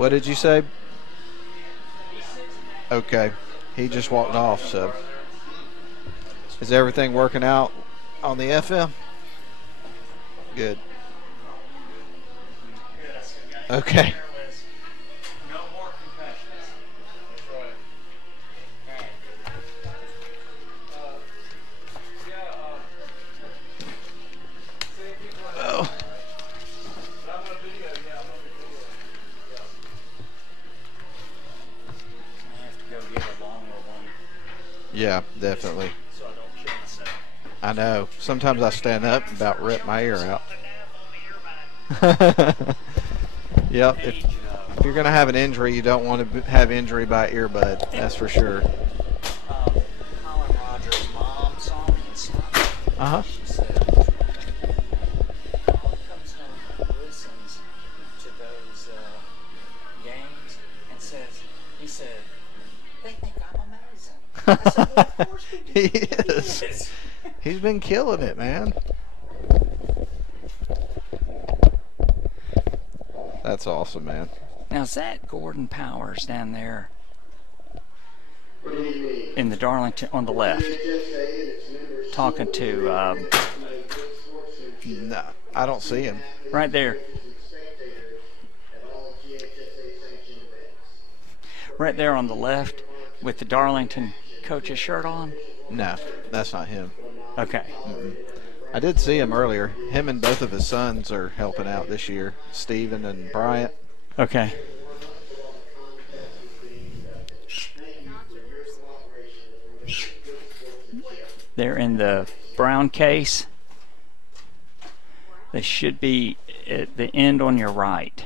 What did you say? Okay. He just walked off, so. Is everything working out on the FM? Good. Okay. Oh. Yeah, definitely. I know. Sometimes I stand up and about rip my ear out. Yep. If you're going to have an injury, you don't want to have injury by earbud. That's for sure. Colin Rogers' mom saw me and stopped. Uh-huh. She said, Colin comes home and listens to those games and he said, they think I'm amazing. I said, well, of course we do. He is. He's been killing it, man. That's awesome, man. Now, is that Gordon Powers down there in the Darlington on the left talking to No, I don't see him. right there? Right there on the left with the Darlington coach's shirt on? No, that's not him. Okay. I did see him earlier. Him and both of his sons are helping out this year, Steven and Bryant. Okay. They're in the brown case. They should be at the end on your right.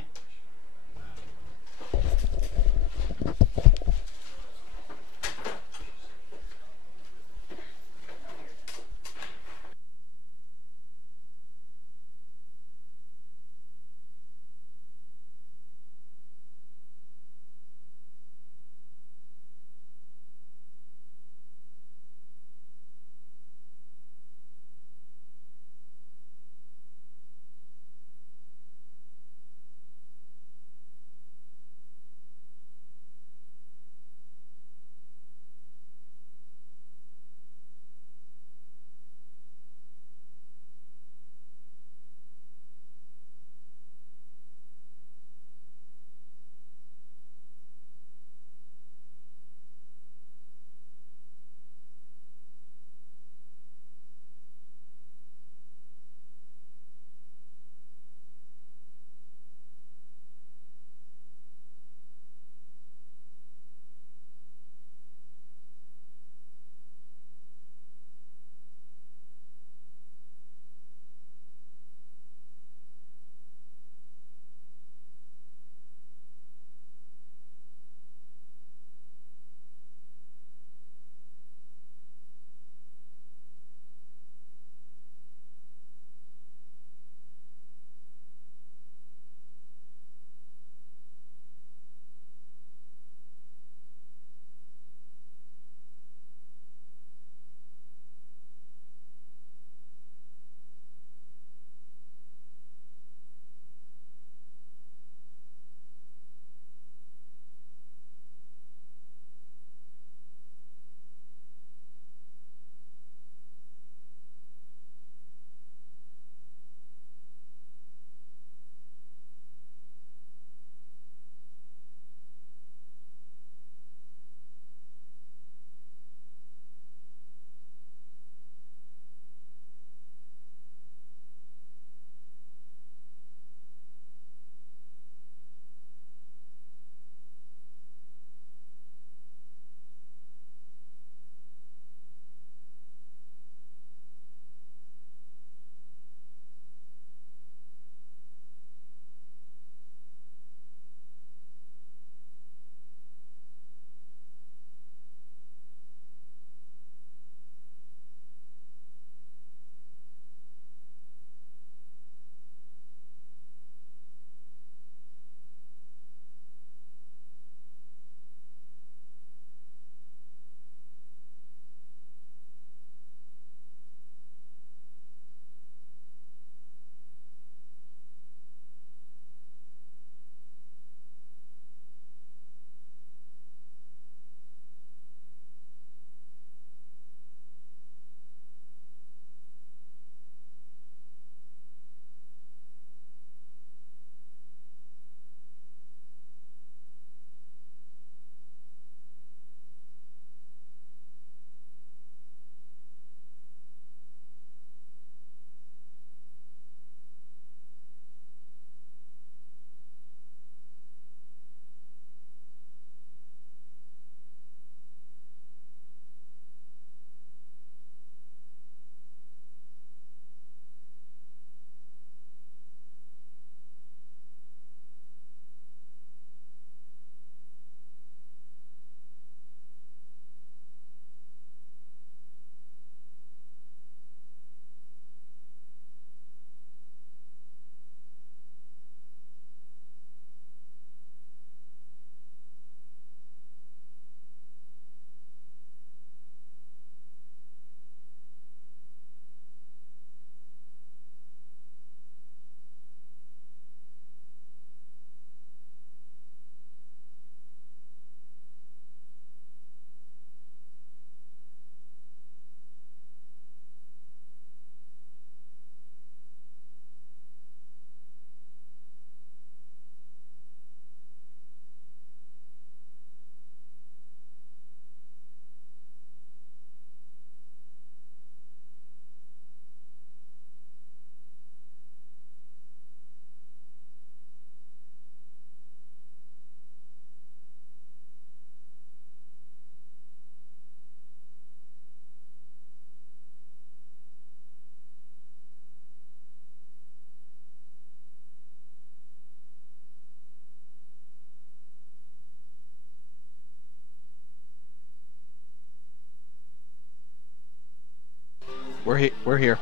We're here.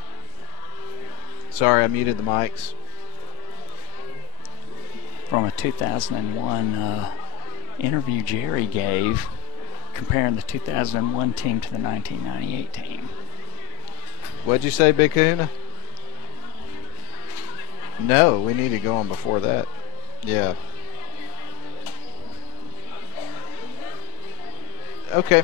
Sorry, I muted the mics. From a 2001 interview Jerry gave comparing the 2001 team to the 1998 team. What'd you say, Big Kahuna? No, we need to go on before that. Yeah. Okay.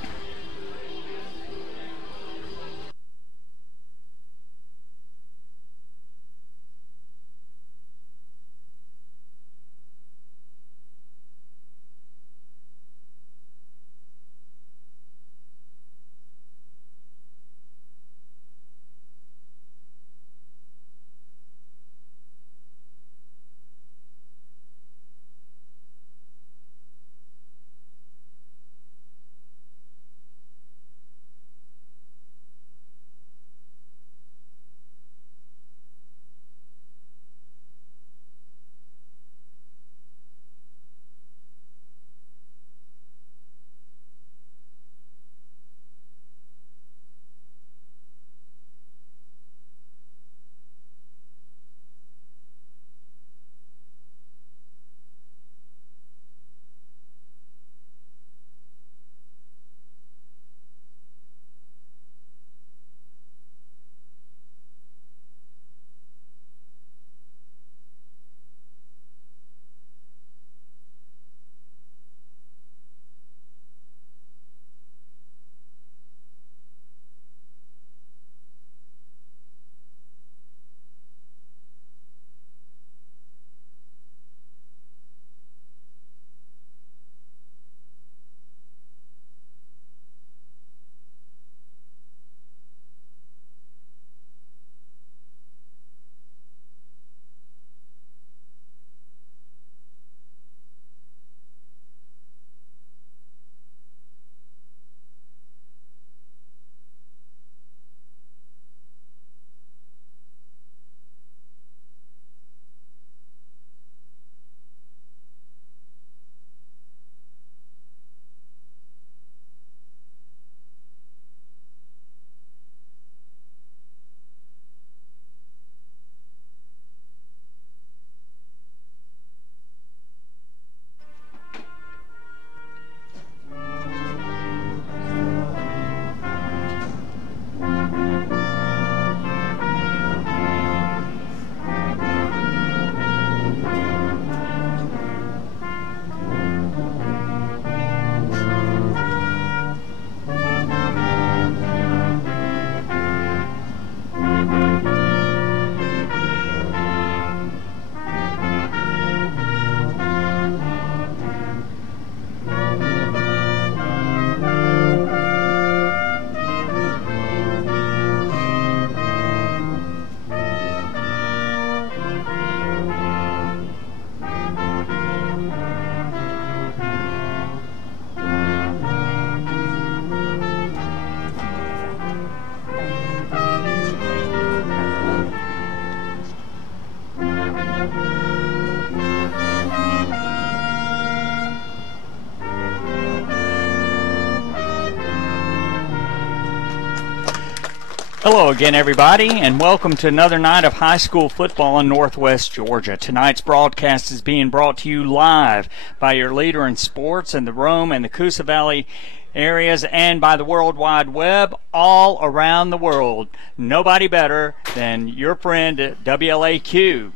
Hello again, everybody, and welcome to another night of high school football in Northwest Georgia. Tonight's broadcast is being brought to you live by your leader in sports in the Rome and the Coosa Valley areas and by the World Wide Web all around the world. Nobody better than your friend at WLAQ.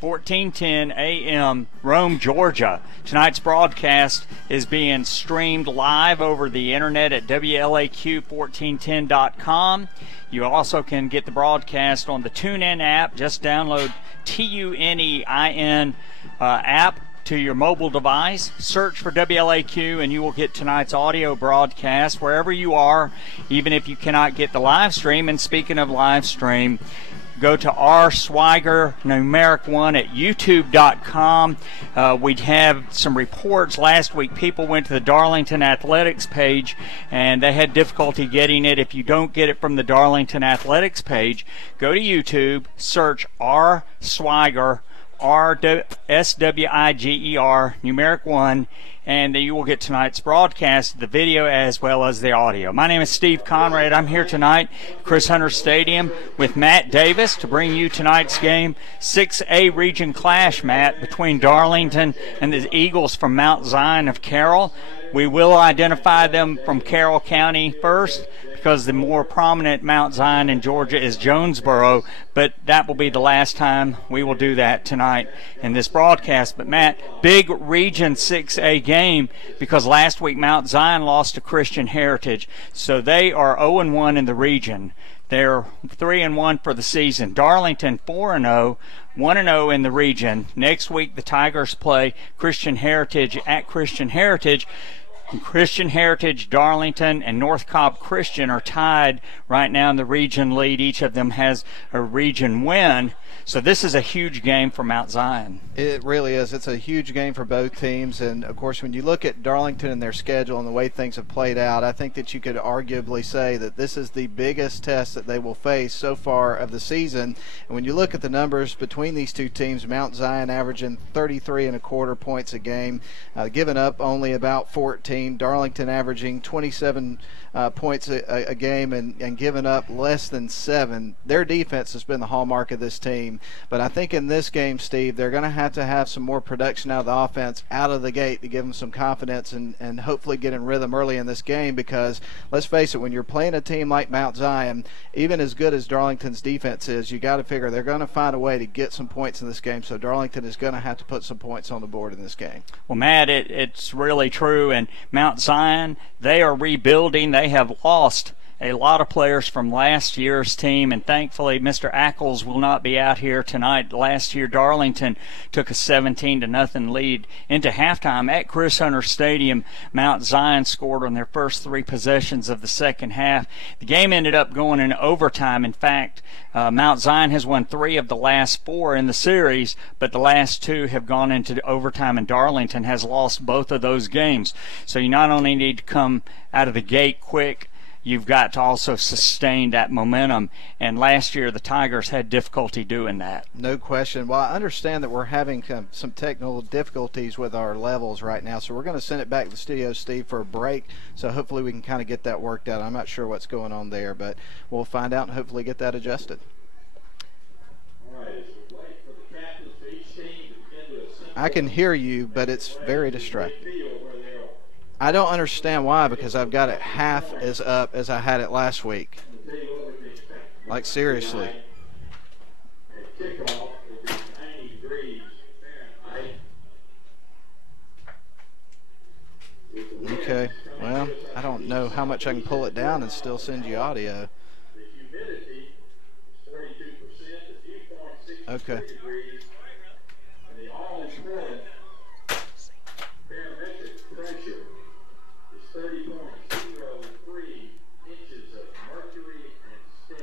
1410 AM, Rome, Georgia. Tonight's broadcast is being streamed live over the internet at WLAQ1410.com. You also can get the broadcast on the TuneIn app. Just download TUNEIN app to your mobile device. Search for WLAQ and you will get tonight's audio broadcast wherever you are, even if you cannot get the live stream. And speaking of live stream, go to R. Swiger, numeric 1 at youtube.com. We have some reports last week. People went to the Darlington Athletics page and they had difficulty getting it. If you don't get it from the Darlington Athletics page, go to YouTube, search R. Swiger SWIGER, numeric 1, and you will get tonight's broadcast, the video as well as the audio. My name is Steve Conrad. I'm here tonight at Chris Hunter Stadium with Matt Davis to bring you tonight's game, 6A region clash, Matt, between Darlington and the Eagles from Mount Zion of Carroll. We will identify them from Carroll County first, because the more prominent Mount Zion in Georgia is Jonesboro, but that will be the last time we will do that tonight in this broadcast. But Matt, big Region 6A game, because last week Mount Zion lost to Christian Heritage, so they are 0-1 in the region. They're 3-1 for the season. Darlington 4-0, 1-0 in the region. Next week the Tigers play Christian Heritage at Christian Heritage. Christian Heritage, Darlington, and North Cobb Christian are tied right now in the region lead. Each of them has a region win. So this is a huge game for Mount Zion. It really is. It's a huge game for both teams. And, of course, when you look at Darlington and their schedule and the way things have played out, I think that you could arguably say that this is the biggest test that they will face so far of the season. And when you look at the numbers between these two teams, Mount Zion averaging 33.25 points a game, giving up only about 14. Darlington averaging 27 points a game and giving up less than 7. Their defense has been the hallmark of this team. But I think in this game, Steve, they're going to have some more production out of the offense out of the gate to give them some confidence and hopefully get in rhythm early in this game, because let's face it, when you're playing a team like Mount Zion, even as good as Darlington's defense is, you got to figure they're going to find a way to get some points in this game. So Darlington is going to have to put some points on the board in this game. Well, Matt, it's really true. And Mount Zion, they are rebuilding. They have lost a lot of players from last year's team, and thankfully Mr. Ackles will not be out here tonight. Last year Darlington took a 17-0 lead into halftime at Chris Hunter Stadium. Mount Zion scored on their first 3 possessions of the second half. The game ended up going in overtime. In fact, Mount Zion has won 3 of the last 4 in the series, but the last 2 have gone into overtime, and Darlington has lost both of those games. So you not only need to come out of the gate quick, you've got to also sustain that momentum. And last year the Tigers had difficulty doing that. No question. Well, I understand that we're having some technical difficulties with our levels right now, so we're going to send it back to the studio, Steve, for a break. So hopefully we can kind of get that worked out. I'm not sure what's going on there, but we'll find out and hopefully get that adjusted. I can hear you, but it's very distracting. I don't understand why, because I've got it half as up as I had it last week. Like, seriously. Okay, well, I don't know how much I can pull it down and still send you audio. Okay.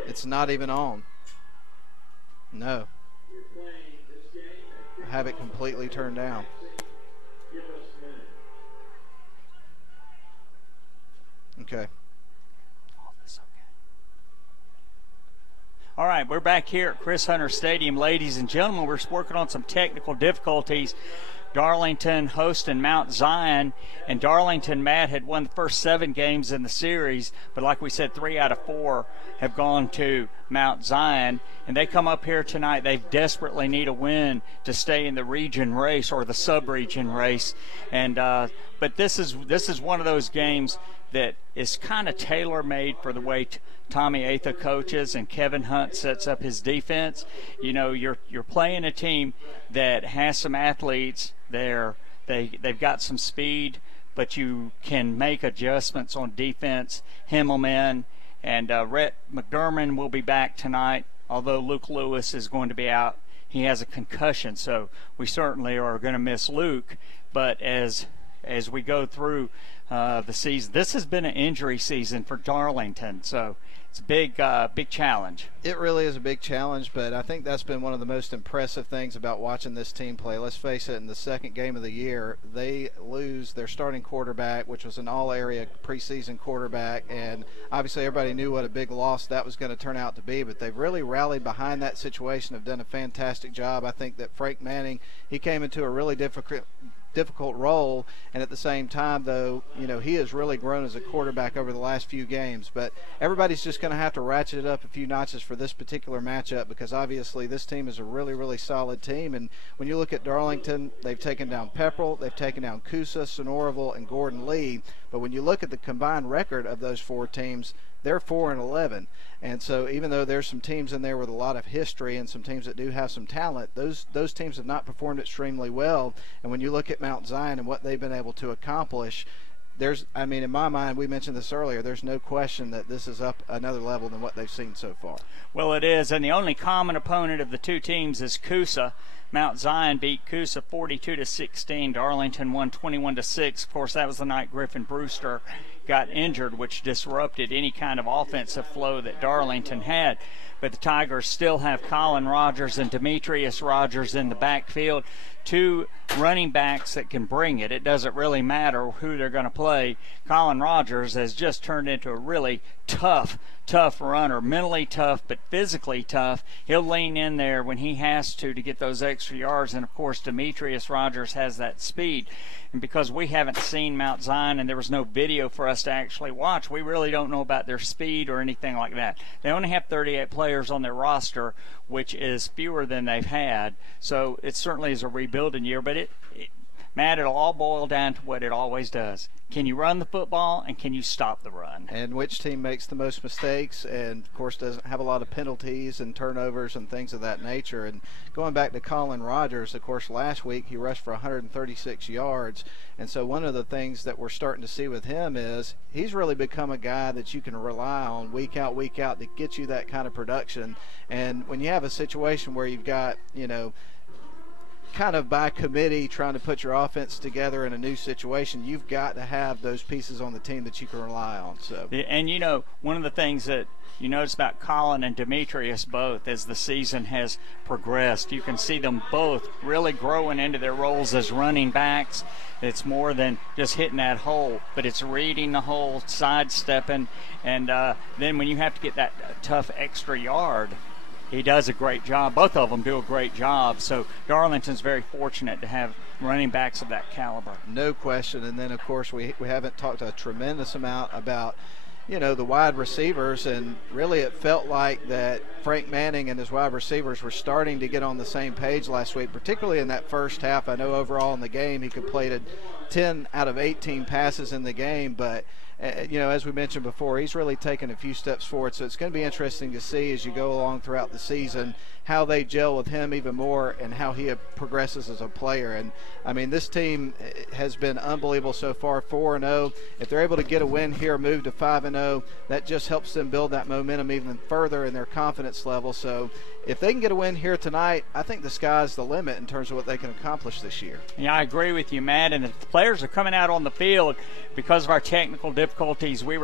It's not even on. No. I have it completely turned down. Okay. All right, we're back here at Chris Hunter Stadium, ladies and gentlemen. We're working on some technical difficulties. Darlington hosting Mount Zion, and Darlington, Matt, had won the first 7 games in the series, but like we said, 3 out of 4 have gone to Mount Zion, and they come up here tonight. They desperately need a win to stay in the region race or the sub-region race, and but this is one of those games that is kind of tailor-made for the way Tommy Atha coaches and Kevin Hunt sets up his defense. You know, you're playing a team that has some athletes. They've got some speed, but you can make adjustments on defense. Himmelman and Rhett McDermott will be back tonight, although Luke Lewis is going to be out. He has a concussion, so we certainly are going to miss Luke. But as we go through the season, this has been an injury season for Darlington, so it's a big challenge. It really is a big challenge, but I think that's been one of the most impressive things about watching this team play. Let's face it, in the second game of the year, they lose their starting quarterback, which was an all-area preseason quarterback, and obviously everybody knew what a big loss that was going to turn out to be, but they've really rallied behind that situation, have done a fantastic job. I think that Frank Manning, he came into a really difficult role, and at the same time, though, he has really grown as a quarterback over the last few games. But everybody's just going to have to ratchet it up a few notches for this particular matchup, because obviously this team is a really, really solid team. And when you look at Darlington, they've taken down Pepperell, they've taken down Coosa, Sonoraville, and Gordon Lee. But when you look at the combined record of those four teams, they're 4-11. And so even though there's some teams in there with a lot of history and some teams that do have some talent, those teams have not performed extremely well. And when you look at Mount Zion and what they've been able to accomplish, in my mind, we mentioned this earlier, there's no question that this is up another level than what they've seen so far. Well, it is, and the only common opponent of the two teams is Coosa. Mount Zion beat Coosa 42-16. Darlington won 21-6. Of course, that was the night Griffin Brewster got injured, which disrupted any kind of offensive flow that Darlington had. But the Tigers still have Colin Rogers and Demetrius Rogers in the backfield, two running backs that can bring it. It doesn't really matter who they're going to play. Colin Rogers has just turned into a really tough runner, mentally tough but physically tough. He'll lean in there when he has to get those extra yards, and of course Demetrius Rogers has that speed. And because we haven't seen Mount Zion and there was no video for us to actually watch, we really don't know about their speed or anything like that. They only have 38 players on their roster, which is fewer than they've had, so it certainly is a rebuilding year. But Matt, it'll all boil down to what it always does. Can you run the football, and can you stop the run? And which team makes the most mistakes and, of course, doesn't have a lot of penalties and turnovers and things of that nature. And going back to Colin Rogers, of course, last week he rushed for 136 yards. And so one of the things that we're starting to see with him is he's really become a guy that you can rely on week out to get you that kind of production. And when you have a situation where you've got, kind of by committee trying to put your offense together in a new situation, you've got to have those pieces on the team that you can rely on. So, and one of the things that you notice about Colin and Demetrius both as the season has progressed, you can see them both really growing into their roles as running backs. It's more than just hitting that hole, but it's reading the hole, sidestepping, and then when you have to get that tough extra yard, he does a great job. Both of them do a great job. So Darlington's very fortunate to have running backs of that caliber. No question. And then, of course, we haven't talked a tremendous amount about, the wide receivers. And really it felt like that Frank Manning and his wide receivers were starting to get on the same page last week, particularly in that first half. I know overall in the game he completed 10 out of 18 passes in the game, but as we mentioned before, he's really taken a few steps forward. So it's going to be interesting to see as you go along throughout the season how they gel with him even more and how he progresses as a player. And, this team has been unbelievable so far, 4-0. If they're able to get a win here, move to 5-0, that just helps them build that momentum even further in their confidence level. So if they can get a win here tonight, I think the sky's the limit in terms of what they can accomplish this year. Yeah, I agree with you, Matt. And the players are coming out on the field because of our technical difficulties. We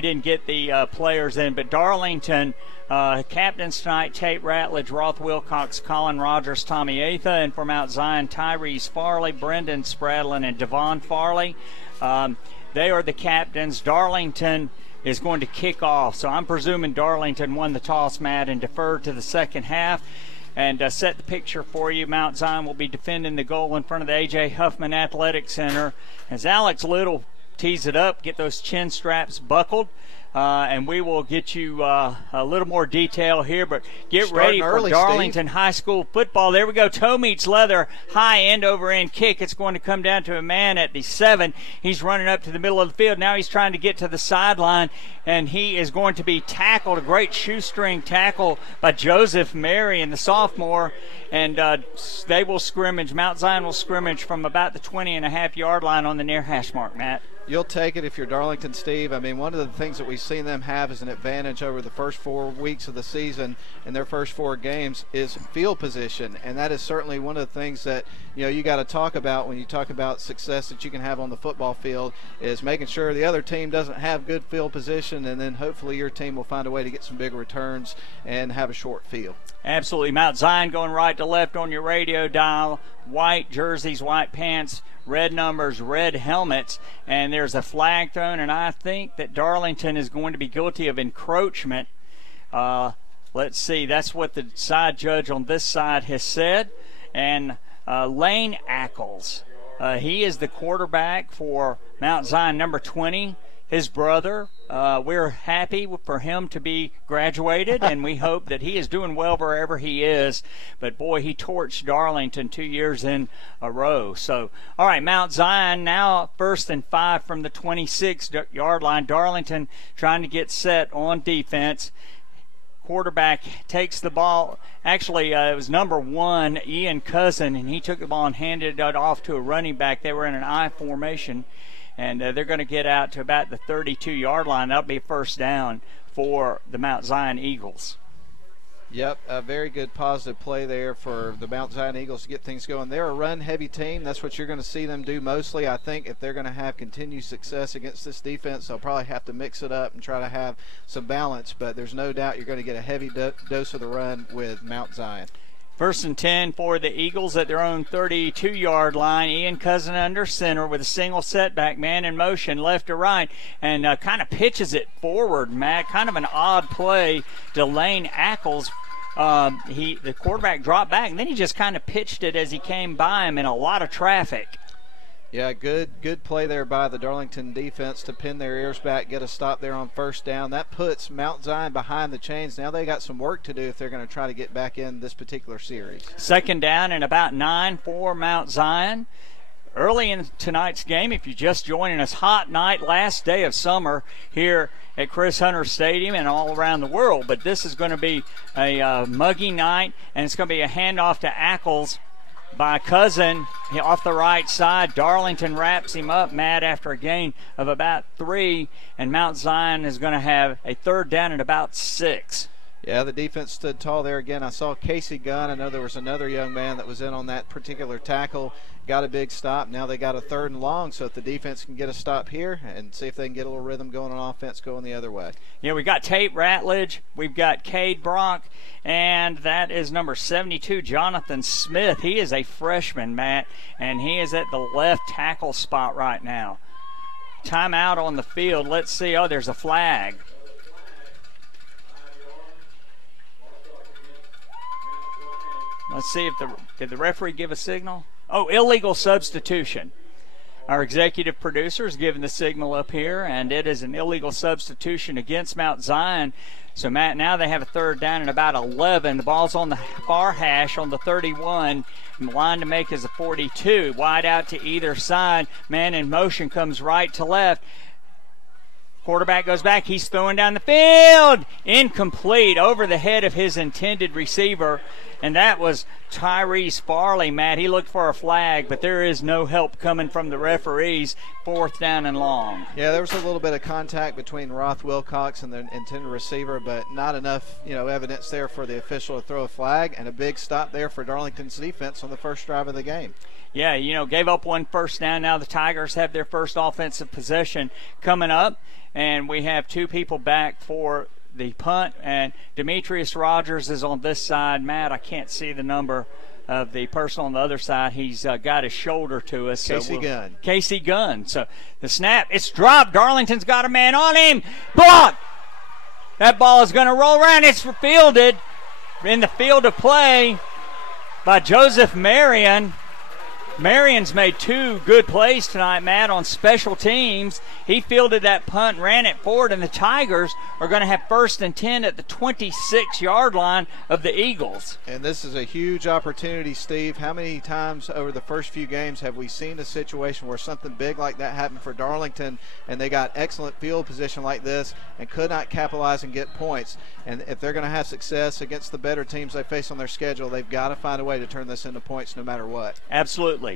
didn't get the players in, but Darlington captains tonight: Tate Ratledge, Roth Wilcox, Colin Rogers, Tommy Atha, and from Mount Zion, Tyrese Farley, Brendan Spradlin, and Devon Farley. They are the captains. Darlington is going to kick off. So I'm presuming Darlington won the toss, Matt, and deferred to the second half. And set the picture for you. Mount Zion will be defending the goal in front of the A.J. Huffman Athletic Center. As Alex Little tees it up, get those chin straps buckled. And we will get you a little more detail here, but get ready for early, Darlington Steve. High School football. There we go. Toe meets leather, high end over end kick. It's going to come down to a man at the 7. He's running up to the middle of the field. Now he's trying to get to the sideline, and he is going to be tackled. A great shoestring tackle by Joseph Marion, the sophomore, and they will scrimmage. Mount Zion will scrimmage from about the 20.5-yard line on the near hash mark, Matt. You'll take it if you're Darlington, Steve. One of the things that we seen them have as an advantage over the first 4 weeks of the season in their first 4 games is field position, and that is certainly one of the things that you got to talk about when you talk about success that you can have on the football field, is making sure the other team doesn't have good field position, and then hopefully your team will find a way to get some big returns and have a short field. Absolutely. Mount Zion going right to left on your radio dial. White jerseys, white pants, red numbers, red helmets, and there's a flag thrown, and I think that Darlington is going to be guilty of encroachment. Let's see, that's what the side judge on this side has said. And Lane Ackles, he is the quarterback for Mount Zion, number 20. His brother, we're happy for him to be graduated, and we hope that he is doing well wherever he is. But, boy, he torched Darlington 2 years in a row. So, all right, Mount Zion now 1st and 5 from the 26-yard line. Darlington trying to get set on defense. Quarterback takes the ball. Actually, it was number 1, Ian Cousin, and he took the ball and handed it off to a running back. They were in an I formation. And they're going to get out to about the 32-yard line. That'll be first down for the Mount Zion Eagles. Yep, a very good positive play there for the Mount Zion Eagles to get things going. They're a run-heavy team. That's what you're going to see them do mostly. I think if they're going to have continued success against this defense, they'll probably have to mix it up and try to have some balance. But there's no doubt you're going to get a heavy dose of the run with Mount Zion. 1st and 10 for the Eagles at their own 32-yard line. Ian Cousin under center with a single setback, man in motion left to right, and kind of pitches it forward, Matt. Kind of an odd play to Lane Ackles. The quarterback dropped back, and then he just kind of pitched it as he came by him in a lot of traffic. Yeah, good play there by the Darlington defense to pin their ears back, get a stop there on first down. That puts Mount Zion behind the chains. Now they got some work to do if they're going to try to get back in this particular series. 2nd down and about 9 for Mount Zion. Early in tonight's game, if you're just joining us, hot night, last day of summer here at Chris Hunter Stadium and all around the world. But this is going to be a muggy night, and it's going to be a handoff to Ackles by Cousin off the right side. Darlington wraps him up, Matt, after a gain of about 3, and Mount Zion is going to have a 3rd down and about 6. Yeah, the defense stood tall there again. I saw Casey Gunn. I know there was another young man that was in on that particular tackle. Got a big stop. Now they got a 3rd and long, so if the defense can get a stop here and see if they can get a little rhythm going on offense going the other way. Yeah, we got Tate Ratledge. We've got Cade Brock, and that is number 72, Jonathan Smith. He is a freshman, Matt, and he is at the left tackle spot right now. Timeout on the field. Let's see. Oh, there's a flag. Let's see if did the referee give a signal? Oh, illegal substitution. Our executive producer is giving the signal up here, and it is an illegal substitution against Mount Zion. So, Matt, now they have a 3rd down and about 11. The ball's on the far hash on the 31. And the line to make is a 42. Wide out to either side. Man in motion comes right to left. Quarterback goes back. He's throwing down the field. Incomplete over the head of his intended receiver. And that was Tyrese Farley, Matt. He looked for a flag, but there is no help coming from the referees. 4th down and long. Yeah, there was a little bit of contact between Roth Wilcox and the intended receiver, but not enough, evidence there for the official to throw a flag, and a big stop there for Darlington's defense on the first drive of the game. Yeah, gave up 1 first down. Now the Tigers have their first offensive possession coming up, and we have 2 people back for the punt, and Demetrius Rogers is on this side. Matt, I can't see the number of the person on the other side. He's got his shoulder to us. Gunn. Casey Gunn. So the snap, it's dropped. Darlington's got a man on him. Block! That ball is going to roll around. It's fielded in the field of play by Joseph Marion. Marion's made 2 good plays tonight, Matt, on special teams. He fielded that punt, ran it forward, and the Tigers are going to have 1st and 10 at the 26-yard line of the Eagles. And this is a huge opportunity, Steve. How many times over the first few games have we seen a situation where something big like that happened for Darlington, and they got excellent field position like this and could not capitalize and get points? And if they're going to have success against the better teams they face on their schedule, they've got to find a way to turn this into points no matter what. Absolutely.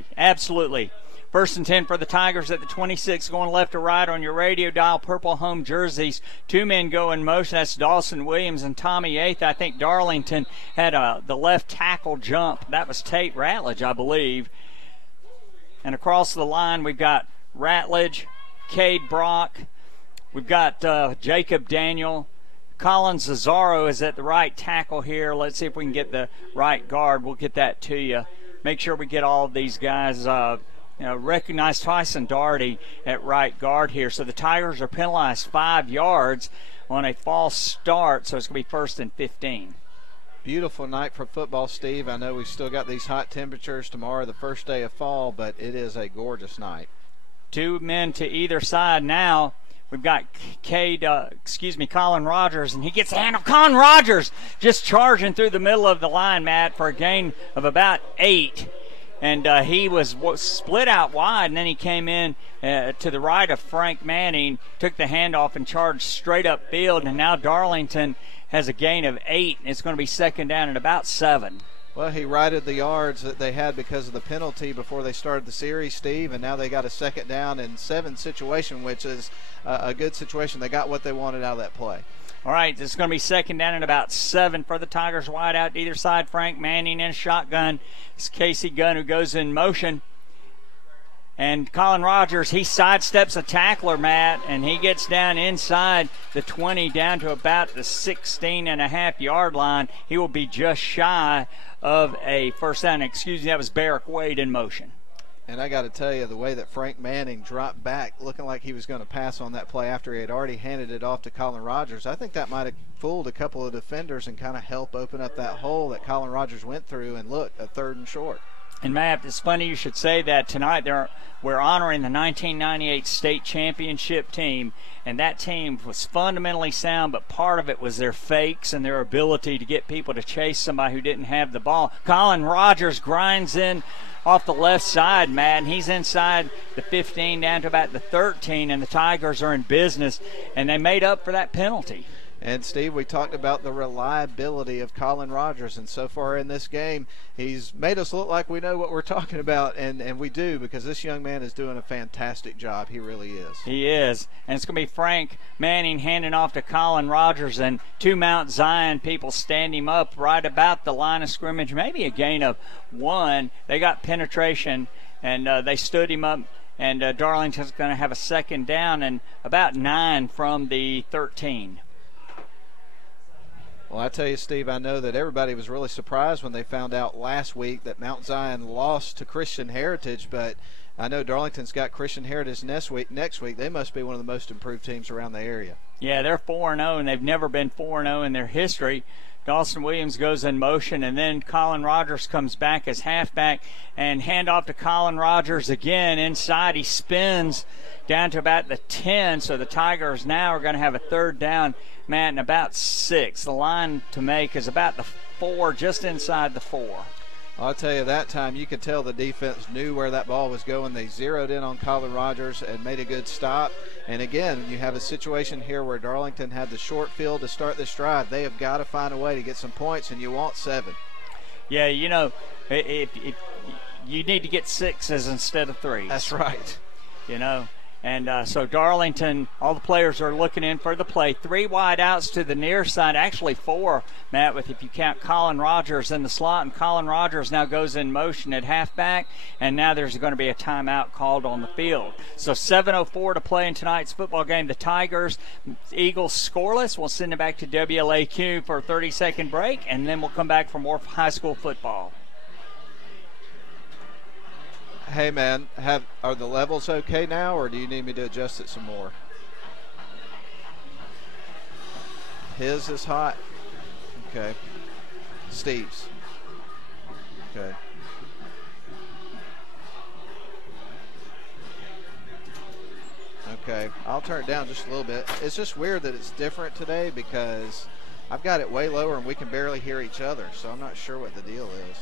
First and 10 for the Tigers at the 26, going left to right on your radio dial. Purple home jerseys. 2 men go in motion. That's Dawson Williams and Tommy Eighth. I think Darlington had the left tackle jump. That was Tate Ratledge, I believe. And across the line, we've got Ratledge, Cade Brock. We've got Jacob Daniel. Colin Cesaro is at the right tackle here. Let's see if we can get the right guard. We'll get that to you. Make sure we get all of these guys. Recognize Tyson Daugherty at right guard here. So the Tigers are penalized 5 yards on a false start, so it's going to be 1st and 15. Beautiful night for football, Steve. I know we've still got these hot temperatures tomorrow, the first day of fall, but it is a gorgeous night. 2 men to either side now. We've got Colin Rogers, and he gets the handle. Colin Rogers just charging through the middle of the line, Matt, for a gain of about 8. And he was split out wide, and then he came in to the right of Frank Manning, took the handoff and charged straight up field, and now Darlington has a gain of 8, and it's going to be 2nd down and about 7. Well, he righted the yards that they had because of the penalty before they started the series, Steve, and now they got a 2nd down and 7 situation, which is a good situation. They got what they wanted out of that play. All right, this is going to be 2nd down and about 7 for the Tigers. Wide out to either side. Frank Manning in shotgun. It's Casey Gunn who goes in motion. And Colin Rogers, he sidesteps a tackler, Matt, and he gets down inside the 20 down to about the 16.5-yard line. He will be just shy of a 1st down. Excuse me, that was Barrick Wade in motion. And I got to tell you, the way that Frank Manning dropped back looking like he was going to pass on that play after he had already handed it off to Colin Rogers, I think that might have fooled a couple of defenders and kind of helped open up that hole that Colin Rogers went through. And look, a 3rd and short. And Matt, it's funny you should say that. Tonight we're honoring the 1998 state championship team, and that team was fundamentally sound, but part of it was their fakes and their ability to get people to chase somebody who didn't have the ball. Colin Rogers grinds in off the left side, Matt, and he's inside the 15 down to about the 13, and the Tigers are in business, and they made up for that penalty. And, Steve, we talked about the reliability of Colin Rogers, and so far in this game, he's made us look like we know what we're talking about, and we do, because this young man is doing a fantastic job. He really is. He is. And it's going to be Frank Manning handing off to Colin Rogers, and 2 Mount Zion people stand him up right about the line of scrimmage, maybe a gain of 1. They got penetration, and they stood him up. And Darlington's going to have a 2nd down and about 9 from the 13. Well, I tell you, Steve, I know that everybody was really surprised when they found out last week that Mount Zion lost to Christian Heritage, but I know Darlington's got Christian Heritage next week. They must be one of the most improved teams around the area. Yeah, they're 4-0, and they've never been 4-0 in their history. Dawson Williams goes in motion, and then Colin Rogers comes back as halfback, and handoff to Colin Rogers again inside. He spins down to about the 10, so the Tigers now are going to have a 3rd down, Matt, and about 6. The line to make is about the 4, just inside the 4. I'll tell you, that time you could tell the defense knew where that ball was going. They zeroed in on Colin Rogers and made a good stop. And again, you have a situation here where Darlington had the short field to start this drive. They have got to find a way to get some points, and you want 7. Yeah, if you need to get 6s instead of 3s. That's right. And so Darlington, all the players are looking in for the play. 3 wide outs to the near side, actually 4, Matt, if you count Colin Rogers in the slot. And Colin Rogers now goes in motion at halfback, and now there's going to be a timeout called on the field. So 7:04 to play in tonight's football game. The Eagles scoreless. We'll send it back to WLAQ for a 30-second break, and then we'll come back for more high school football. Hey, man, are the levels okay now, or do you need me to adjust it some more? His is hot. Okay. Steve's. Okay. Okay, I'll turn it down just a little bit. It's just weird that it's different today because I've got it way lower and we can barely hear each other, so I'm not sure what the deal is.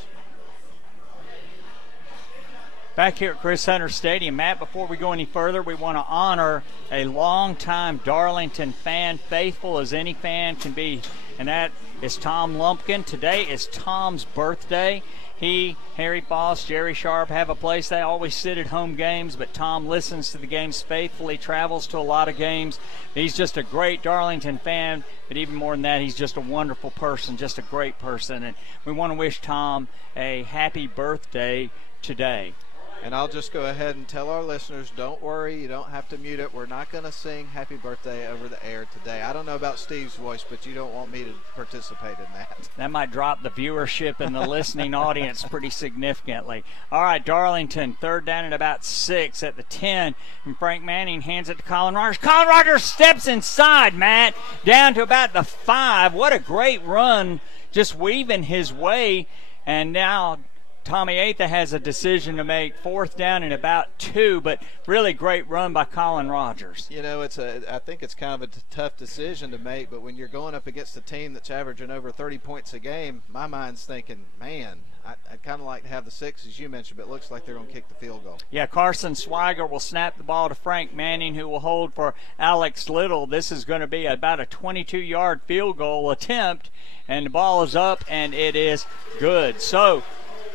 Back here at Chris Hunter Stadium, Matt, before we go any further, we want to honor a longtime Darlington fan, faithful as any fan can be, and that is Tom Lumpkin. Today is Tom's birthday. he, Harry Foss, Jerry Sharp have a place. They always sit at home games, but Tom listens to the games faithfully, travels to a lot of games. He's just a great Darlington fan, but even more than that, he's just a wonderful person, just a great person. And we want to wish Tom a happy birthday today. And I'll just go ahead and tell our listeners, don't worry, you don't have to mute it. We're not going to sing happy birthday over the air today. I don't know about Steve's voice, but you don't want me to participate in that. That might drop the viewership in the listening audience pretty significantly. All right, Darlington, third down at about 6 at the 10, and Frank Manning hands it to Colin Rogers. Colin Rogers steps inside, Matt, down to about the 5. What a great run, just weaving his way, and now Tommy Atha has a decision to make, fourth down and about 2, but really great run by Colin Rogers. You know, I think it's kind of a tough decision to make, but when you're going up against a team that's averaging over 30 points a game, my mind's thinking, man, I'd kind of like to have the 6, as you mentioned, but it looks like they're going to kick the field goal. Yeah, Carson Swiger will snap the ball to Frank Manning, who will hold for Alex Little. This is going to be about a 22-yard field goal attempt, and the ball is up, and it is good. So,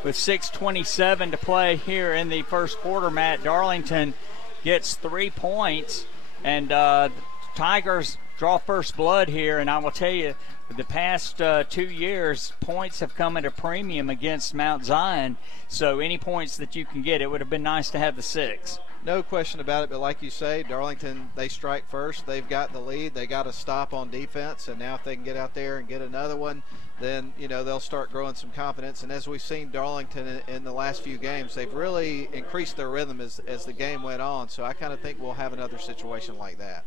with 6:27 to play here in the first quarter, Matt, Darlington gets 3 points, and the Tigers draw first blood here. And I will tell you, the past 2 years, points have come at a premium against Mount Zion. So any points that you can get, it would have been nice to have the 6. No question about it, but like you say, Darlington, they strike first. They've got the lead. They got to stop on defense, and now if they can get out there and get another one, then, you know, they'll start growing some confidence. And as we've seen Darlington in the last few games, they've really increased their rhythm as the game went on. So I kind of think we'll have another situation like that.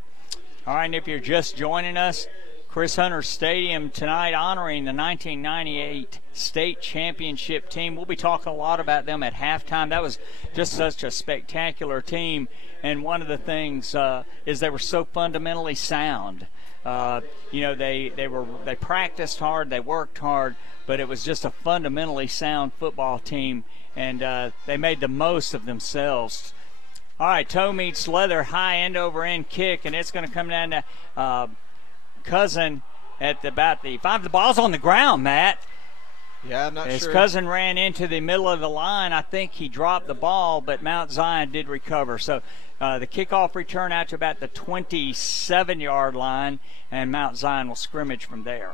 All right, and if you're just joining us, Chris Hunter Stadium tonight honoring the 1998 state championship team. We'll be talking a lot about them at halftime. That was just such a spectacular team, and one of the things is they were so fundamentally sound. You know, they practiced hard, they worked hard, but it was just a fundamentally sound football team, and they made the most of themselves. All right, toe meets leather, high end over end kick, and it's going to come down to Cousin at about the 5. The ball's on the ground, Matt. Yeah, I'm not His sure. cousin ran into the middle of the line. I think he dropped the ball, but Mount Zion did recover. So the kickoff return out to about the 27-yard line, and Mount Zion will scrimmage from there.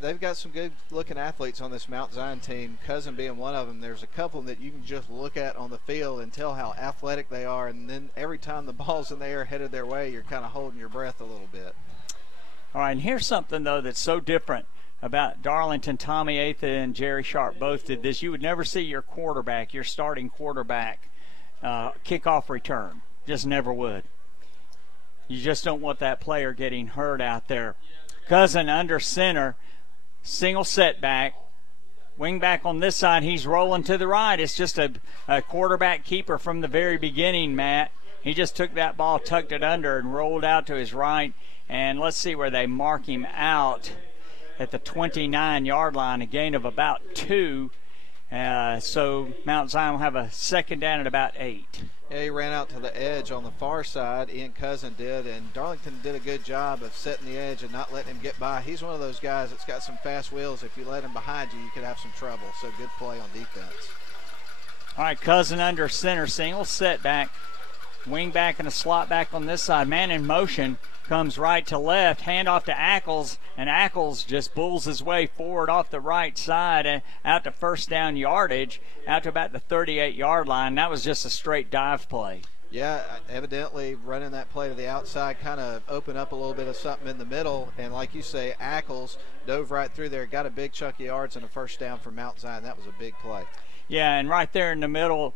They've got some good-looking athletes on this Mount Zion team, Cousin being one of them. There's a couple that you can just look at on the field and tell how athletic they are, and then every time the ball's in the air headed their way, you're kind of holding your breath a little bit. All right, and here's something, though, that's so different about Darlington. Tommy Atha and Jerry Sharp both did this. You would never see your quarterback, your starting quarterback, kickoff return. Just never would. You just don't want that player getting hurt out there. Cousin under center, single setback. Wing back on this side, he's rolling to the right. It's just a quarterback keeper from the very beginning, Matt. He just took that ball, tucked it under, and rolled out to his right. And let's see where they mark him out at the 29-yard line, a gain of about 2. So Mount Zion will have a second down at about 8. Yeah, he ran out to the edge on the far side. Ian Cousin did, and Darlington did a good job of setting the edge and not letting him get by. He's one of those guys that's got some fast wheels. If you let him behind you, you could have some trouble. So good play on defense. All right, Cousin under center, single setback. Wing back and a slot back on this side. Man in motion. Comes right to left, handoff to Ackles, and Ackles just bulls his way forward off the right side and out to first down yardage, out to about the 38-yard line. That was just a straight dive play. Yeah, evidently running that play to the outside kind of opened up a little bit of something in the middle, and like you say, Ackles dove right through there, got a big chunk of yards and a first down for Mount Zion. That was a big play. Yeah, and right there in the middle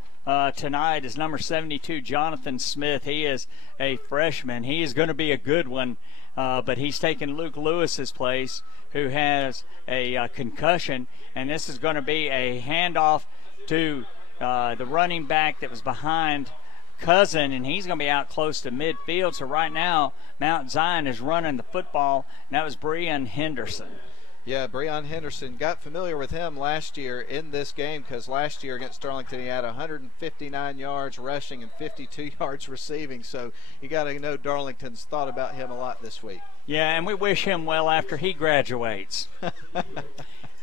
tonight is number 72, Jonathan Smith. He is a freshman. He is going to be a good one, but he's taking Luke Lewis's place, who has a concussion, and this is going to be a handoff to the running back that was behind Cousin, and he's going to be out close to midfield. So right now, Mount Zion is running the football, and that was Breon Henderson. Yeah, Breon Henderson, got familiar with him last year in this game because last year against Darlington he had 159 yards rushing and 52 yards receiving. So you got to know Darlington's thought about him a lot this week. Yeah, and we wish him well after he graduates.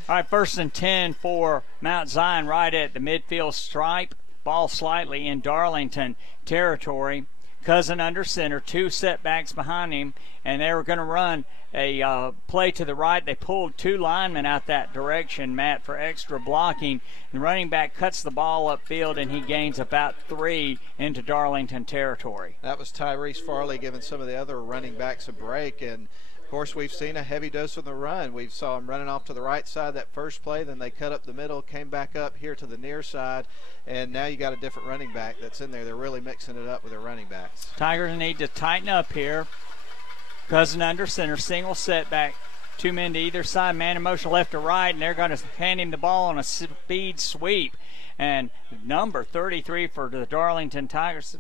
All right, 1st and 10 for Mount Zion right at the midfield stripe. Ball slightly in Darlington territory. Cousin under center, 2 setbacks behind him, and they were going to run a play to the right. They pulled 2 linemen out that direction, Matt, for extra blocking. The running back cuts the ball upfield, and he gains about 3 into Darlington territory. That was Tyrese Farley giving some of the other running backs a break, and of course, we've seen a heavy dose on the run. We saw them running off to the right side that first play, then they cut up the middle, came back up here to the near side, and now you got a different running back that's in there. They're really mixing it up with their running backs. Tigers need to tighten up here. Cousin under center, single setback, 2 men to either side, man in motion left to right, and they're going to hand him the ball on a speed sweep. And number 33 for the Darlington Tigers,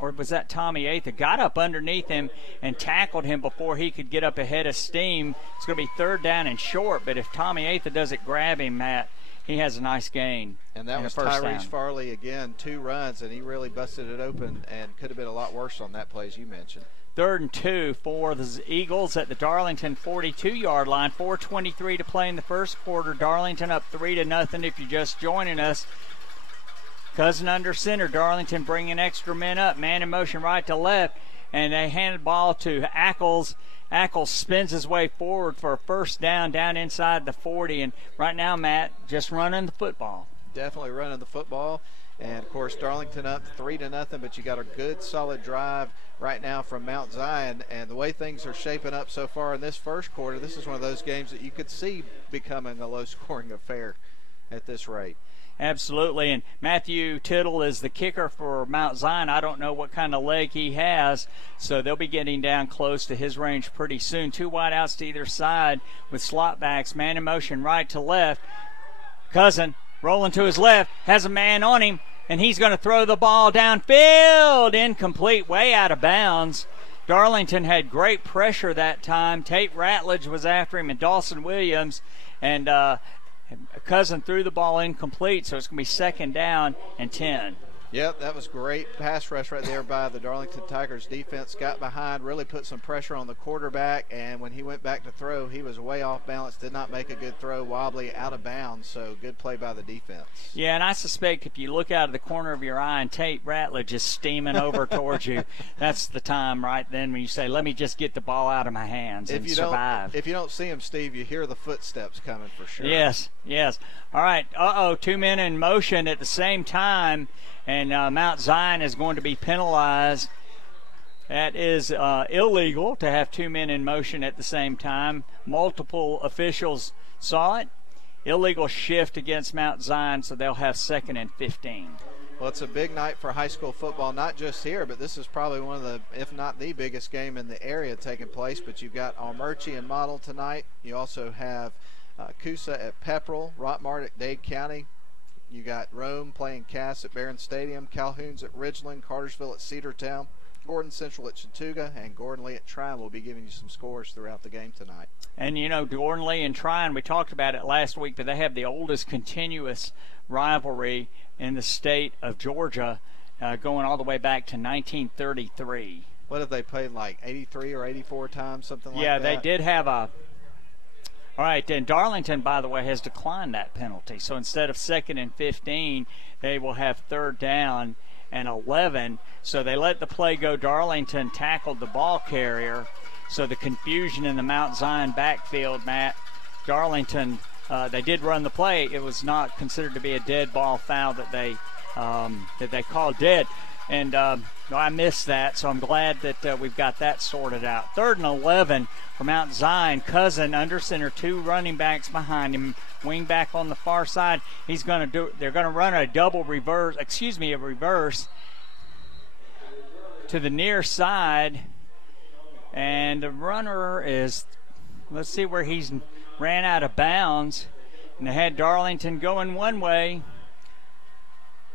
was that Tommy Atha, got up underneath him and tackled him before he could get up ahead of steam. It's going to be 3rd down and short, but if Tommy Atha doesn't grab him, Matt, he has a nice gain. And that was Tyrese Farley again, 2 runs, and he really busted it open and could have been a lot worse on that play, as you mentioned. 3rd and 2 for the Eagles at the Darlington 42-yard line. 4:23 to play in the first quarter. Darlington up 3-0 if you're just joining us. Cousin under center, Darlington bringing extra men up, man in motion right to left, and they hand the ball to Ackles. Ackles spins his way forward for a 1st down inside the 40, and right now, Matt, just running the football. Definitely running the football, and of course Darlington up 3-0, but you got a good solid drive right now from Mount Zion, and the way things are shaping up so far in this first quarter, this is one of those games that you could see becoming a low-scoring affair at this rate. Absolutely, and Matthew Tittle is the kicker for Mount Zion. I don't know what kind of leg he has, so they'll be getting down close to his range pretty soon. 2 wideouts to either side with slot backs, man in motion right to left. Cousin rolling to his left, has a man on him, and he's going to throw the ball downfield. Incomplete, way out of bounds. Darlington had great pressure that time. Tate Ratledge was after him, and Dawson Williams, and Cousin threw the ball incomplete, so it's going to be 2nd down and 10. Yep, that was great pass rush right there by the Darlington Tigers defense. Got behind, really put some pressure on the quarterback, and when he went back to throw, he was way off balance, did not make a good throw, wobbly, out of bounds, so good play by the defense. Yeah, and I suspect if you look out of the corner of your eye and Tate Ratledge is steaming over towards you, that's the time right then when you say, let me just get the ball out of my hands and survive. If you don't see him, Steve, you hear the footsteps coming for sure. Yes. All right, 2 men in motion at the same time, and Mount Zion is going to be penalized. That is illegal to have 2 men in motion at the same time. Multiple officials saw it. Illegal shift against Mount Zion, so they'll have 2nd and 15. Well, it's a big night for high school football, not just here, but this is probably one of the, if not the biggest game in the area taking place. But you've got Almerchi and Model tonight. You also have Coosa at Pepperell, Rockmart at Dade County. You got Rome playing Cass at Barron Stadium, Calhoun's at Ridgeland, Cartersville at Cedartown, Gordon Central at Chattooga, and Gordon Lee at Tryon will be giving you some scores throughout the game tonight. And, you know, Gordon Lee and Tryon, we talked about it last week, but they have the oldest continuous rivalry in the state of Georgia, going all the way back to 1933. What have they played, like 83 or 84 times, something like that? Yeah, they did have a... All right, and Darlington, by the way, has declined that penalty. So instead of 2nd and 15, they will have 3rd down and 11. So they let the play go. Darlington tackled the ball carrier. So the confusion in the Mount Zion backfield, Matt, Darlington, they did run the play. It was not considered to be a dead ball foul that they called dead. And I missed that, so I'm glad that we've got that sorted out. 3rd and 11 for Mount Zion. Cousin under center, 2 running backs behind him. Wing back on the far side. They're going to run a reverse to the near side. And the runner is, let's see where he's ran out of bounds. And they had Darlington going one way.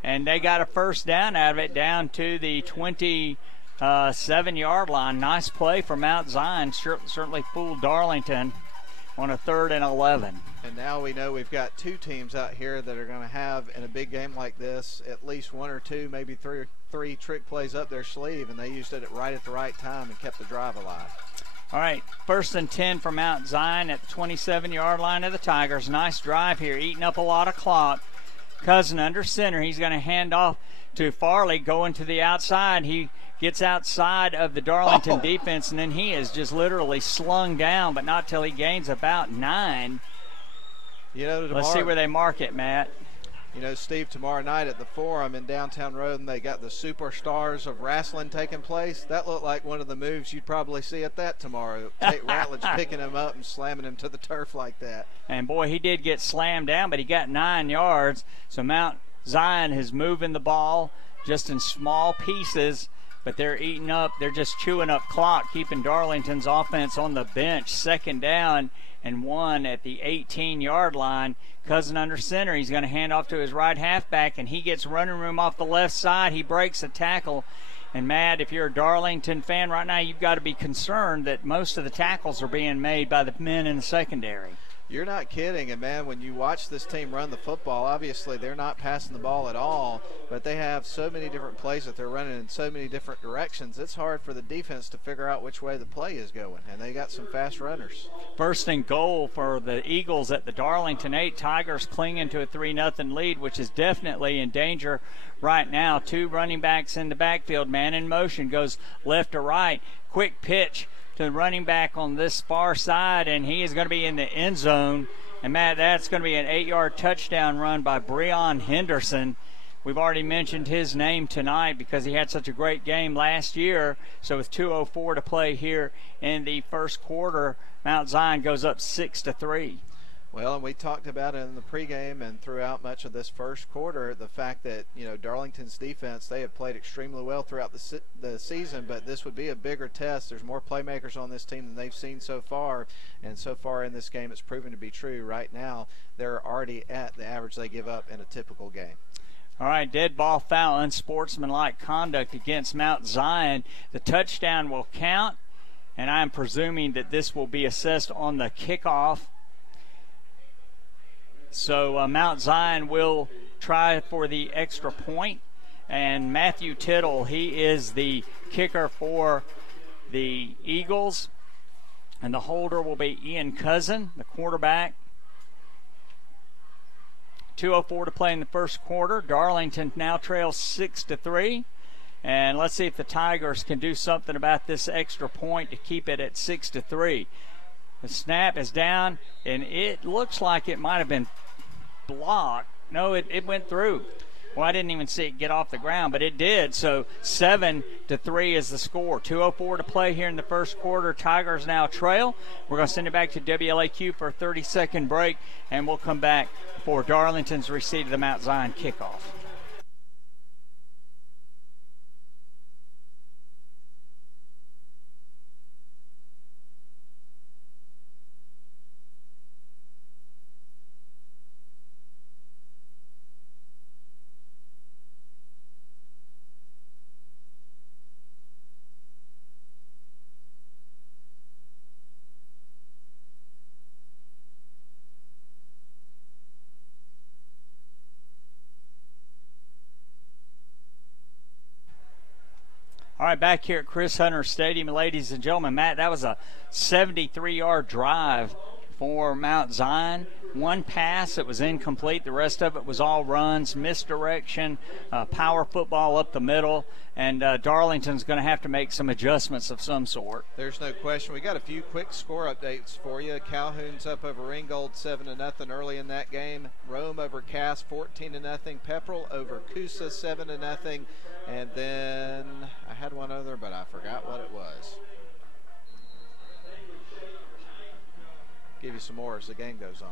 And they got a 1st down out of it, down to the 27-yard line. Nice play for Mount Zion. Certainly fooled Darlington on a 3rd and 11. And now we know we've got 2 teams out here that are going to have, in a big game like this, at least 1 or 2, maybe three trick plays up their sleeve, and they used it right at the right time and kept the drive alive. All right, 1st and 10 for Mount Zion at the 27-yard line of the Tigers. Nice drive here, eating up a lot of clock. Cousin under center. He's going to hand off to Farley going to the outside. He gets outside of the Darlington defense, and then he is just literally slung down, but not till he gains about 9. You know, let's see where they mark it, Matt. You know, Steve, tomorrow night at the Forum in downtown Roden, they got the Superstars of Wrestling taking place. That looked like one of the moves you'd probably see at that tomorrow. Tate Ratledge picking him up and slamming him to the turf like that. And, boy, he did get slammed down, but he got 9 yards. So Mount Zion is moving the ball just in small pieces, but they're eating up, they're just chewing up clock, keeping Darlington's offense on the bench. 2nd down and 1 at the 18-yard line. Cousin under center. He's going to hand off to his right halfback, and he gets running room off the left side. He breaks a tackle. And, Matt, if you're a Darlington fan right now, you've got to be concerned that most of the tackles are being made by the men in the secondary. You're not kidding. And, man, when you watch this team run the football, obviously they're not passing the ball at all, but they have so many different plays that they're running in so many different directions. It's hard for the defense to figure out which way the play is going, and they got some fast runners. 1st and goal for the Eagles at the Darlington 8. Tigers clinging to a 3-0 lead, which is definitely in danger right now. 2 running backs in the backfield. Man in motion, goes left to right. Quick pitch to the running back on this far side, and he is going to be in the end zone. And, Matt, that's going to be an 8-yard touchdown run by Breon Henderson. We've already mentioned his name tonight because he had such a great game last year. So with 2:04 to play here in the first quarter, Mount Zion goes up 6-3. Well, and we talked about it in the pregame and throughout much of this first quarter, the fact that, you know, Darlington's defense, they have played extremely well throughout the season, but this would be a bigger test. There's more playmakers on this team than they've seen so far, and so far in this game it's proven to be true. Right now, they're already at the average they give up in a typical game. All right, dead ball foul, unsportsmanlike conduct against Mount Zion. The touchdown will count, and I'm presuming that this will be assessed on the kickoff. So Mount Zion will try for the extra point. And Matthew Tittle, he is the kicker for the Eagles. And the holder will be Ian Cousin, the quarterback. 2:04 to play in the first quarter. Darlington now trails 6-3. And let's see if the Tigers can do something about this extra point to keep it at 6-3. The snap is down, and it looks like it might have been blocked. No, it went through. Well, I didn't even see it get off the ground, but it did. So 7-3 is the score. 2:04 to play here in the first quarter. Tigers now trail. We're going to send it back to WLAQ for a 30-second break, and we'll come back for Darlington's receipt of the Mount Zion kickoff. All right, back here at Chris Hunter Stadium, ladies and gentlemen. Matt, that was a 73-yard drive for Mount Zion. One pass, it was incomplete. The rest of it was all runs, misdirection, power football up the middle, and Darlington's going to have to make some adjustments of some sort. There's no question. We got a few quick score updates for you. Calhoun's up over Ringgold 7-0 early in that game. Rome over Cass 14-0. Pepperell over Coosa 7-0. And then I had one other, but I forgot what it was. Give you some more as the game goes on.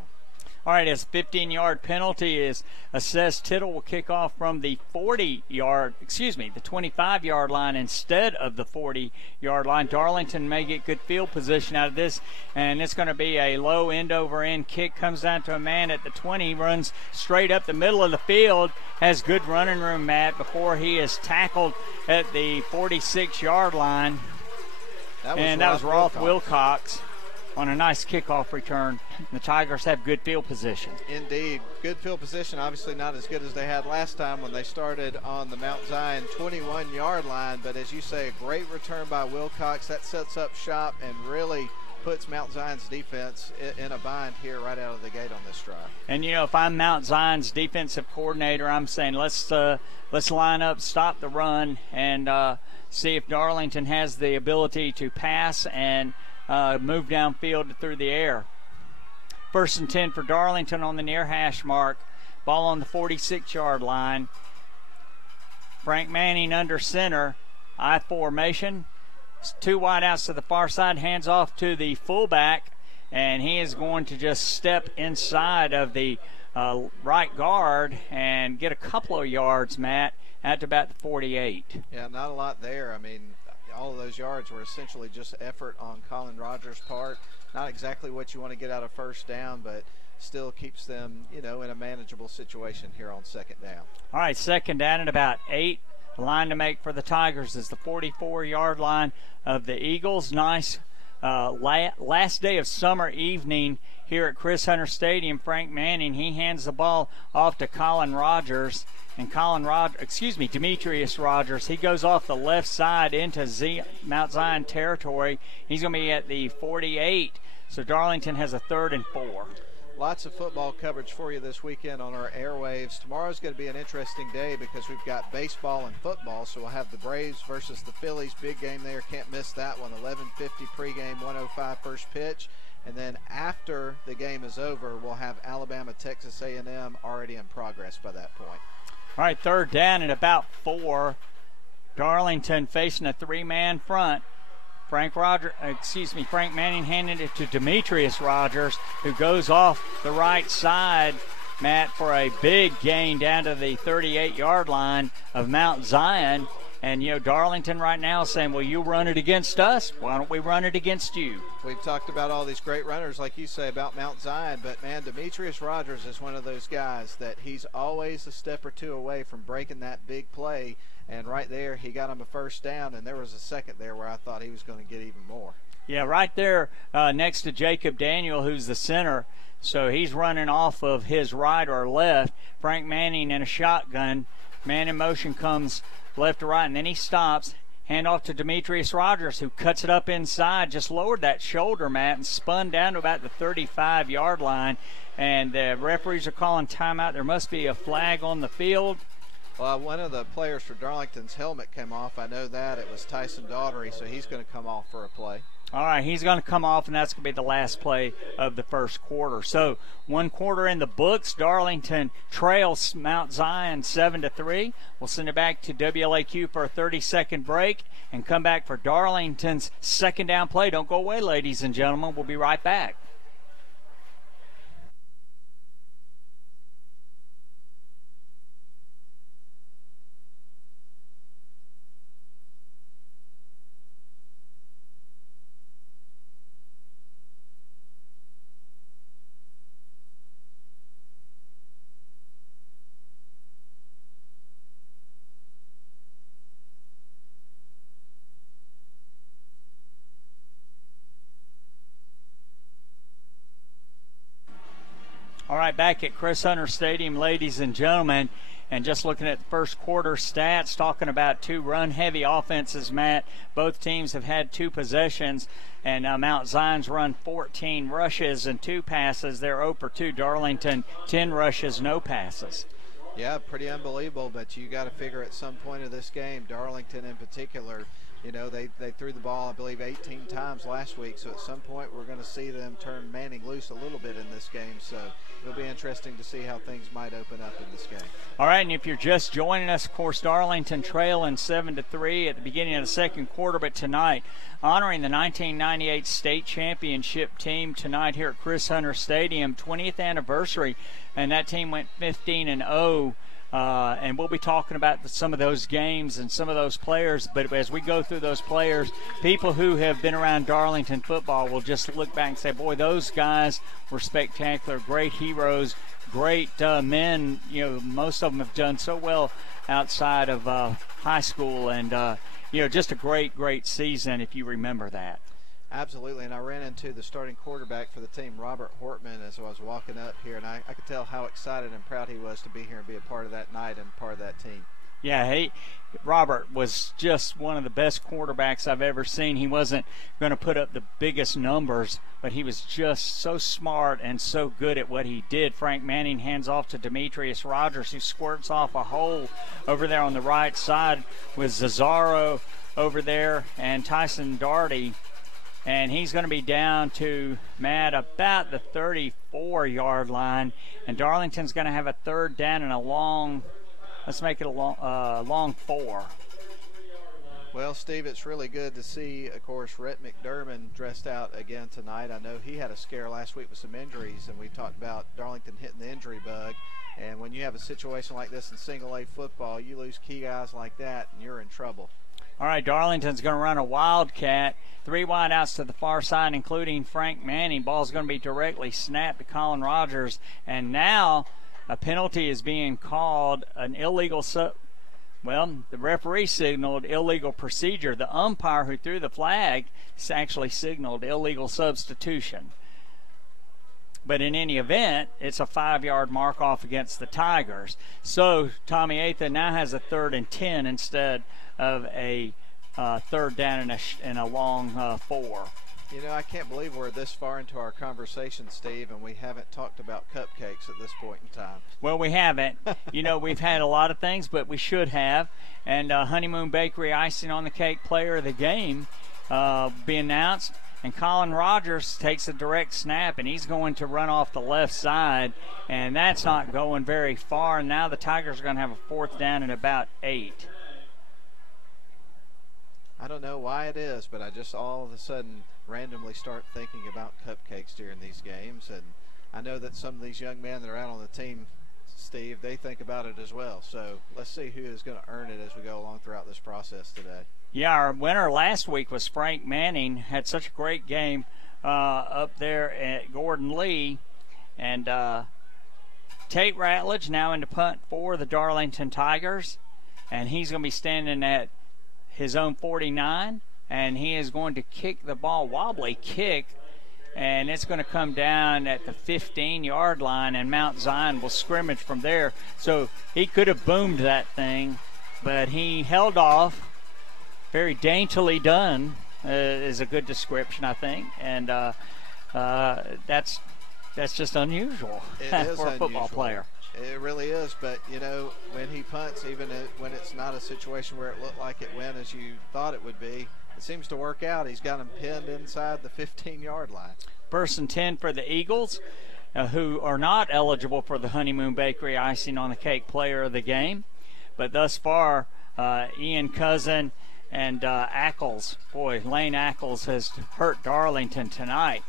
All right, as a 15-yard penalty is assessed, Tittle will kick off from the 25-yard line instead of the 40-yard line. Darlington may get good field position out of this, and it's going to be a low end-over-end kick. Comes down to a man at the 20, runs straight up the middle of the field, has good running room, Matt, before he is tackled at the 46-yard line. That was Roth Wilcox. on a nice kickoff return. The Tigers have good field position. Indeed. Good field position. Obviously not as good as they had last time when they started on the Mount Zion 21-yard line. But as you say, a great return by Wilcox. That sets up shop and really puts Mount Zion's defense in a bind here right out of the gate on this drive. And, if I'm Mount Zion's defensive coordinator, I'm saying let's line up, stop the run, and see if Darlington has the ability to pass and move downfield through the air. 1st and 10 for Darlington on the near hash mark. Ball on the 46-yard line. Frank Manning under center. I formation. 2 wideouts to the far side. Hands off to the fullback. And he is going to just step inside of the right guard and get a couple of yards, Matt, at about the 48. Yeah, not a lot there. I mean, all of those yards were essentially just effort on Colin Rogers' part. Not exactly what you want to get out of first down, but still keeps them, in a manageable situation here on 2nd down. All right, 2nd down at about 8. The line to make for the Tigers is the 44-yard line of the Eagles. Nice last day of summer evening here at Chris Hunter Stadium. Frank Manning, he hands the ball off to Colin Rogers. And Demetrius Rogers, he goes off the left side into Mount Zion territory. He's going to be at the 48. So Darlington has a 3rd and 4. Lots of football coverage for you this weekend on our airwaves. Tomorrow's going to be an interesting day because we've got baseball and football. So we'll have the Braves versus the Phillies. Big game there. Can't miss that one. 11:50 pregame, 1:05 first pitch. And then after the game is over, we'll have Alabama, Texas A&M already in progress by that point. All right, 3rd down at about 4. Darlington facing a 3-man front. Frank Manning handed it to Demetrius Rogers, who goes off the right side, Matt, for a big gain down to the 38-yard line of Mount Zion. And, Darlington right now is saying, well, you run it against us. Why don't we run it against you? We've talked about all these great runners, like you say, about Mount Zion. But, man, Demetrius Rogers is one of those guys that he's always a step or two away from breaking that big play. And right there, he got him a 1st down, and there was a second there where I thought he was going to get even more. Yeah, right there next to Jacob Daniel, who's the center. So he's running off of his right or left. Frank Manning in a shotgun. Man in motion comes left to right, and then he stops. Hand off to Demetrius Rogers, who cuts it up inside, just lowered that shoulder, Matt, and spun down to about the 35-yard line. And the referees are calling timeout. There must be a flag on the field. Well, one of the players for Darlington's helmet came off. I know that. It was Tyson Daughtery, so he's going to come off for a play. All right, he's going to come off, and that's going to be the last play of the 1st quarter. So 1 quarter in the books. Darlington trails Mount Zion 7-3. We'll send it back to WLAQ for a 30-second break and come back for Darlington's 2nd down play. Don't go away, ladies and gentlemen. We'll be right back. All right, back at Chris Hunter Stadium, ladies and gentlemen, and just looking at the 1st quarter stats, talking about 2 run-heavy offenses, Matt. Both teams have had 2 possessions, and Mount Zion's run 14 rushes and 2 passes. They're 0 for 2. Darlington, 10 rushes, no passes. Yeah, pretty unbelievable, but you got to figure at some point of this game, Darlington in particular, they threw the ball, I believe, 18 times last week. So at some point we're going to see them turn Manning loose a little bit in this game. So it'll be interesting to see how things might open up in this game. All right, and if you're just joining us, of course, Darlington trailing 7-3 at the beginning of the 2nd quarter. But tonight, honoring the 1998 state championship team tonight here at Chris Hunter Stadium, 20th anniversary, and that team went 15-0. And we'll be talking about some of those games and some of those players. But as we go through those players, people who have been around Darlington football will just look back and say, boy, those guys were spectacular, great heroes, great men. Most of them have done so well outside of high school. And, just a great, great season if you remember that. Absolutely, and I ran into the starting quarterback for the team, Robert Hortman, as I was walking up here, and I could tell how excited and proud he was to be here and be a part of that night and part of that team. Yeah, Robert was just one of the best quarterbacks I've ever seen. He wasn't going to put up the biggest numbers, but he was just so smart and so good at what he did. Frank Manning hands off to Demetrius Rogers, who squirts off a hole over there on the right side with Zazzaro over there and Tyson Darty. And he's going to be down to, Matt, about the 34-yard line. And Darlington's going to have a third down and a long, let's make it a long 4. Well, Steve, it's really good to see, of course, Rhett McDermott dressed out again tonight. I know he had a scare last week with some injuries, and we talked about Darlington hitting the injury bug. And when you have a situation like this in single-A football, you lose key guys like that, and you're in trouble. All right, Darlington's going to run a wildcat. 3 wideouts to the far side, including Frank Manning. Ball's going to be directly snapped to Colin Rogers. And now a penalty is being called, an illegal the referee signaled illegal procedure. The umpire who threw the flag actually signaled illegal substitution. But in any event, it's a 5-yard mark off against the Tigers. So Tommy Atha now has a 3rd and 10 instead of a third down and a long 4. You know, I can't believe we're this far into our conversation, Steve, and we haven't talked about cupcakes at this point in time. Well, we haven't. You know, we've had a lot of things, but we should have. And Honeymoon Bakery icing on the cake player of the game be announced. And Colin Rogers takes a direct snap, and he's going to run off the left side, and that's not going very far. And now the Tigers are going to have a 4th down and about 8. I don't know why it is, but I just all of a sudden randomly start thinking about cupcakes during these games. And I know that some of these young men that are out on the team, Steve, they think about it as well. So let's see who is going to earn it as we go along throughout this process today. Yeah, our winner last week was Frank Manning. Had such a great game up there at Gordon Lee. And Tate Ratledge now in the punt for the Darlington Tigers. And he's going to be standing at his own 49, and he is going to kick the ball, wobbly kick, and it's going to come down at the 15-yard line, and Mount Zion will scrimmage from there. So he could have boomed that thing, but he held off. Very daintily done is a good description, I think, and that's just unusual for a football player. It really is, but, you know, when he punts, even when it's not a situation where it looked like it went as you thought it would be, it seems to work out. He's got him pinned inside the 15-yard line. 1st and 10 for the Eagles, who are not eligible for the Honeymoon Bakery icing on the cake player of the game. But thus far, Ian Cousin and Ackles, boy, Lane Ackles has hurt Darlington tonight.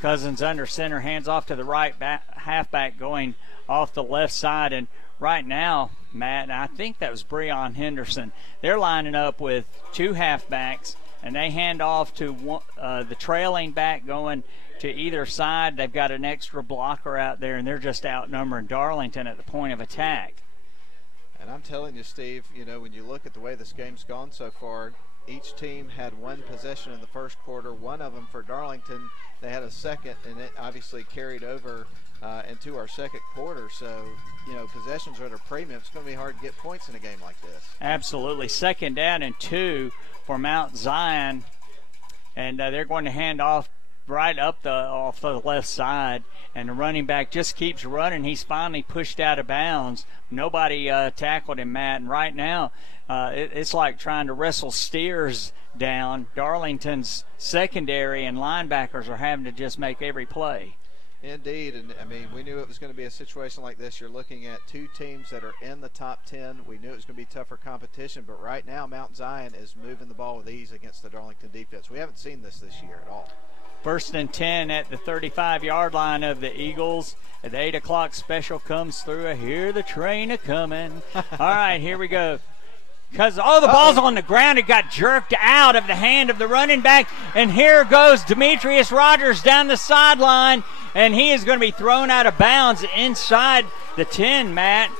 Cousins under center, hands off to the right halfback going off the left side. And right now, Matt, and I think that was Breon Henderson, they're lining up with 2 halfbacks, and they hand off to the trailing back going to either side. They've got an extra blocker out there, and they're just outnumbering Darlington at the point of attack. And I'm telling you, Steve, you know, when you look at the way this game's gone so far, each team had 1 possession in the first quarter. One of them for Darlington, they had a second, and it obviously carried over into our second quarter. So, you know, possessions are at a premium. It's going to be hard to get points in a game like this. Absolutely. 2nd down and 2 for Mount Zion, and they're going to hand off right up off the left side, and the running back just keeps running. He's finally pushed out of bounds. Nobody tackled him, Matt, and right now it's like trying to wrestle steers down. Darlington's secondary and linebackers are having to just make every play. Indeed, and I mean, we knew it was going to be a situation like this. You're looking at 2 teams that are in the top 10. We knew it was going to be tougher competition, but right now Mount Zion is moving the ball with ease against the Darlington defense. We haven't seen this year at all. 1st and 10 at the 35-yard line of the Eagles. At the 8 o'clock special comes through. I hear the train a-coming. All right, here we go. Because, the ball's on the ground. It got jerked out of the hand of the running back. And here goes Demetrius Rogers down the sideline. And he is going to be thrown out of bounds inside the 10, Matt.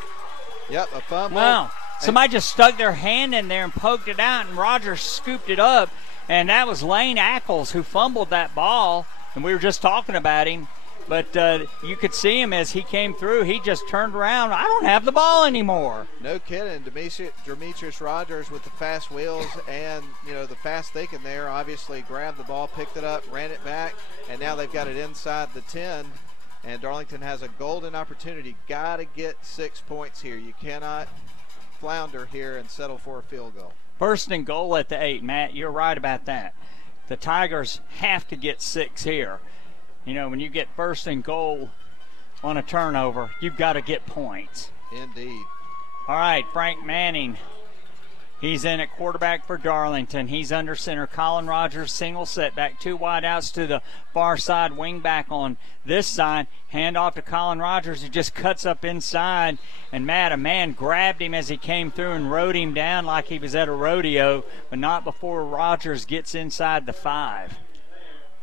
Yep, a fumble. Wow. Somebody just stuck their hand in there and poked it out, and Rogers scooped it up. And that was Lane Ackles who fumbled that ball, and we were just talking about him. But you could see him as he came through. He just turned around. I don't have the ball anymore. No kidding. Demetrius Rogers with the fast wheels and, the fast thinking there, obviously grabbed the ball, picked it up, ran it back, and now they've got it inside the 10. And Darlington has a golden opportunity. Got to get 6 points here. You cannot flounder here and settle for a field goal. First and goal at the 8. Matt, you're right about that. The Tigers have to get 6 here. When you get first and goal on a turnover, you've got to get points. Indeed. All right, Frank Manning. He's in at quarterback for Darlington. He's under center. Colin Rogers, single setback. 2 wide outs to the far side, wing back on this side. Hand off to Colin Rogers, who just cuts up inside. And Matt, a man grabbed him as he came through and rode him down like he was at a rodeo, but not before Rogers gets inside the 5.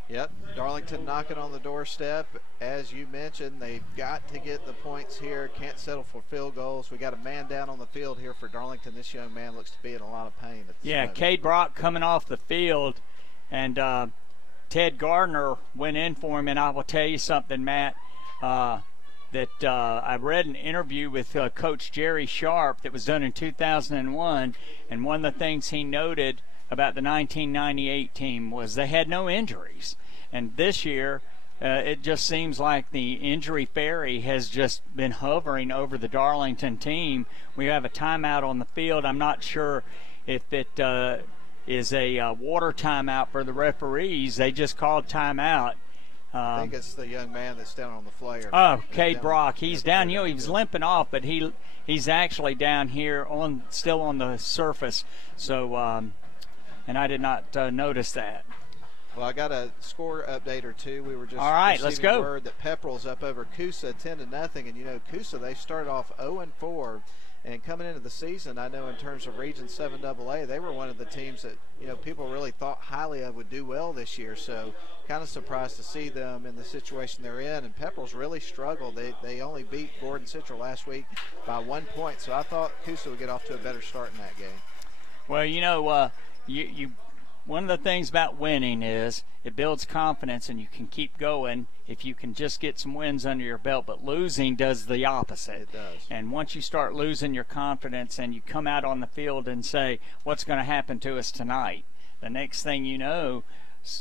Yep, Darlington knocking on the doorstep. As you mentioned, they've got to get the points here. Can't settle for field goals. We got a man down on the field here for Darlington. This young man looks to be in a lot of pain. Cade Brock coming off the field, and Ted Gardner went in for him. And I will tell you something, Matt, that I read an interview with Coach Jerry Sharp that was done in 2001, and one of the things he noted about the 1998 team was they had no injuries. And this year, it just seems like the injury ferry has just been hovering over the Darlington team. We have a timeout on the field. I'm not sure if it is a water timeout for the referees. They just called timeout. I think it's the young man that's down on the flare. Oh, Cade Brock. He's down. He was limping off, but he's actually down here still on the surface. So, and I did not notice that. Well, I got a score update or two. We were just all right. Let's go. Word that Pepperell's up over Coosa 10-0, and Coosa, they started off 0-4, and coming into the season, I know in terms of Region 7AA, they were one of the teams that people really thought highly of would do well this year. So kind of surprised to see them in the situation they're in. And Pepperell's really struggled. They only beat Gordon Central last week by 1 point. So I thought Coosa would get off to a better start in that game. Well, you one of the things about winning is it builds confidence, and you can keep going if you can just get some wins under your belt. But losing does the opposite. It does. And once you start losing your confidence and you come out on the field and say, what's going to happen to us tonight? The next thing you know,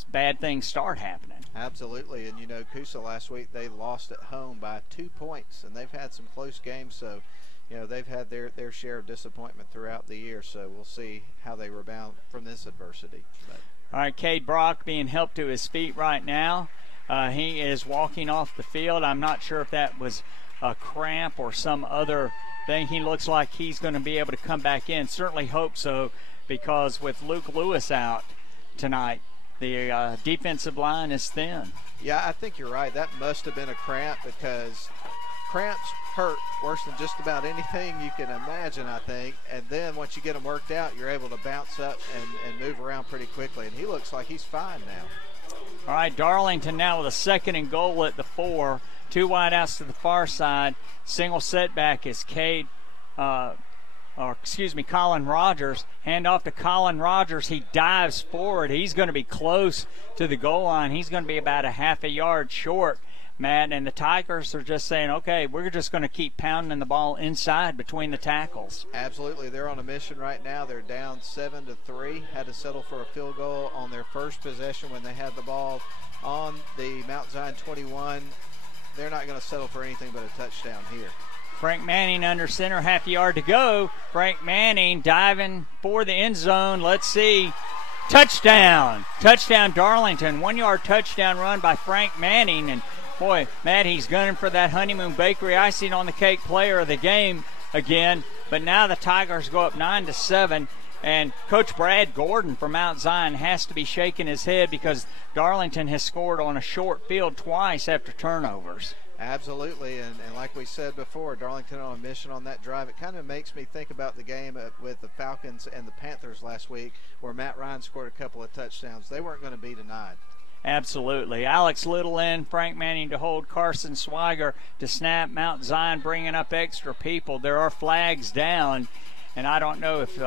bad things start happening. Absolutely. And, Coosa last week, they lost at home by 2 points, and they've had some close games. So, they've had their share of disappointment throughout the year, so we'll see how they rebound from this adversity. All right, Cade Brock being helped to his feet right now. He is walking off the field. I'm not sure if that was a cramp or some other thing. He looks like he's going to be able to come back in. Certainly hope so, because with Luke Lewis out tonight, the defensive line is thin. Yeah, I think you're right. That must have been a cramp, because cramps hurt worse than just about anything you can imagine, I think. And then once you get them worked out, you're able to bounce up and move around pretty quickly. And he looks like he's fine now. All right, Darlington now with a 2nd and goal at the 4. 2 wide outs to the far side. Single setback is Colin Rogers. Hand off to Colin Rogers. He dives forward. He's going to be close to the goal line. He's going to be about a half a yard short, Matt, and the Tigers are just saying, okay, we're just going to keep pounding the ball inside between the tackles. Absolutely. They're on a mission right now. They're down 7-3. Had to settle for a field goal on their first possession when they had the ball on the Mount Zion 21. They're not going to settle for anything but a touchdown here. Frank Manning under center, half a yard to go. Frank Manning diving for the end zone. Let's see. Touchdown. Touchdown Darlington. 1 yard touchdown run by Frank Manning. And boy, Matt, he's gunning for that Honeymoon Bakery icing on the cake player of the game again. But now the Tigers go up 9-7, and Coach Brad Gordon from Mount Zion has to be shaking his head, because Darlington has scored on a short field twice after turnovers. Absolutely, and like we said before, Darlington on a mission on that drive. It kind of makes me think about the game with the Falcons and the Panthers last week, where Matt Ryan scored a couple of touchdowns. They weren't going to be denied. Absolutely. Alex Little in, Frank Manning to hold, Carson Swiger to snap. Mount Zion bringing up extra people. There are flags down, and I don't know if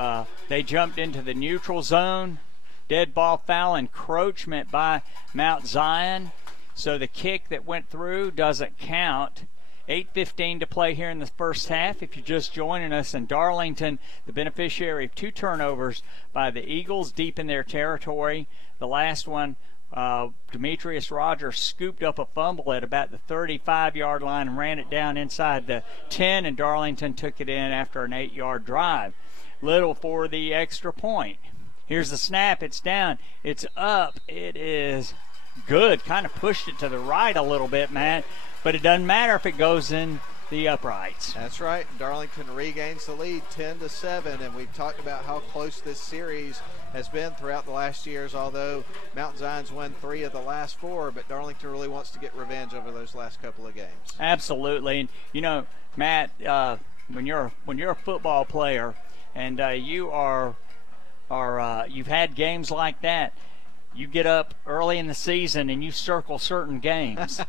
they jumped into the neutral zone dead ball foul encroachment by Mount Zion. So the kick that went through doesn't count. 8:15 to play here in the first half. If you're just joining us, in Darlington, the beneficiary of 2 turnovers by the Eagles deep in their territory. The last one, Demetrius Rogers scooped up a fumble at about the 35-yard line and ran it down inside the 10, and Darlington took it in after an 8-yard drive. Little for the extra point. Here's the snap. It's down. It's up. It is good. Kind of pushed it to the right a little bit, Matt. But it doesn't matter if it goes in the uprights. That's right. Darlington regains the lead 10-7, and we've talked about how close this series has been throughout the last years, although Mount Zion's won 3 of the last 4, but Darlington really wants to get revenge over those last couple of games. Absolutely. And, you know, Matt, when you're a football player and you've had games like that, you get up early in the season and you circle certain games.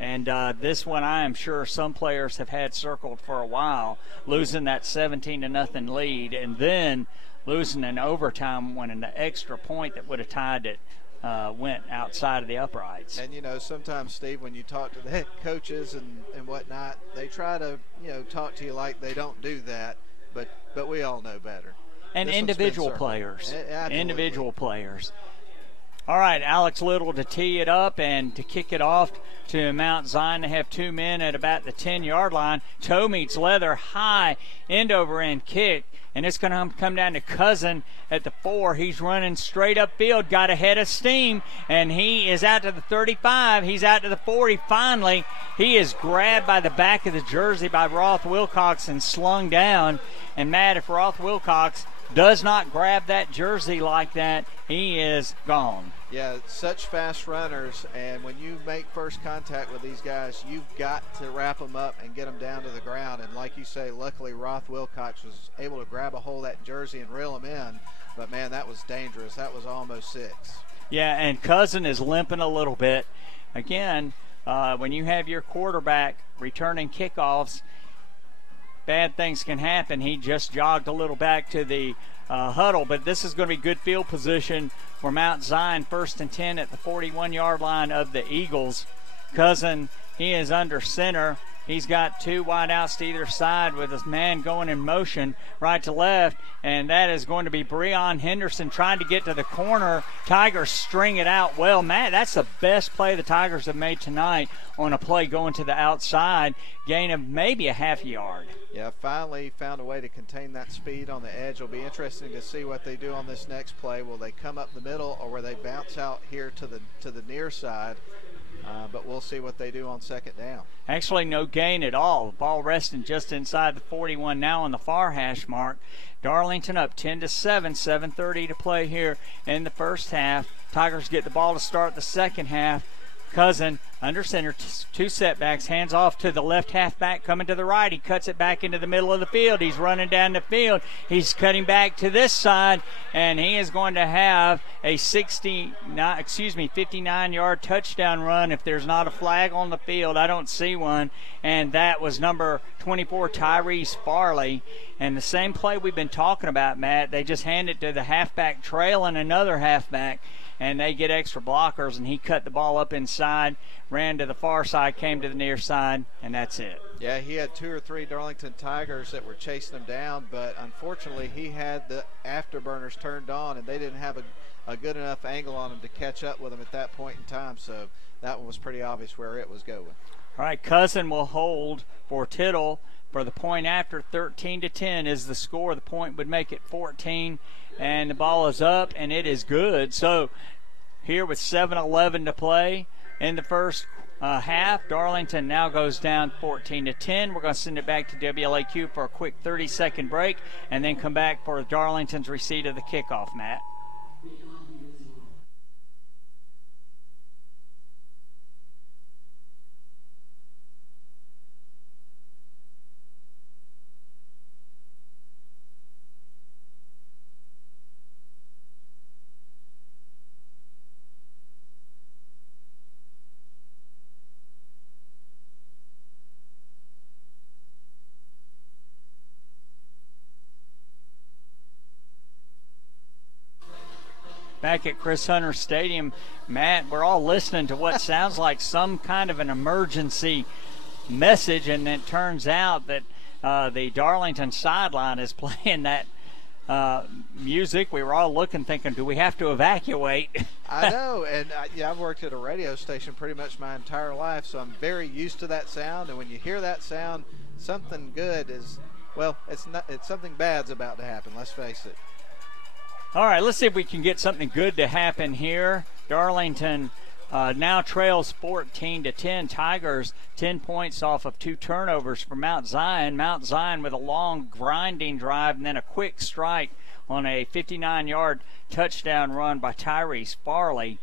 And this one I am sure some players have had circled for a while, losing that 17-0 lead and then losing an overtime when an extra point that would have tied it went outside of the uprights. And, you know, sometimes, Steve, when you talk to the head coaches and whatnot, they try to, you know, talk to you like they don't do that, but we all know better. And individual players. Absolutely. Individual players. All right, Alex Little to tee it up and to kick it off to Mount Zion. They have 2 men at about the 10-yard line. Toe meets leather, high end-over-end kick, and it's going to come down to Cousin at the 4. He's running straight upfield, got a head of steam, and he is out to the 35. He's out to the 40 finally. He is grabbed by the back of the jersey by Roth Wilcox and slung down. And, Matt, if Roth Wilcox does not grab that jersey like that, he is gone. Yeah, such fast runners, and when you make first contact with these guys, you've got to wrap them up and get them down to the ground. And like you say, luckily Roth Wilcox was able to grab a hold of that jersey and reel him in. But, man, that was dangerous. That was almost 6. Yeah, and Cousin is limping a little bit. Again, when you have your quarterback returning kickoffs, bad things can happen. He just jogged a little back to the huddle, but this is going to be good field position for Mount Zion. 1st and 10 at the 41-yard line of the Eagles. Cousin, he is under center. He's got 2 wideouts to either side with his man going in motion right to left, and that is going to be Breon Henderson trying to get to the corner. Tigers string it out well. Matt, that's the best play the Tigers have made tonight on a play going to the outside, gain of maybe a half yard. Yeah, finally found a way to contain that speed on the edge. It'll be interesting to see what they do on this next play. Will they come up the middle, or will they bounce out here to the near side? But we'll see what they do on 2nd down. Actually, no gain at all. Ball resting just inside the 41 now on the far hash mark. Darlington up 10-7, 7:30 to play here in the first half. Tigers get the ball to start the second half. Cousin under center, 2 setbacks, hands off to the left halfback coming to the right. He cuts it back into the middle of the field. He's running down the field. He's cutting back to this side, and he is going to have a 59-yard touchdown run if there's not a flag on the field. I don't see one, and that was number 24, Tyrese Farley. And the same play we've been talking about, Matt, they just hand it to the halfback trailing another halfback, and they get extra blockers, and he cut the ball up inside, ran to the far side, came to the near side, and that's it. Yeah, he had 2 or 3 Darlington Tigers that were chasing him down, but unfortunately he had the afterburners turned on, and they didn't have a good enough angle on him to catch up with him at that point in time, so that one was pretty obvious where it was going. All right, Cousin will hold for Tittle for the point after. 13-10 is the score. The point would make it 14, and the ball is up, and it is good. So here with 7:11 to play in the first half, Darlington now goes down 14-10. We're going to send it back to WLAQ for a quick 30-second break and then come back for Darlington's receipt of the kickoff, Matt. back at Chris Hunter Stadium. Matt, we're all listening to what sounds like some kind of an emergency message, and it turns out that the Darlington sideline is playing that music. We were all looking, thinking, do we have to evacuate? I know, and I've worked at a radio station pretty much my entire life, so I'm very used to that sound. And when you hear that sound, something good is, well, it's something bad's about to happen. Let's face it. All right, let's see if we can get something good to happen here. Darlington now trails 14-10. Tigers 10 points off of 2 turnovers for Mount Zion. Mount Zion with a long grinding drive and then a quick strike on a 59-yard touchdown run by Tyrese Farley.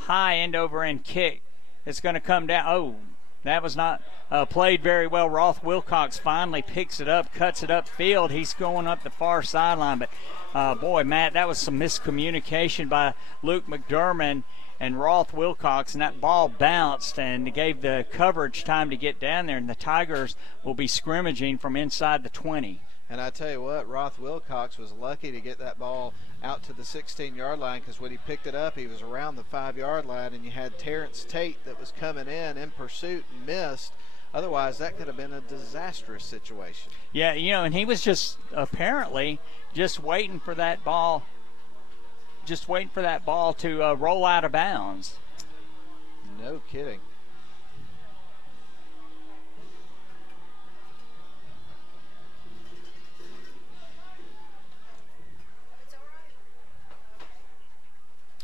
High end-over-end kick. It's going to come down. Oh, that was not played very well. Roth Wilcox finally picks it up, cuts it upfield. He's going up the far sideline. But, boy, Matt, that was some miscommunication by Luke McDermott and Roth Wilcox, and that ball bounced and gave the coverage time to get down there, and the Tigers will be scrimmaging from inside the 20. And I tell you what, Roth Wilcox was lucky to get that ball out to the 16-yard line, because when he picked it up, he was around the 5-yard line, and you had Terrence Tate that was coming in pursuit and missed. Otherwise, that could have been a disastrous situation. Yeah, and he was just apparently just waiting for that ball to roll out of bounds. No kidding.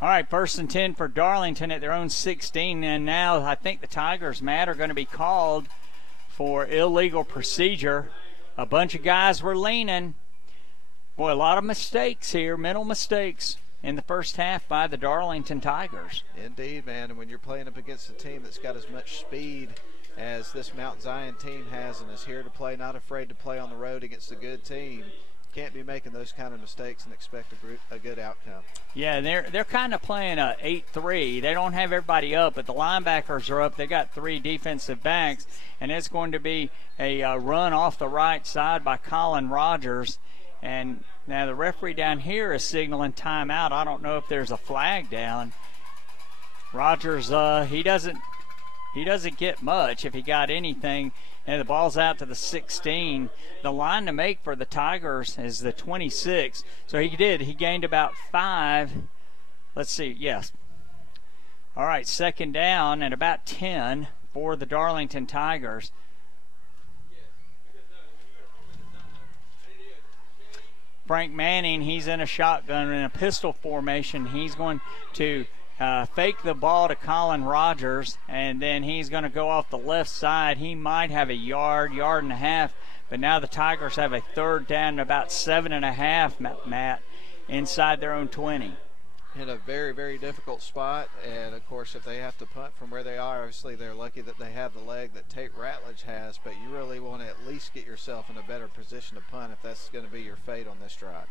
All right, 1st and 10 for Darlington at their own 16, and now I think the Tigers, Matt, are going to be called for illegal procedure. A bunch of guys were leaning. Boy, a lot of mistakes here, mental mistakes in the first half by the Darlington Tigers. Indeed, man, and when you're playing up against a team that's got as much speed as this Mount Zion team has and is here to play, not afraid to play on the road against a good team, can't be making those kind of mistakes and expect a good outcome. Yeah, they're kind of playing a 8-3. They don't have everybody up, but the linebackers are up. They got 3 defensive backs, and it's going to be a run off the right side by Colin Rogers. And now the referee down here is signaling timeout. I don't know if there's a flag down. Rogers, he doesn't get much if he got anything. And the ball's out to the 16. The line to make for the Tigers is the 26. So he gained about 5. Let's see, yes. All right, 2nd down and about 10 for the Darlington Tigers. Frank Manning, he's in a shotgun in a pistol formation. He's going to fake the ball to Colin Rogers, and then he's going to go off the left side. He might have a yard and a half, but now the Tigers have a 3rd down and about 7.5, Matt, inside their own 20. In a very, very difficult spot, and of course if they have to punt from where they are, obviously they're lucky that they have the leg that Tate Ratledge has, but you really want to at least get yourself in a better position to punt if that's going to be your fate on this drive.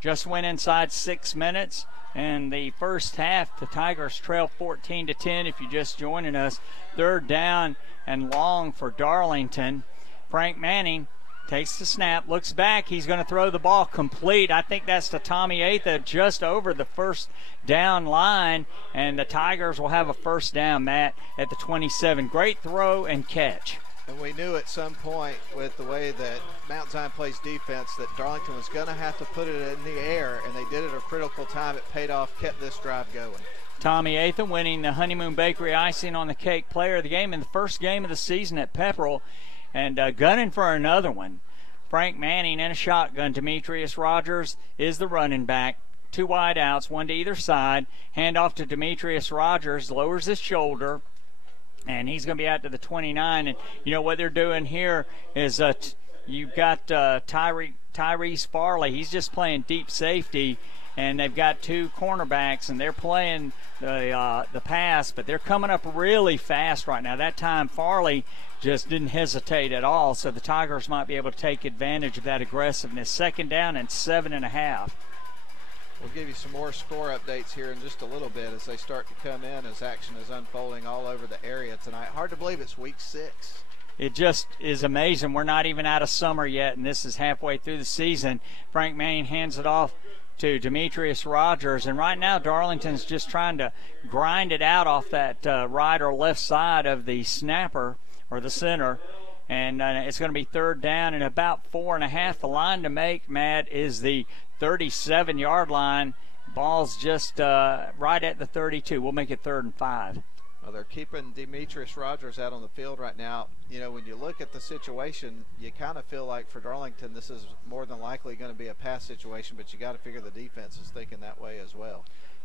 Just went inside 6 minutes, and the first half, the Tigers trail 14-10. If you're just joining us, 3rd down and long for Darlington. Frank Manning takes the snap, looks back. He's going to throw the ball complete. I think that's to Tommy Atha just over the 1st down line, and the Tigers will have a 1st down, Matt, at the 27. Great throw and catch. And we knew at some point with the way that Mount Zion plays defense that Darlington was going to have to put it in the air, and they did it at a critical time. It paid off, kept this drive going. Tommy Atha winning the Honeymoon Bakery Icing on the Cake Player of the Game in the first game of the season at Pepperell, and gunning for another one. Frank Manning in a shotgun. Demetrius Rogers is the running back. 2 wide outs, 1 to either side. Hand off to Demetrius Rogers, lowers his shoulder, and he's going to be out to the 29. And you know what they're doing here is you've got Tyrese Farley. He's just playing deep safety, and they've got 2 cornerbacks, and they're playing the pass, but they're coming up really fast right now. That time Farley just didn't hesitate at all, so the Tigers might be able to take advantage of that aggressiveness. 2nd down and 7.5. We'll give you some more score updates here in just a little bit as they start to come in, as action is unfolding all over the area tonight. Hard to believe it's week 6. It just is amazing. We're not even out of summer yet, and this is halfway through the season. Frank Manning hands it off to Demetrius Rogers. And right now Darlington's just trying to grind it out off that right or left side of the snapper or the center. And it's going to be third down and about 4.5. The line to make, Matt, is the 37-yard line. Ball's just right at the 32. We'll make it 3rd and 5. Well, they're keeping Demetrius Rogers out on the field right now. You know, when you look at the situation, you kind of feel like for Darlington this is more than likely going to be a pass situation, but you got to figure the defense is thinking that way as well.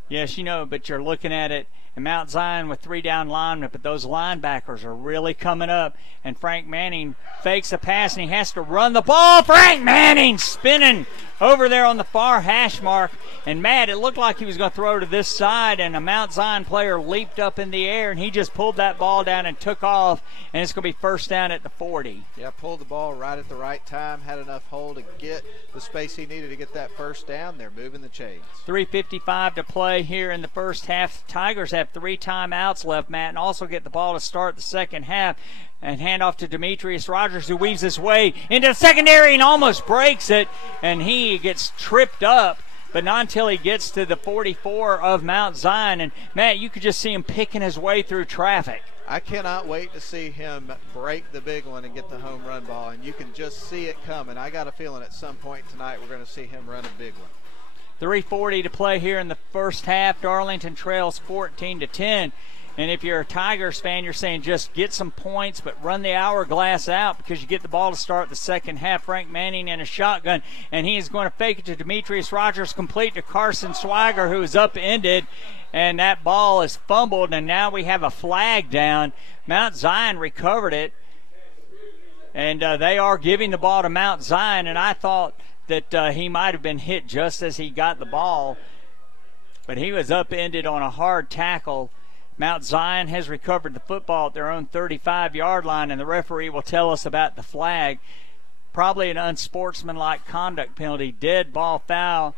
Yes, you know, but you're looking at it, and Mount Zion with 3 down linemen, but those linebackers are really coming up, and Frank Manning fakes a pass, and he has to run the ball. Frank Manning spinning over there on the far hash mark, and Matt, it looked like he was going to throw to this side, and a Mount Zion player leaped up in the air, and he just pulled that ball down and took off, and it's going to be first down at the 40. Yeah, pulled the ball right at the right time, had enough hold to get the space he needed to get that first down. They're moving the chains. 3:55 to play here in the first half. Tigers have 3 timeouts left, Matt, and also get the ball to start the second half. And hand off to Demetrius Rogers, who weaves his way into the secondary and almost breaks it. And he gets tripped up, but not until he gets to the 44 of Mount Zion. And, Matt, you could just see him picking his way through traffic. I cannot wait to see him break the big one and get the home run ball. And you can just see it coming. I got a feeling at some point tonight we're going to see him run a big one. 3:40 to play here in the first half. Darlington trails 14-10. And if you're a Tigers fan, you're saying just get some points, but run the hourglass out because you get the ball to start the second half. Frank Manning in a shotgun, and he is going to fake it to Demetrius Rogers, complete to Carson Swiger, who is upended, and that ball is fumbled, and now we have a flag down. Mount Zion recovered it, and they are giving the ball to Mount Zion, and I thought that he might have been hit just as he got the ball, but he was upended on a hard tackle. Mount Zion has recovered the football at their own 35-yard line, and the referee will tell us about the flag. Probably an unsportsmanlike conduct penalty, dead ball foul,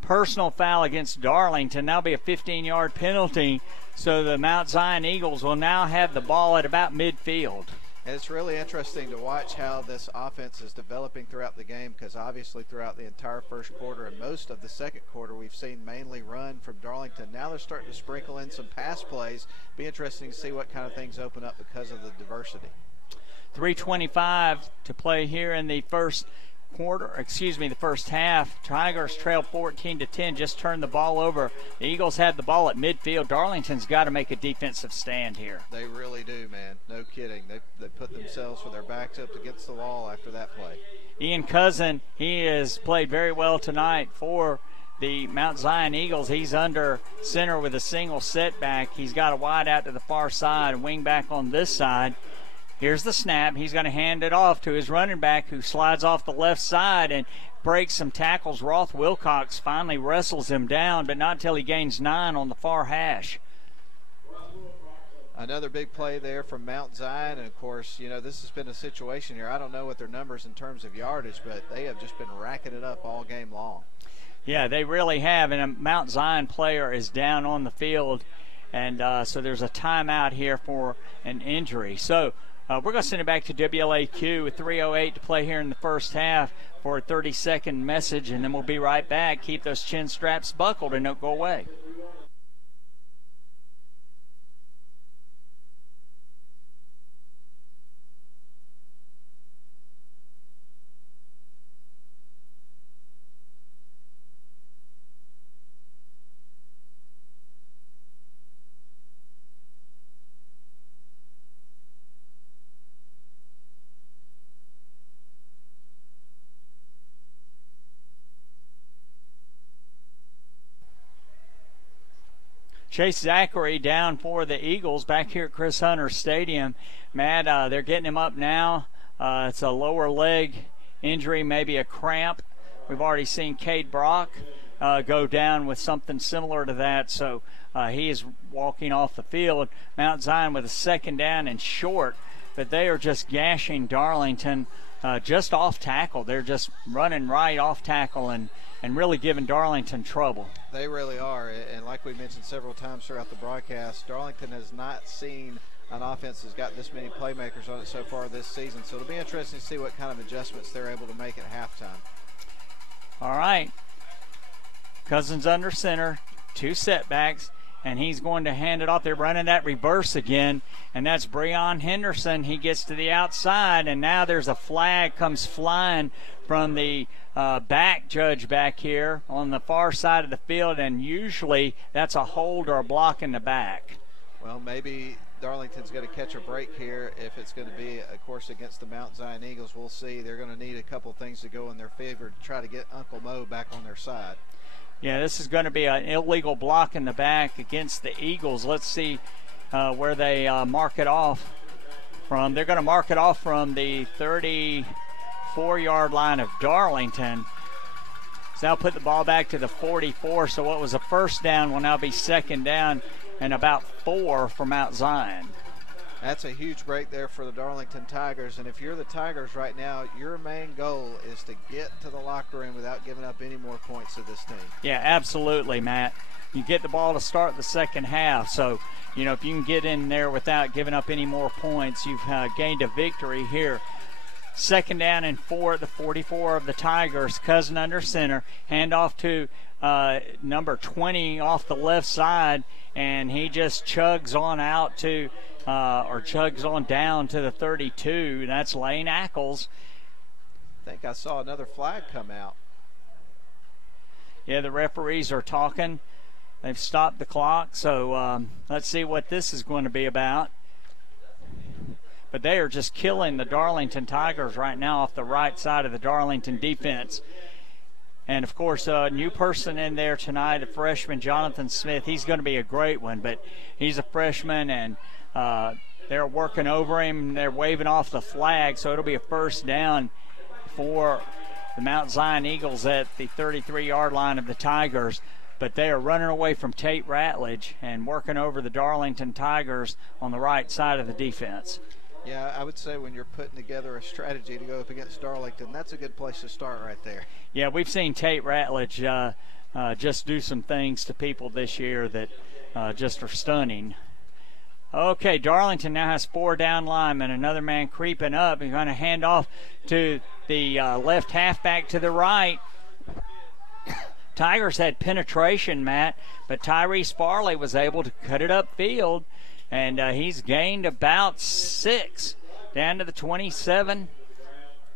personal foul against Darlington. That'll be a 15-yard penalty, so the Mount Zion Eagles will now have the ball at about midfield. And it's really interesting to watch how this offense is developing throughout the game, because obviously throughout the entire first quarter and most of the second quarter we've seen mainly run from Darlington. Now they're starting to sprinkle in some pass plays. Be interesting to see what kind of things open up because of the diversity. 3:25 to play here in the first half. Tigers trail 14-10, just turned the ball over. The Eagles have the ball at midfield. Darlington's got to make a defensive stand here. They really do, man. No kidding. They put themselves with their backs up against the wall after that play. Ian Cousin, he has played very well tonight for the Mount Zion Eagles. He's under center with a single setback. He's got a wide out to the far side, a wing back on this side. Here's the snap. He's going to hand it off to his running back, who slides off the left side and breaks some tackles. Roth Wilcox finally wrestles him down, but not until he gains 9 on the far hash. Another big play there from Mount Zion, and of course, you know, this has been a situation here. I don't know what their numbers in terms of yardage, but they have just been racking it up all game long. Yeah, they really have, and a Mount Zion player is down on the field, and so there's a timeout here for an injury. So we're going to send it back to WLAQ with 3:08 to play here in the first half for a 30-second message, and then we'll be right back. Keep those chin straps buckled and don't go away. Chase Zachary down for the Eagles back here at Chris Hunter Stadium. Matt, they're getting him up now. It's a lower leg injury, maybe a cramp. We've already seen Cade Brock go down with something similar to that, so he is walking off the field. Mount Zion with a second down and short, but they are just gashing Darlington just off tackle. They're just running right off tackle and really giving Darlington trouble. They really are, and like we mentioned several times throughout the broadcast, Darlington has not seen an offense that's got this many playmakers on it so far this season, so it'll be interesting to see what kind of adjustments they're able to make at halftime. All right. Cousins under center, 2 setbacks, and he's going to hand it off. They're running that reverse again, and that's Breon Henderson. He gets to the outside, and now there's a flag comes flying from the back judge back here on the far side of the field, and usually that's a hold or a block in the back. Well, maybe Darlington's going to catch a break here. If it's going to be, of course, against the Mount Zion Eagles, we'll see. They're going to need a couple things to go in their favor to try to get Uncle Mo back on their side. Yeah, this is going to be an illegal block in the back against the Eagles. Let's see where they mark it off from. They're going to mark it off from the 34-yard line of Darlington. So now put the ball back to the 44. So what was a first down will now be second down and about 4 for Mount Zion. That's a huge break there for the Darlington Tigers, and if you're the Tigers right now, your main goal is to get to the locker room without giving up any more points to this team. Yeah, absolutely, Matt. You get the ball to start the second half, so if you can get in there without giving up any more points, you've gained a victory here. Second down and 4 at the 44 of the Tigers. Cousin under center, handoff to number 20 off the left side, and he just chugs on out to or chugs on down to the 32. That's Lane Ackles. I think I saw another flag come out. Yeah, the referees are talking. They've stopped the clock, so let's see what this is going to be about. But they are just killing the Darlington Tigers right now off the right side of the Darlington defense. And, of course, a new person in there tonight, a freshman, Jonathan Smith. He's going to be a great one, but he's a freshman, and they're working over him. They're waving off the flag, so it'll be a first down for the Mount Zion Eagles at the 33-yard line of the Tigers. But they are running away from Tate Ratledge and working over the Darlington Tigers on the right side of the defense. Yeah, I would say when you're putting together a strategy to go up against Darlington, that's a good place to start right there. Yeah, we've seen Tate Ratledge just do some things to people this year that just are stunning. Okay, Darlington now has 4 down linemen. Another man creeping up. He's going to hand off to the left halfback to the right. Tigers had penetration, Matt, but Tyrese Farley was able to cut it upfield. And he's gained about 6 down to the 27,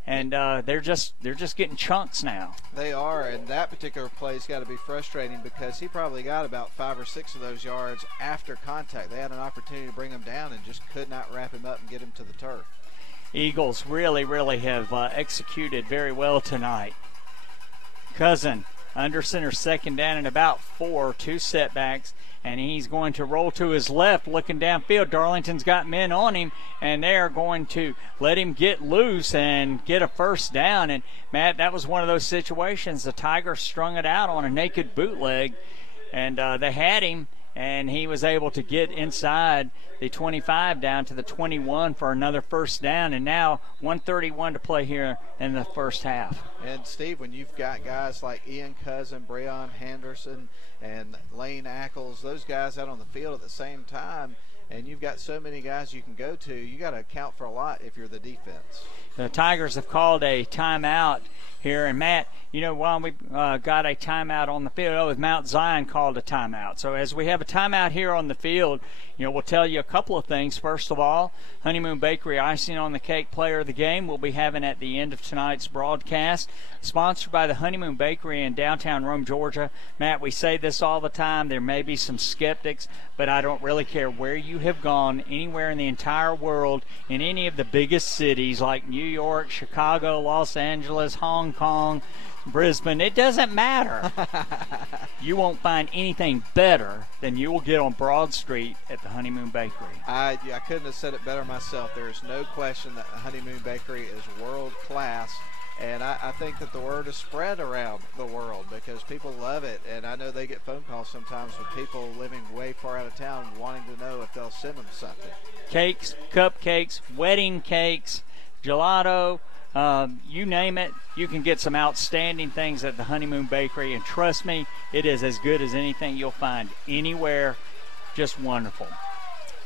and they're just getting chunks now. They are, and that particular play's got to be frustrating because he probably got about 5 or 6 of those yards after contact. They had an opportunity to bring him down and just could not wrap him up and get him to the turf. Eagles really have executed very well tonight. Cousin under center, second down and about 4, 2 setbacks. And he's going to roll to his left, looking downfield. Darlington's got men on him, and they are going to let him get loose and get a first down. And, Matt, that was one of those situations. The Tigers strung it out on a naked bootleg, and they had him, and he was able to get inside the 25 down to the 21 for another first down. And now 1:31 to play here in the first half. And, Steve, when you've got guys like Ian Cousin, Breon Henderson, and Lane Ackles, those guys out on the field at the same time, and you've got so many guys you can go to, you got to account for a lot if you're the defense. The Tigers have called a timeout here, and Matt, while we got a timeout on the field, Mount Zion called a timeout. So as we have a timeout here on the field, we'll tell you a couple of things. First of all, Honeymoon Bakery Icing on the Cake Player of the Game we'll be having at the end of tonight's broadcast, sponsored by the Honeymoon Bakery in downtown Rome, Georgia. Matt, we say this all the time. There may be some skeptics, but I don't really care where you have gone, anywhere in the entire world, in any of the biggest cities like New York, Chicago, Los Angeles, Hong Kong, Brisbane, it doesn't matter. You won't find anything better than you will get on Broad Street at the Honeymoon Bakery. I couldn't have said it better myself. There is no question that the Honeymoon Bakery is world class. And I think that the word is spread around the world because people love it. And I know they get phone calls sometimes from people living way far out of town wanting to know if they'll send them something. Cakes, cupcakes, wedding cakes, gelato, you name it, you can get some outstanding things at the Honeymoon Bakery. And trust me, it is as good as anything you'll find anywhere. Just wonderful.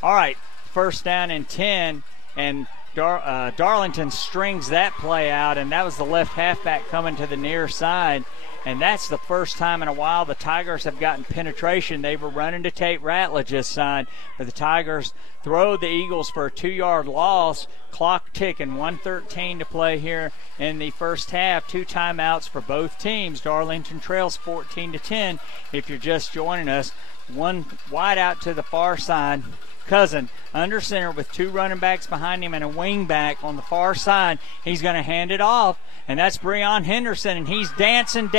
All right, first down and 10, and Darlington strings that play out, and that was the left halfback coming to the near side. And that's the first time in a while the Tigers have gotten penetration. They were running to Tate Ratledge this side, but the Tigers throw the Eagles for a 2-yard loss. Clock ticking, 1:13 to play here in the first half. 2 timeouts for both teams. Darlington trails 14-10. If you're just joining us, one wide out to the far side. Cousin under center with 2 running backs behind him and a wing back on the far side. He's going to hand it off, and that's Breon Henderson, and he's dancing.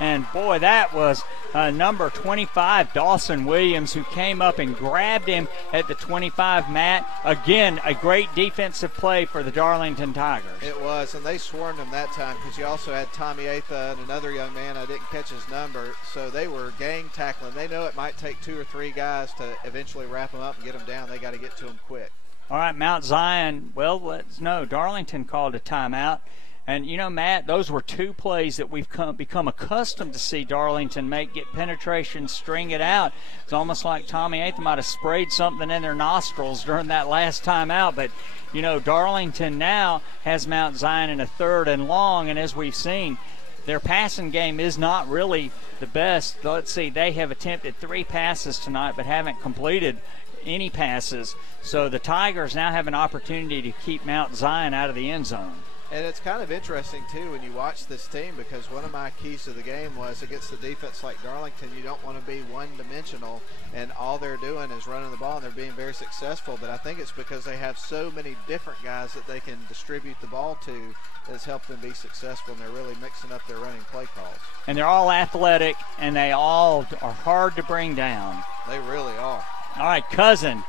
And, boy, that was number 25, Dawson Williams, who came up and grabbed him at the 25, Matt. Again, a great defensive play for the Darlington Tigers. It was, and they swarmed him that time because you also had Tommy Atha and another young man. I didn't catch his number, so they were gang tackling. They know it might take 2 or 3 guys to eventually wrap them up and get them down. They got to get to them quick. All right, Mount Zion, well, let's know. Darlington called a timeout. And, you know, Matt, those were 2 plays that we've become accustomed to see Darlington get penetration, string it out. It's almost like Tommy Atha might have sprayed something in their nostrils during that last timeout. But, you know, Darlington now has Mount Zion in a 3rd and long. And as we've seen, their passing game is not really the best. Let's see, they have attempted 3 passes tonight but haven't completed any passes. So the Tigers now have an opportunity to keep Mount Zion out of the end zone. And it's kind of interesting, too, when you watch this team, because one of my keys to the game was against the defense like Darlington, you don't want to be one-dimensional, and all they're doing is running the ball, and they're being very successful. But I think it's because they have so many different guys that they can distribute the ball to that's helped them be successful, and they're really mixing up their running play calls. And they're all athletic, and they all are hard to bring down. They really are. All right, Cousin,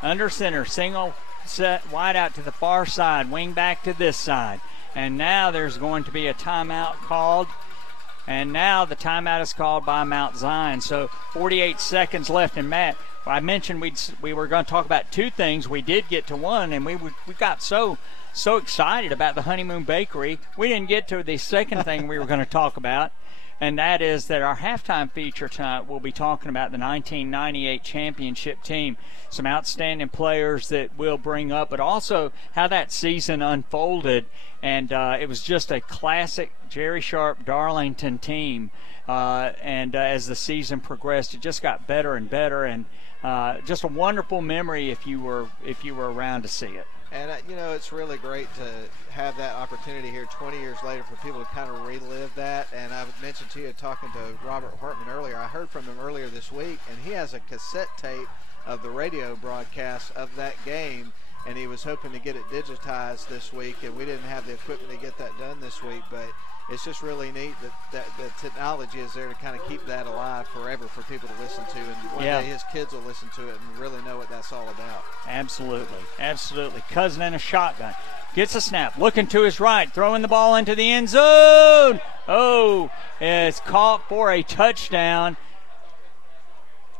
under center, single set wide out to the far side, wing back to this side. And now there's going to be a timeout called. And now the timeout is called by Mount Zion. So 48 seconds left. And Matt, I mentioned we were going to talk about 2 things. We did get to one, and we got so excited about the Honeymoon Bakery. We didn't get to the second thing we were going to talk about. And that is that our halftime feature tonight will be talking about the 1998 championship team, some outstanding players that we'll bring up, but also how that season unfolded. And it was just a classic Jerry Sharp Darlington team. And as the season progressed, it just got better and better. And just a wonderful memory if you were around to see it. And, you know, it's really great to have that opportunity here 20 years later for people to kind of relive that. And I mentioned to you, talking to Robert Hartman earlier, I heard from him earlier this week, and he has a cassette tape of the radio broadcast of that game, and he was hoping to get it digitized this week, and we didn't have the equipment to get that done this week. But it's just really neat that the technology is there to kind of keep that alive forever for people to listen to. And one day his kids will listen to it and really know what that's all about. Absolutely. Cousin in a shotgun. Gets a snap. Looking to his right. Throwing the ball into the end zone. Oh, it's caught for a touchdown.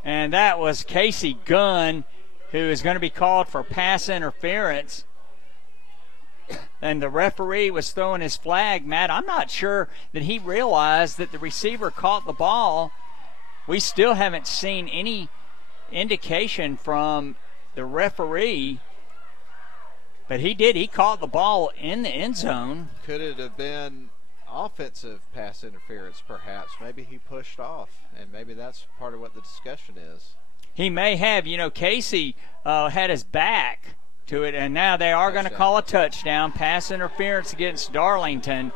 And that was Casey Gunn, who is going to be called for pass interference. And the referee was throwing his flag. Matt, I'm not sure that he realized that the receiver caught the ball. We still haven't seen any indication from the referee, but he did. He caught the ball in the end zone. Could it have been offensive pass interference, perhaps? Maybe he pushed off, and maybe that's part of what the discussion is. He may have. You know, Casey had his back to it, and now they are going to call a touchdown. Pass interference against Darlington,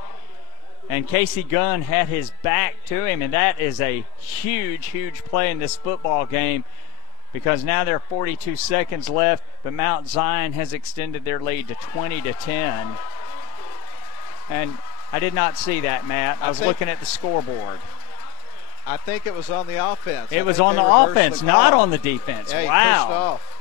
and Casey Gunn had his back to him, and that is a huge play in this football game, because now there are 42 seconds left, but Mount Zion has extended their lead to 20-10. And I did not see that, Matt. I was looking at the scoreboard. I think it was on the offense. It was on the offense, not on the defense. Yeah, wow. He pushed off.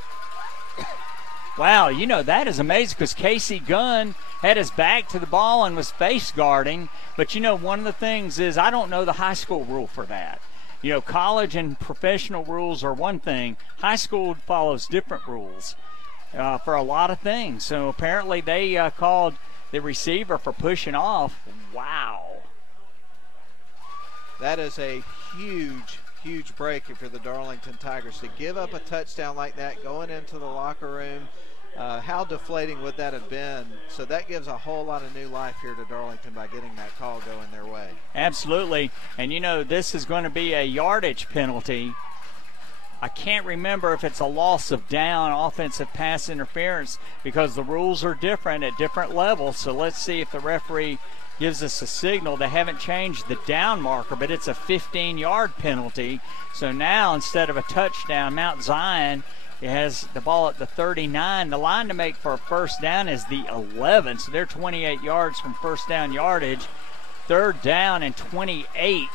Wow, you know, that is amazing, because Casey Gunn had his back to the ball and was face guarding. But, you know, one of the things is I don't know the high school rule for that. You know, college and professional rules are one thing. High school follows different rules for a lot of things. So apparently they called the receiver for pushing off. Wow. That is a huge break for the Darlington Tigers to give up a touchdown like that going into the locker room. How deflating would that have been? So that gives a whole lot of new life here to Darlington by getting that call going their way. Absolutely. And, you know, this is going to be a yardage penalty. I can't remember if it's a loss of down, offensive pass interference, because the rules are different at different levels. So let's see if the referee gives us a signal. They haven't changed the down marker, but it's a 15-yard penalty. So now instead of a touchdown, Mount Zion has the ball at the 39. The line to make for a first down is the 11, so they're 28 yards from first down yardage. Third down and 28.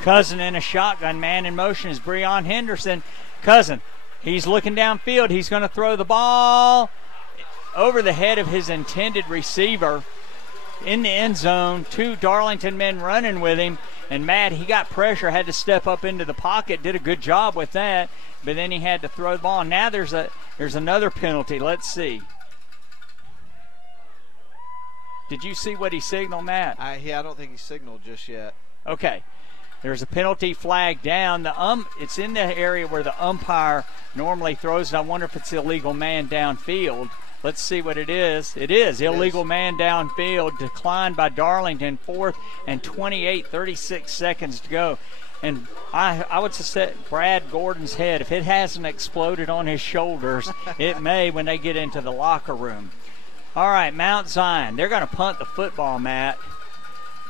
Cousin in a shotgun, man in motion is Breon Henderson. Cousin, he's looking downfield. He's going to throw the ball over the head of his intended receiver in the end zone. Two Darlington men running with him. And Matt, he got pressure, had to step up into the pocket, did a good job with that, but then he had to throw the ball. Now there's another penalty. Let's see. Did you see what he signaled, Matt? I don't think he signaled just yet. Okay. There's a penalty flag down. It's in the area where the umpire normally throws it. I wonder if it's illegal man downfield. Let's see what it is. It is illegal man downfield, declined by Darlington, 4th and 28, 36 seconds to go. And I would suspect Brad Gordon's head, if it hasn't exploded on his shoulders, it may when they get into the locker room. All right, Mount Zion, they're going to punt the football, Matt.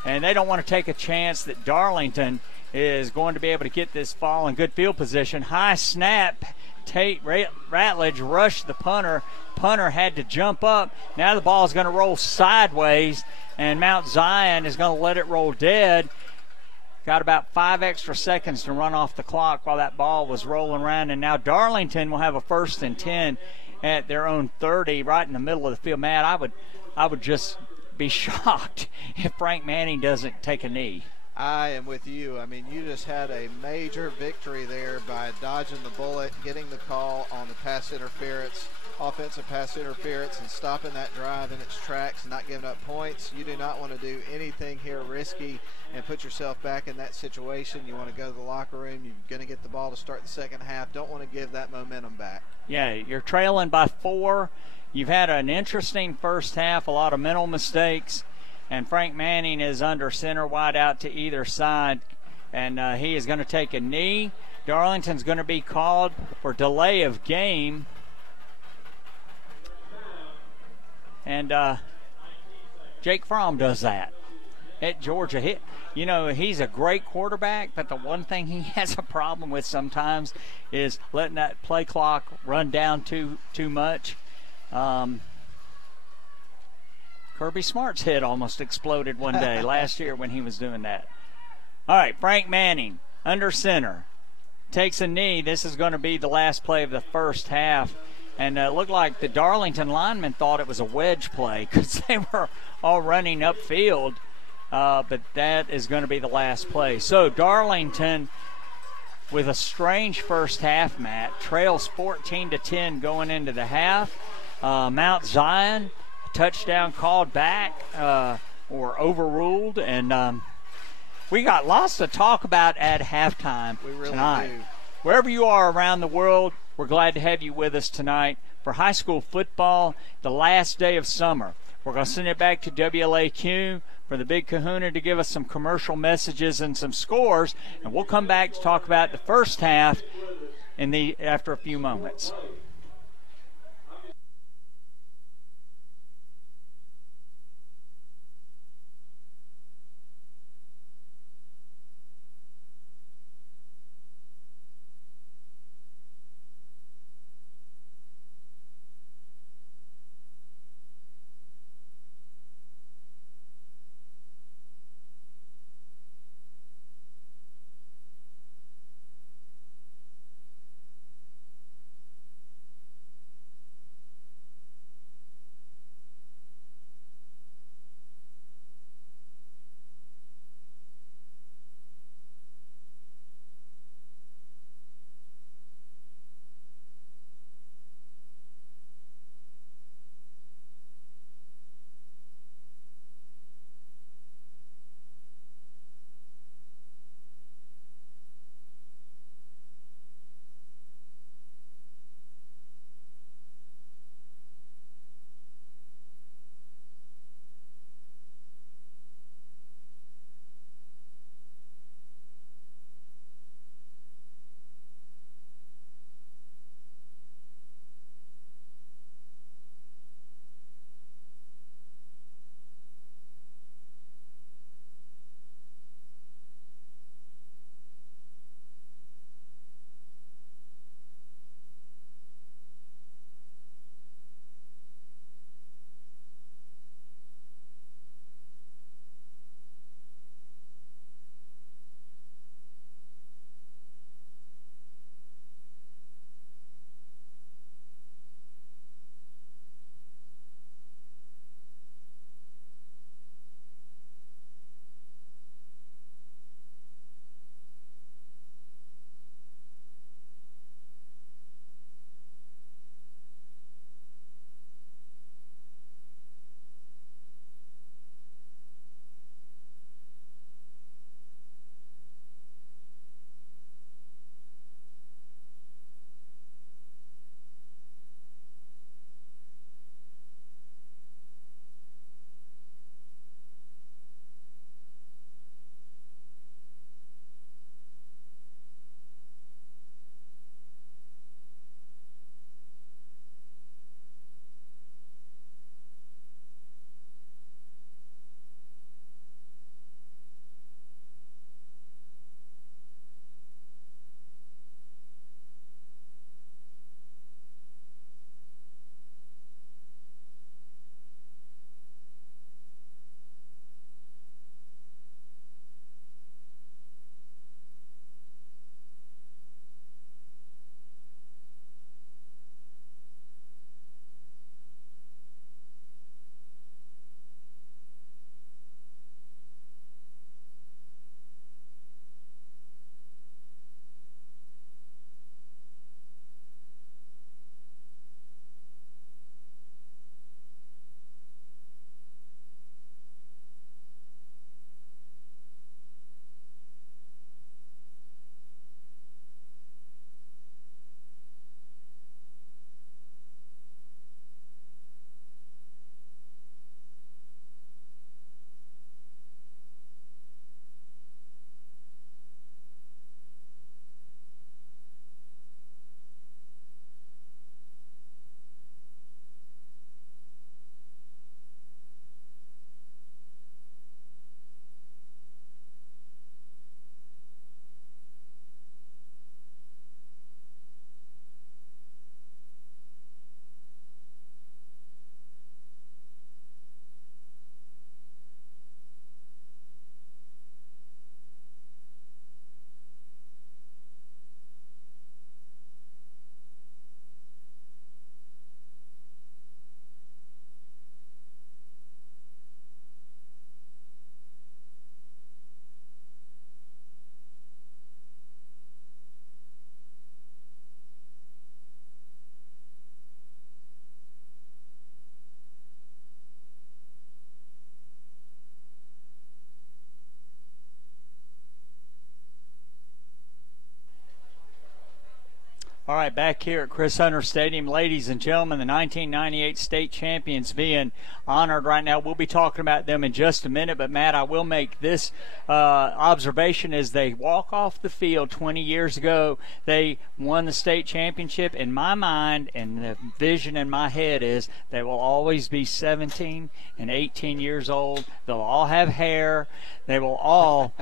And they don't want to take a chance that Darlington is going to be able to get this ball in good field position. High snap. Tate Ratledge rushed the punter. Punter had to jump up. Now the ball is going to roll sideways, and Mount Zion is going to let it roll dead. Got about 5 extra seconds to run off the clock while that ball was rolling around, and now Darlington will have a 1st and 10 at their own 30, right in the middle of the field. Matt, I would just be shocked if Frank Manning doesn't take a knee. I am with you. I mean, you just had a major victory there by dodging the bullet, getting the call on the pass interference, offensive pass interference, and stopping that drive in its tracks and not giving up points. You do not want to do anything here risky and put yourself back in that situation. You want to go to the locker room. You're going to get the ball to start the second half. Don't want to give that momentum back. Yeah, you're trailing by 4. You've had an interesting first half, a lot of mental mistakes. And Frank Manning is under center wide out to either side, and he is going to take a knee. Darlington's going to be called for delay of game. And Jake Fromm does that at Georgia. He's a great quarterback, but the one thing he has a problem with sometimes is letting that play clock run down too much. Kirby Smart's head almost exploded one day last year when he was doing that. All right, Frank Manning, under center, takes a knee. This is going to be the last play of the first half. And it looked like the Darlington linemen thought it was a wedge play because they were all running upfield. But that is going to be the last play. So Darlington, with a strange first half, Matt, trails 14-10 going into the half. Mount Zion, touchdown called back or overruled, and we got lots to talk about at halftime tonight. Do. Wherever you are around the world, we're glad to have you with us tonight for high school football, the last day of summer. We're going to send it back to WLAQ for the Big Kahuna to give us some commercial messages and some scores, and we'll come back to talk about the first half after a few moments. All right, back here at Chris Hunter Stadium, ladies and gentlemen, the 1998 state champions being honored right now. We'll be talking about them in just a minute, but Matt, I will make this observation as they walk off the field 20 years ago. They won the state championship. In my mind, and the vision in my head is they will always be 17 and 18 years old. They'll all have hair. They will all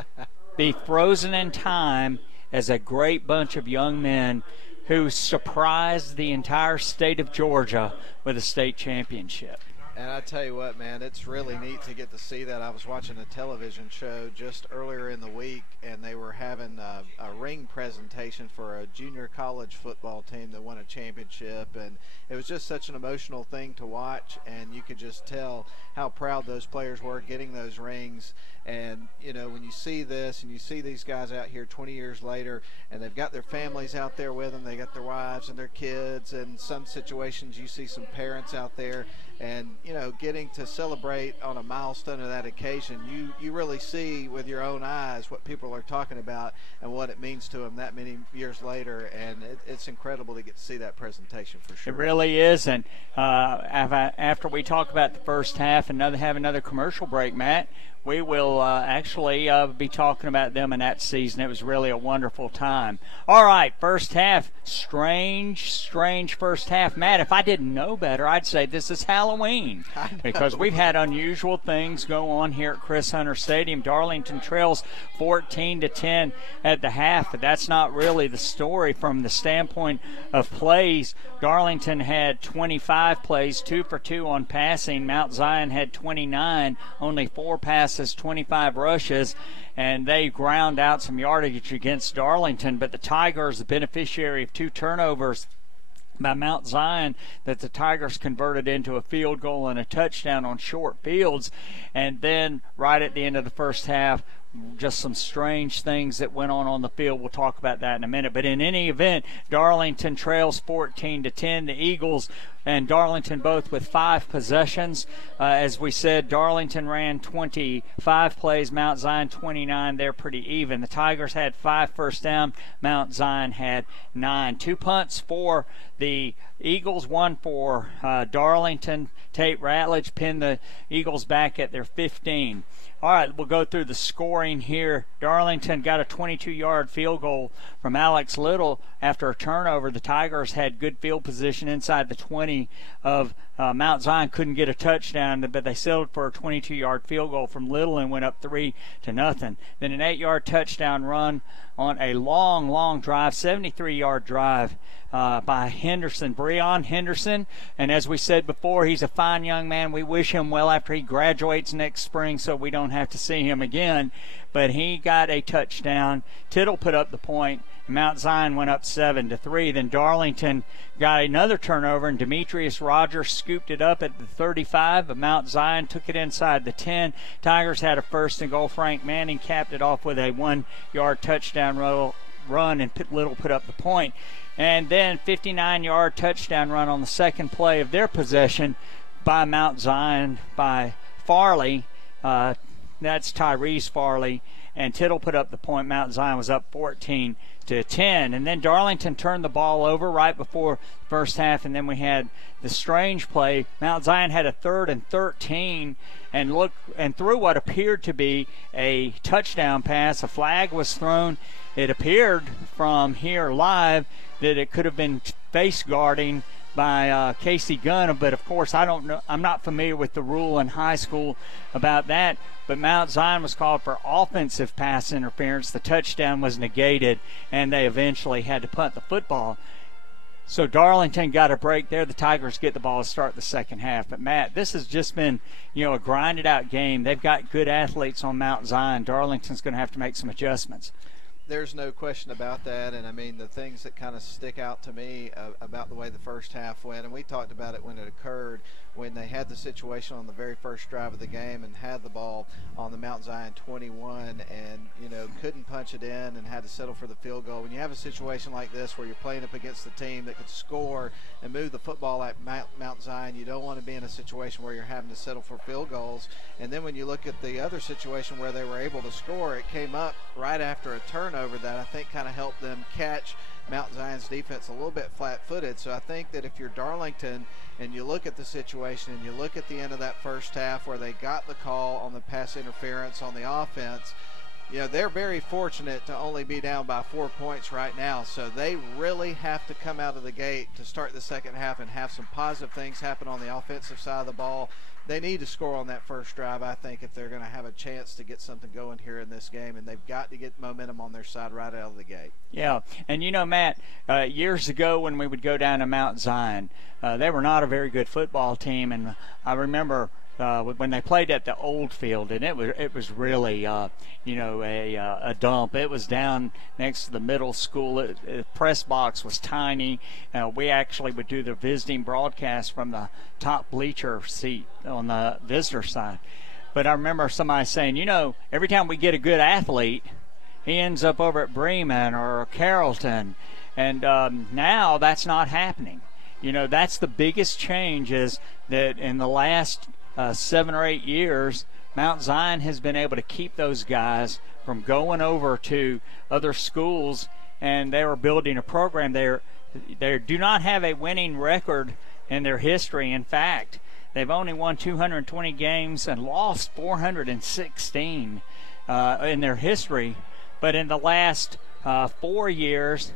be frozen in time as a great bunch of young men who surprised the entire state of Georgia with a state championship. And I tell you what, man, it's really neat to get to see that. I was watching a television show just earlier in the week, and they were having a ring presentation for a junior college football team that won a championship, and it was just such an emotional thing to watch, and you could just tell how proud those players were getting those rings. And, you know, when you see this and you see these guys out here 20 years later, and they've got their families out there with them, they got their wives and their kids, and some situations you see some parents out there, and, you know, getting to celebrate on a milestone of that occasion, you really see with your own eyes what people are talking about and what it means to them that many years later, and it's incredible to get to see that presentation for sure. It really is, and after we talk about the first half and have another commercial break, Matt, we will actually be talking about them in that season. It was really a wonderful time. All right, first half, strange first half. Matt, if I didn't know better, I'd say this is Halloween because we've had unusual things go on here at Chris Hunter Stadium. Darlington trails 14-10 at the half, but that's not really the story from the standpoint of plays. Darlington had 25 plays, 2 for 2 on passing. Mount Zion had 29, only 4 passes, 25 rushes, and they ground out some yardage against Darlington. But the Tigers, the beneficiary of 2 turnovers by Mount Zion that the Tigers converted into a field goal and a touchdown on short fields. And then right at the end of the first half, just some strange things that went on the field. We'll talk about that in a minute. But in any event, Darlington trails 14-10. The Eagles and Darlington both with 5 possessions. As we said, Darlington ran 25 plays, Mount Zion 29. They're pretty even. The Tigers had 5 first down. Mount Zion had 9. 2 punts for the Eagles, 1 for Darlington. Tate Ratledge pinned the Eagles back at their 15. All right, we'll go through the scoring here. Darlington got a 22-yard field goal from Alex Little after a turnover. The Tigers had good field position inside the 20 of Mount Zion. Couldn't get a touchdown, but they settled for a 22-yard field goal from Little and went up 3-0. Then an 8-yard touchdown run on a long drive, 73-yard drive by Henderson, Breon Henderson. And as we said before, he's a fine young man. We wish him well after he graduates next spring so we don't have to see him again. But he got a touchdown. Tittle put up the point. Mount Zion went up 7-3. Then Darlington got another turnover, and Demetrius Rogers scooped it up at the 35, but Mount Zion took it inside the 10. Tigers had a first and goal. Frank Manning capped it off with a 1-yard touchdown run, and Little put up the point. And then 59-yard touchdown run on the second play of their possession by Mount Zion by Farley. That's Tyrese Farley. And Tittle put up the point. Mount Zion was up 14-10. And then Darlington turned the ball over right before the first half, and then we had the strange play. Mount Zion had a 3rd and 13 and threw what appeared to be a touchdown pass. A flag was thrown. It appeared from here live that it could have been face guarding by Casey Gunn, but of course I don't know. I'm not familiar with the rule in high school about that. But Mount Zion was called for offensive pass interference. The touchdown was negated, and they eventually had to punt the football. So Darlington got a break there. The Tigers get the ball to start the second half. But Matt, this has just been, a grinded out game. They've got good athletes on Mount Zion. Darlington's going to have to make some adjustments. There's no question about that, and I mean the things that kind of stick out to me about the way the first half went, and we talked about it when it occurred, when they had the situation on the very first drive of the game and had the ball on the Mount Zion 21 and, couldn't punch it in and had to settle for the field goal. When you have a situation like this where you're playing up against the team that could score and move the football at Mount Zion, you don't want to be in a situation where you're having to settle for field goals. And then when you look at the other situation where they were able to score, it came up right after a turnover. turnover that I think kind of helped them catch Mount Zion's defense a little bit flat-footed. So I think that if you're Darlington and you look at the situation and you look at the end of that first half where they got the call on the pass interference on the offense, you know, they're very fortunate to only be down by 4 points right now. So they really have to come out of the gate to start the second half and have some positive things happen on the offensive side of the ball. They need to score on that first drive, I think, if they're going to have a chance to get something going here in this game, and they've got to get momentum on their side right out of the gate. Yeah, and you know, Matt, years ago when we would go down to Mount Zion, they were not a very good football team, and I remember when they played at the old field, and it was really a dump. It was down next to the middle school. The press box was tiny. We actually would do the visiting broadcast from the top bleacher seat on the visitor side. But I remember somebody saying, you know, every time we get a good athlete, he ends up over at Bremen or Carrollton, and now that's not happening. You know, that's the biggest change, is that in the last 7 or 8 years, Mount Zion has been able to keep those guys from going over to other schools, and they were building a program. They do not have a winning record in their history. In fact, they've only won 220 games and lost 416 in their history. But in the last 4 years,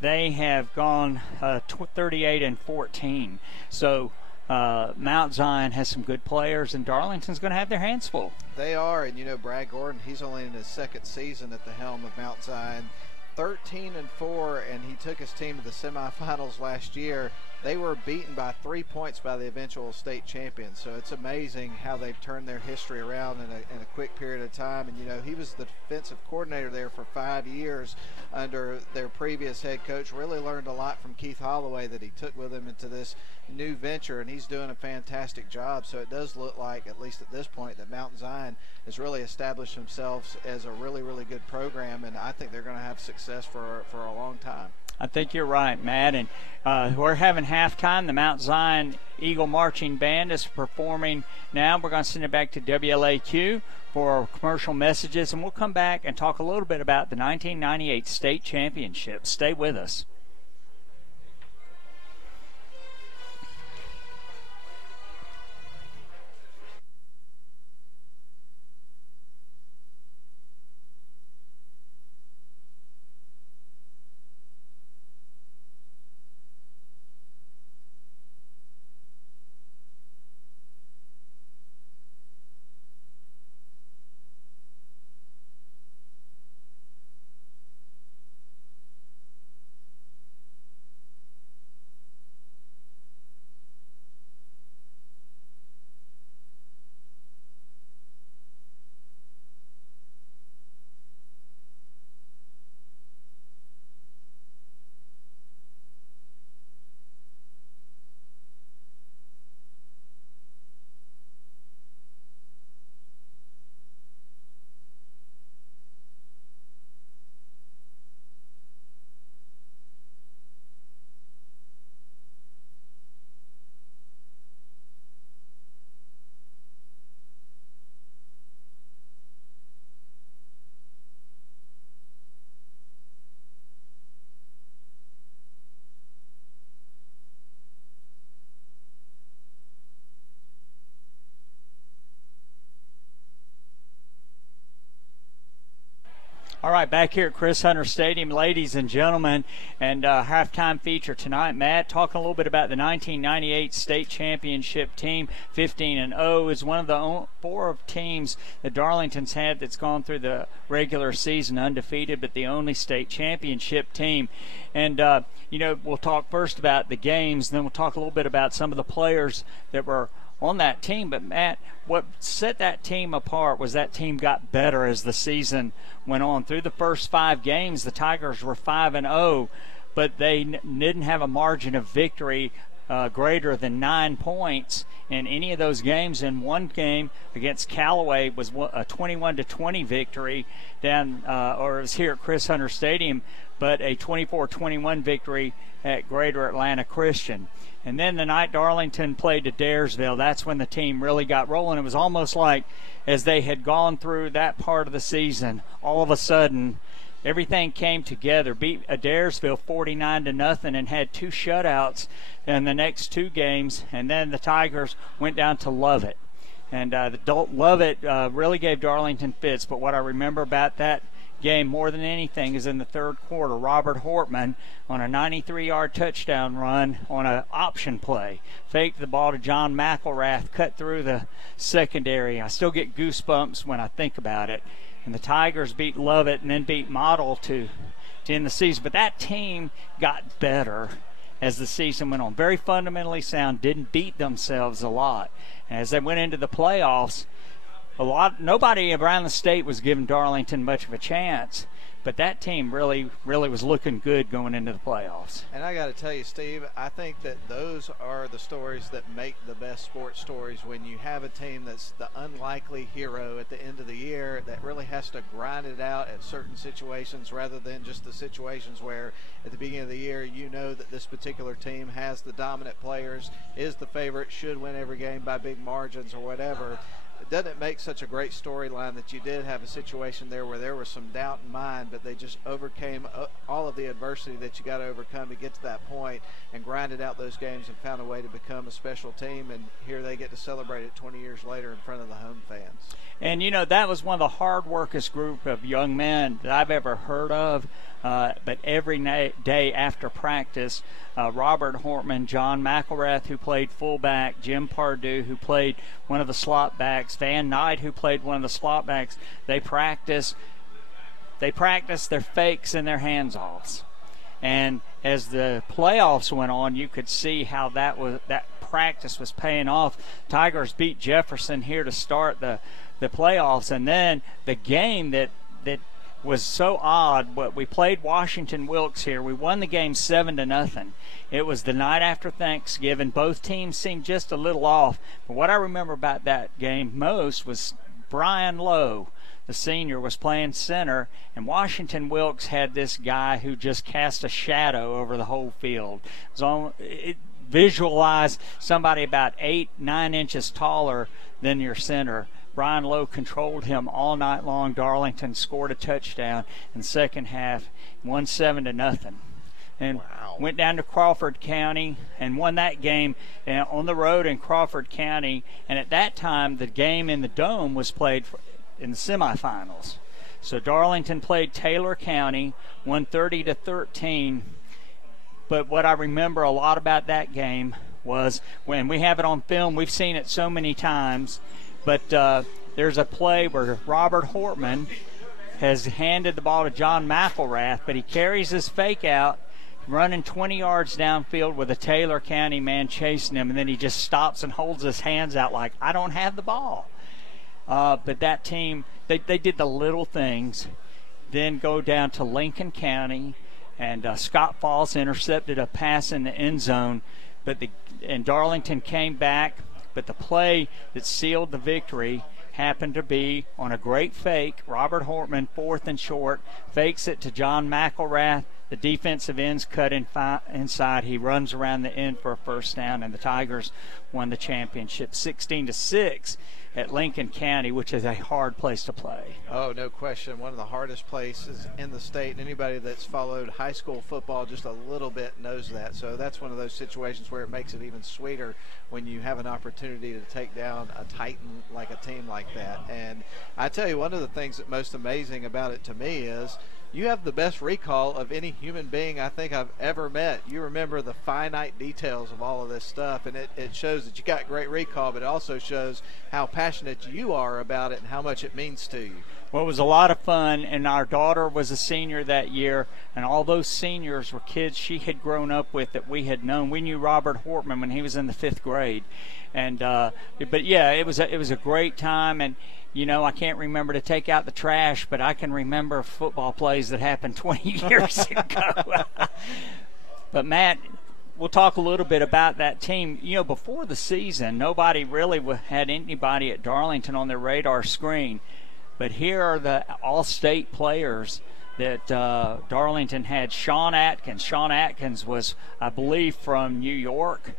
they have gone 38-14. So Mount Zion has some good players, and Darlington's going to have their hands full. They are, and you know, Brad Gordon, he's only in his second season at the helm of Mount Zion. 13-4, and he took his team to the semifinals last year. They were beaten by 3 points by the eventual state champions. So it's amazing how they've turned their history around in a quick period of time. And, you know, he was the defensive coordinator there for 5 years under their previous head coach. Really learned a lot from Keith Holloway that he took with him into this new venture, and he's doing a fantastic job. So it does look like, at least at this point, that Mount Zion has really established themselves as a really, really good program, and I think they're going to have success for a long time. I think you're right, Matt. And we're having halftime. The Mount Zion Eagle Marching Band is performing now. We're going to send it back to WLAQ for commercial messages, and we'll come back and talk a little bit about the 1998 state championship. Stay with us. All right, back here at Chris Hunter Stadium, ladies and gentlemen, and halftime feature tonight. Matt, talking a little bit about the 1998 state championship team. 15-0 is one of the 4 teams that Darlington's had that's gone through the regular season undefeated, but the only state championship team. And, we'll talk first about the games, then we'll talk a little bit about some of the players that were on that team. But Matt, what set that team apart was that team got better as the season went on. Through the first 5 games, the Tigers were 5-0, but they didn't have a margin of victory greater than 9 points in any of those games. In one game against Callaway was a 21-20 victory it was here at Chris Hunter Stadium, but a 24-21 victory at Greater Atlanta Christian. And then the night Darlington played to Daresville, that's when the team really got rolling. It was almost like as they had gone through that part of the season, all of a sudden everything came together. Beat Adairsville 49-0 and had 2 shutouts in the next 2 games. And then the Tigers went down to Lovett. And Lovett really gave Darlington fits. But what I remember about that game more than anything is in the 3rd quarter, Robert Hortman on a 93-yard touchdown run on an option play faked the ball to John McElrath, cut through the secondary. I still get goosebumps when I think about it. And the Tigers beat Lovett and then beat Model to end the season. But that team got better as the season went on. Very fundamentally sound, didn't beat themselves a lot. And as they went into the playoffs, nobody around the state was giving Darlington much of a chance, but that team really was looking good going into the playoffs. And I got to tell you, Steve, I think that those are the stories that make the best sports stories, when you have a team that's the unlikely hero at the end of the year that really has to grind it out at certain situations, rather than just the situations where at the beginning of the year you know that this particular team has the dominant players, is the favorite, should win every game by big margins or whatever. Doesn't it make such a great storyline that you did have a situation there where there was some doubt in mind, but they just overcame all of the adversity that you got to overcome to get to that point and grinded out those games and found a way to become a special team, and here they get to celebrate it 20 years later in front of the home fans. And, you know, that was one of the hard-workest group of young men that I've ever heard of. But every day after practice, Robert Hortman, John McElrath, who played fullback, Jim Pardue, who played one of the slot backs, Van Knight, who played one of the slot backs, they practice their fakes and their hands-offs. And as the playoffs went on, you could see how that practice was paying off. Tigers beat Jefferson here to start the playoffs, and then the game that was so odd, but we played Washington Wilkes here. We won the game 7-0. It was the night after Thanksgiving. Both teams seemed just a little off, but what I remember about that game most was Brian Lowe, the senior, was playing center, and Washington Wilkes had this guy who just cast a shadow over the whole field. Visualize somebody about 8-9 inches taller than your center. Brian Lowe controlled him all night long. Darlington scored a touchdown in the second half, won 7-0. And went down to Crawford County and won that game on the road in Crawford County. And at that time, the game in the Dome was played in the semifinals. So Darlington played Taylor County, won 30-13. But what I remember a lot about that game was, when we have it on film, we've seen it so many times, but there's a play where Robert Hortman has handed the ball to John McElrath, but he carries his fake out, running 20 yards downfield with a Taylor County man chasing him, and then he just stops and holds his hands out like, I don't have the ball. But that team, they did the little things, then go down to Lincoln County, and Scott Falls intercepted a pass in the end zone, and Darlington came back, but the play that sealed the victory happened to be on a great fake. Robert Hortman, 4th and short, fakes it to John McElrath. The defensive end's cut inside. He runs around the end for a first down, and the Tigers won the championship 16-6 at Lincoln County, which is a hard place to play. Oh, no question. One of the hardest places in the state. And anybody that's followed high school football just a little bit knows that. So that's one of those situations where it makes it even sweeter when you have an opportunity to take down a titan like a team like that. And I tell you, one of the things that's most amazing about it to me is you have the best recall of any human being I think I've ever met. You remember the finite details of all of this stuff, and it shows that you got great recall, but it also shows how passionate you are about it and how much it means to you. Well, it was a lot of fun, and our daughter was a senior that year, and all those seniors were kids she had grown up with that we had known. We knew Robert Hortman when he was in the 5th grade, and but yeah, it was a great time. And you know, I can't remember to take out the trash, but I can remember football plays that happened 20 years ago. But, Matt, we'll talk a little bit about that team. You know, before the season, nobody really had anybody at Darlington on their radar screen. But here are the all-state players that Darlington had. Sean Atkins. Sean Atkins was, I believe, from New York.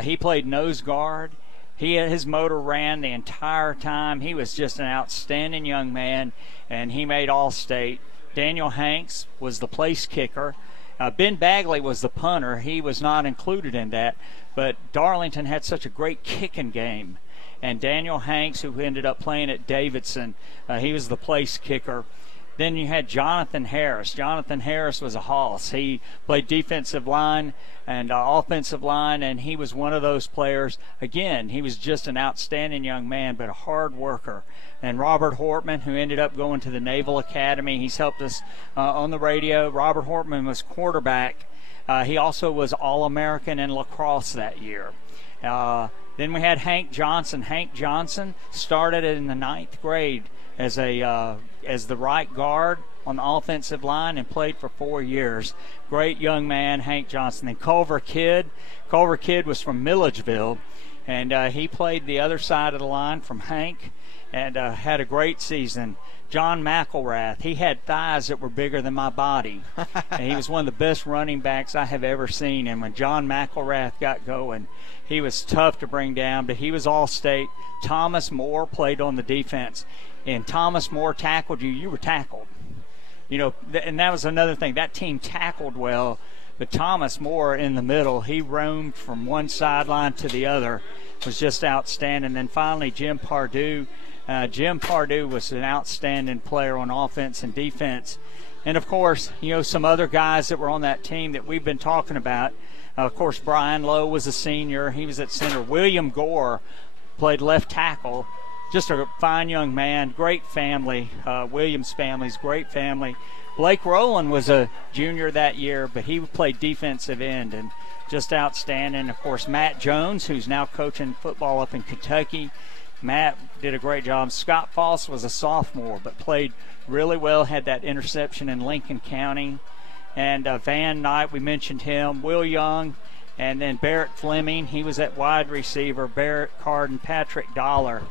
He played nose guard. His motor ran the entire time. He was just an outstanding young man, and he made All-State. Daniel Hanks was the place kicker. Ben Bagley was the punter. He was not included in that, but Darlington had such a great kicking game. And Daniel Hanks, who ended up playing at Davidson, he was the place kicker. Then you had Jonathan Harris. Jonathan Harris was a hoss. He played defensive line and offensive line, and he was one of those players. Again, he was just an outstanding young man, but a hard worker. And Robert Hortman, who ended up going to the Naval Academy, he's helped us on the radio. Robert Hortman was quarterback. He also was All-American in lacrosse that year. Then we had Hank Johnson. Hank Johnson started in the 9th grade as the right guard on the offensive line and played for 4 years. Great young man, Hank Johnson. Then Culver Kidd. Culver Kidd was from Milledgeville, and he played the other side of the line from Hank and had a great season. John McElrath, he had thighs that were bigger than my body. And he was one of the best running backs I have ever seen. And when John McElrath got going, he was tough to bring down, but he was all-state. Thomas Moore played on the defense. And Thomas Moore tackled you, you were tackled. You know, and that was another thing. That team tackled well, but Thomas Moore in the middle, he roamed from one sideline to the other, was just outstanding. Then finally, Jim Pardue. Jim Pardue was an outstanding player on offense and defense. And, of course, you know, some other guys that were on that team that we've been talking about. Of course, Brian Lowe was a senior. He was at center. William Gore played left tackle. Just a fine young man, great family. Williams' family's great family. Blake Rowland was a junior that year, but he played defensive end and just outstanding. Of course, Matt Jones, who's now coaching football up in Kentucky. Matt did a great job. Scott Foss was a sophomore, but played really well, had that interception in Lincoln County. And Van Knight, we mentioned him. Will Young, and then Barrett Fleming. He was at wide receiver. Barrett Carden, Patrick Dollar.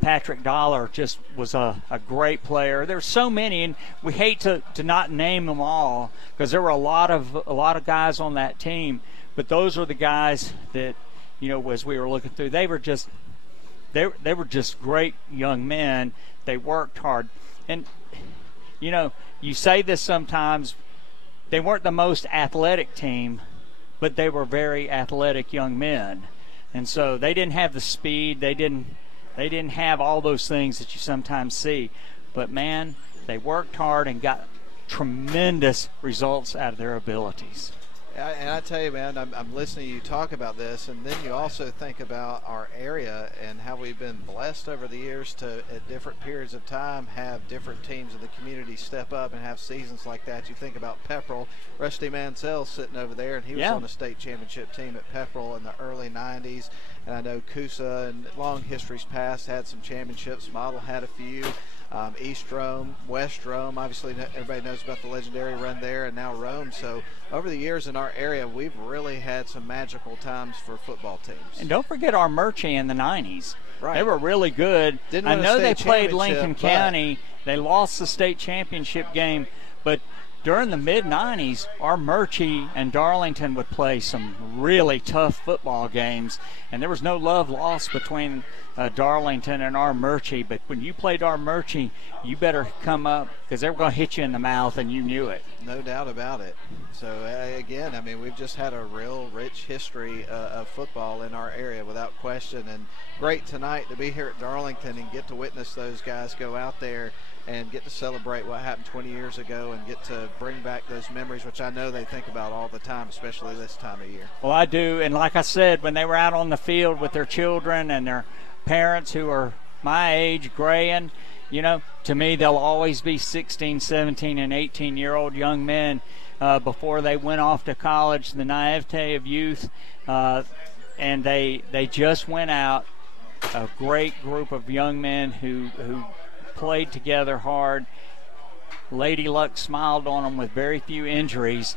Patrick Dollar just was a great player. There's so many, and we hate to not name them all because there were a lot of guys on that team. But those are the guys that, you know, as we were looking through, they were just great young men. They worked hard, and you know, you say this sometimes. They weren't the most athletic team, but they were very athletic young men, and so they didn't have the speed. They didn't have all those things that you sometimes see. But, man, they worked hard and got tremendous results out of their abilities. And I tell you, man, I'm listening to you talk about this, and then you also think about our area and how we've been blessed over the years to, at different periods of time, have different teams in the community step up and have seasons like that. You think about Pepperell. Rusty Mansell's sitting over there, and he was on a state championship team at Pepperell in the early 90s. And I know Coosa, and long histories past, had some championships. Model had a few. East Rome, West Rome, obviously everybody knows about the legendary run there, and now Rome. So over the years in our area, we've really had some magical times for football teams. And don't forget our Murchie in the 90s. Right. They were really good. Didn't I win a know they state played championship, Lincoln County. They lost the state championship game, but during the mid-90s, our Murchie and Darlington would play some really tough football games, and there was no love lost between Darlington and our Murchie. But when you played our Murchie, you better come up because they were going to hit you in the mouth, and you knew it. No doubt about it. So, again, I mean, we've just had a real rich history of football in our area without question. And great tonight to be here at Darlington and get to witness those guys go out there and get to celebrate what happened 20 years ago and get to bring back those memories, which I know they think about all the time, especially this time of year. Well, I do. And like I said, when they were out on the field with their children and their parents who are my age, graying, you know, to me they'll always be 16, 17, and 18-year-old young men before they went off to college, the naivete of youth. And they just went out, a great group of young men who played together hard. Lady Luck smiled on them with very few injuries,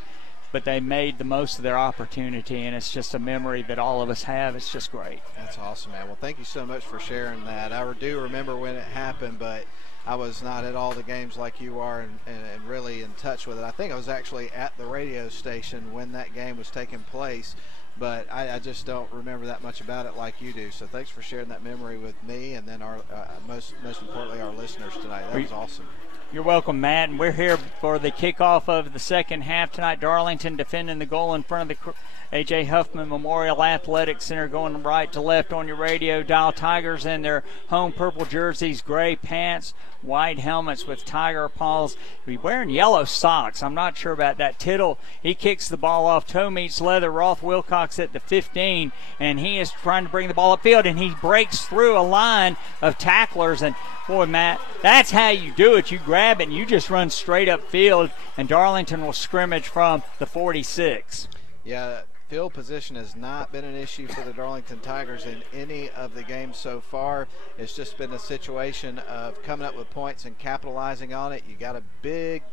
but they made the most of their opportunity, and it's just a memory that all of us have. It's just great. That's awesome, man. Well, thank you so much for sharing that. I do remember when it happened, but I was not at all the games like you are and really in touch with it. I think I was actually at the radio station when that game was taking place, but I just don't remember that much about it like you do. So thanks for sharing that memory with me and then our most importantly our listeners tonight. That was awesome. You're welcome, Matt. And we're here for the kickoff of the second half tonight. Darlington defending the goal in front of the A.J. Huffman Memorial Athletic Center, going right to left on your radio dial. Tigers in their home purple jerseys, gray pants, white helmets with tiger paws. Be wearing yellow socks. I'm not sure about that. Tittle, he kicks the ball off. Toe meets leather. Roth Wilcox at the 15, and he is trying to bring the ball upfield, and he breaks through a line of tacklers. And boy, Matt, that's how you do it. You grab it and you just run straight upfield, and Darlington will scrimmage from the 46. Yeah, field position has not been an issue for the Darlington Tigers in any of the games so far. It's just been a situation of coming up with points and capitalizing on it. You got a big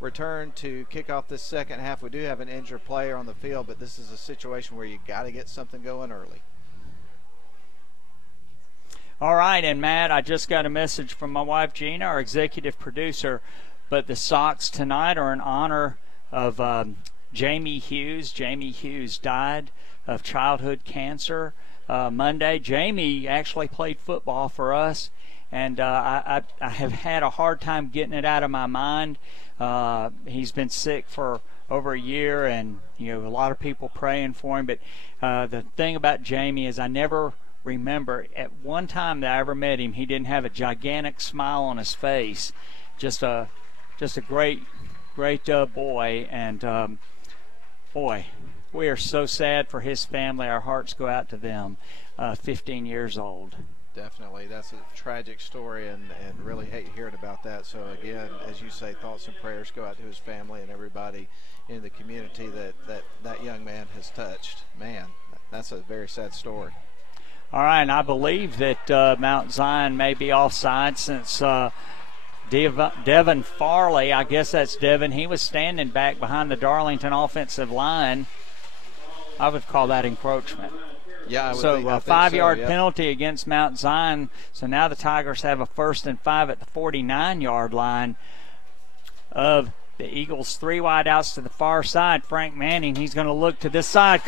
return to kick off this second half. We do have an injured player on the field, but this is a situation where you got to get something going early. All right, and Matt, I just got a message from my wife Gina, our executive producer, but the socks tonight are in honor of Jamie Hughes. Jamie Hughes died of childhood cancer Monday. Jamie actually played football for us, and I have had a hard time getting it out of my mind. He's been sick for over a year, and a lot of people praying for him. But the thing about Jamie is I never remember at one time that I ever met him, he didn't have a gigantic smile on his face. Just a great boy, and boy, we are so sad for his family. Our hearts go out to them. 15 years old. Definitely. That's a tragic story, and really hate hearing about that. So, again, as you say, thoughts and prayers go out to his family and everybody in the community that young man has touched. Man, that's a very sad story. All right, and I believe that Mount Zion may be offside since Devin Farley, I guess that's Devin, he was standing back behind the Darlington offensive line. I would call that encroachment. Yeah, I would so think, a 5-yard penalty against Mount Zion. So now the Tigers have a 1st and 5 at the 49-yard line of the Eagles. 3 wide outs to the far side. Frank Manning, he's going to look to this side.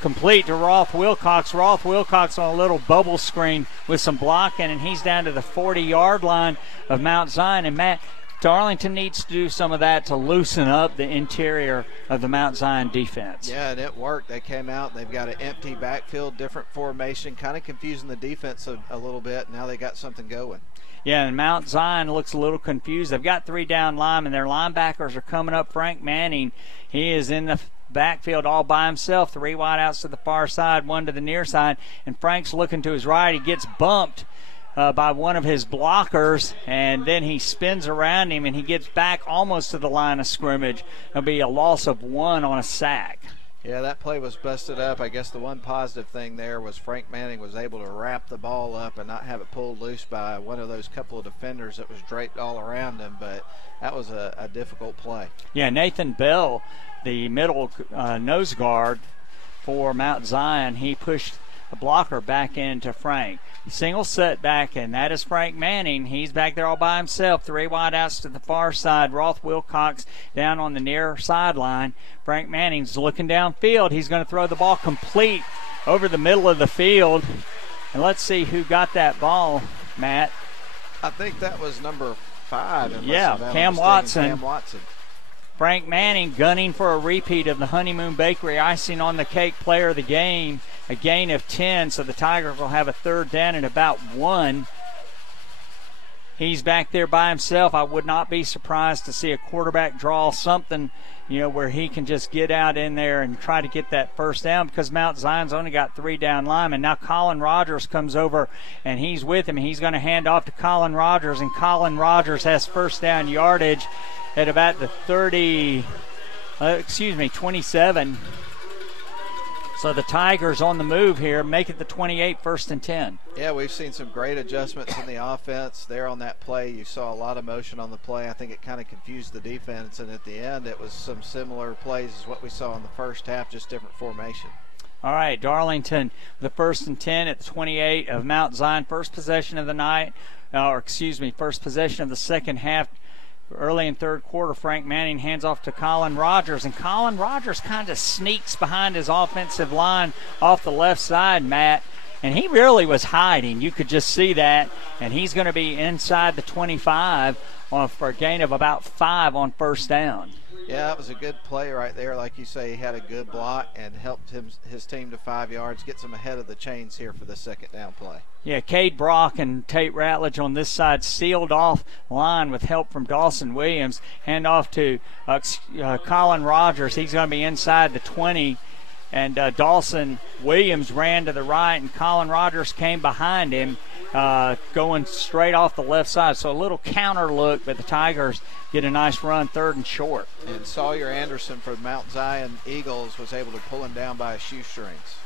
Complete to Roth Wilcox. Roth Wilcox on a little bubble screen with some blocking, and he's down to the 40-yard line of Mount Zion. And Matt, Darlington needs to do some of that to loosen up the interior of the Mount Zion defense. Yeah, and it worked. They came out, they've got an empty backfield, different formation, kind of confusing the defense a little bit. Now they got something going. Yeah, and Mount Zion looks a little confused. They've got 3 down linemen. Their linebackers are coming up. Frank Manning, he is in the backfield all by himself. 3 wide outs to the far side, 1 to the near side, and Frank's looking to his right. He gets bumped by one of his blockers, and then he spins around him, and he gets back almost to the line of scrimmage. It'll be a loss of 1 on a sack. Yeah, that play was busted up. I guess the one positive thing there was Frank Manning was able to wrap the ball up and not have it pulled loose by one of those couple of defenders that was draped all around him, but that was a difficult play. Yeah, Nathan Bell, the middle nose guard for Mount Zion, he pushed the blocker back into Frank. Single setback, and that is Frank Manning. He's back there all by himself. 3 wide outs to the far side. Roth Wilcox down on the near sideline. Frank Manning's looking downfield. He's going to throw the ball complete over the middle of the field. And let's see who got that ball, Matt. I think that was number 5. Yeah, Cam Watson. Frank Manning gunning for a repeat of the Honeymoon Bakery icing on the cake player of the game. A gain of 10, so the Tigers will have a 3rd down and about 1. He's back there by himself. I would not be surprised to see a quarterback draw something, where he can just get out in there and try to get that 1st down, because Mount Zion's only got 3 down linemen. Now Colin Rogers comes over, and he's with him. He's going to hand off to Colin Rogers, and Colin Rogers has 1st down yardage at about the 27. So the Tigers on the move here, make it the 28, 1st and 10. Yeah, we've seen some great adjustments in the offense there on that play. You saw a lot of motion on the play. I think it kind of confused the defense, and at the end it was some similar plays as what we saw in the first half, just different formation. All right, Darlington, the 1st and 10 at the 28 of Mount Zion. First possession of the night, first possession of the second half. Early in 3rd quarter, Frank Manning hands off to Colin Rogers, and Colin Rogers kind of sneaks behind his offensive line off the left side, Matt, and he really was hiding. You could just see that, and he's going to be inside the 25 for a gain of about 5 on first down. Yeah, that was a good play right there. Like you say, he had a good block and helped his team to 5 yards, gets them ahead of the chains here for the second down play. Yeah, Cade Brock and Tate Ratledge on this side sealed off line with help from Dawson Williams. Hand off to Colin Rogers. He's going to be inside the 20. And Dawson Williams ran to the right, and Colin Rogers came behind him, going straight off the left side. So a little counter look, but the Tigers get a nice run, 3rd and short. And Sawyer Anderson for Mount Zion Eagles was able to pull him down by his shoestrings.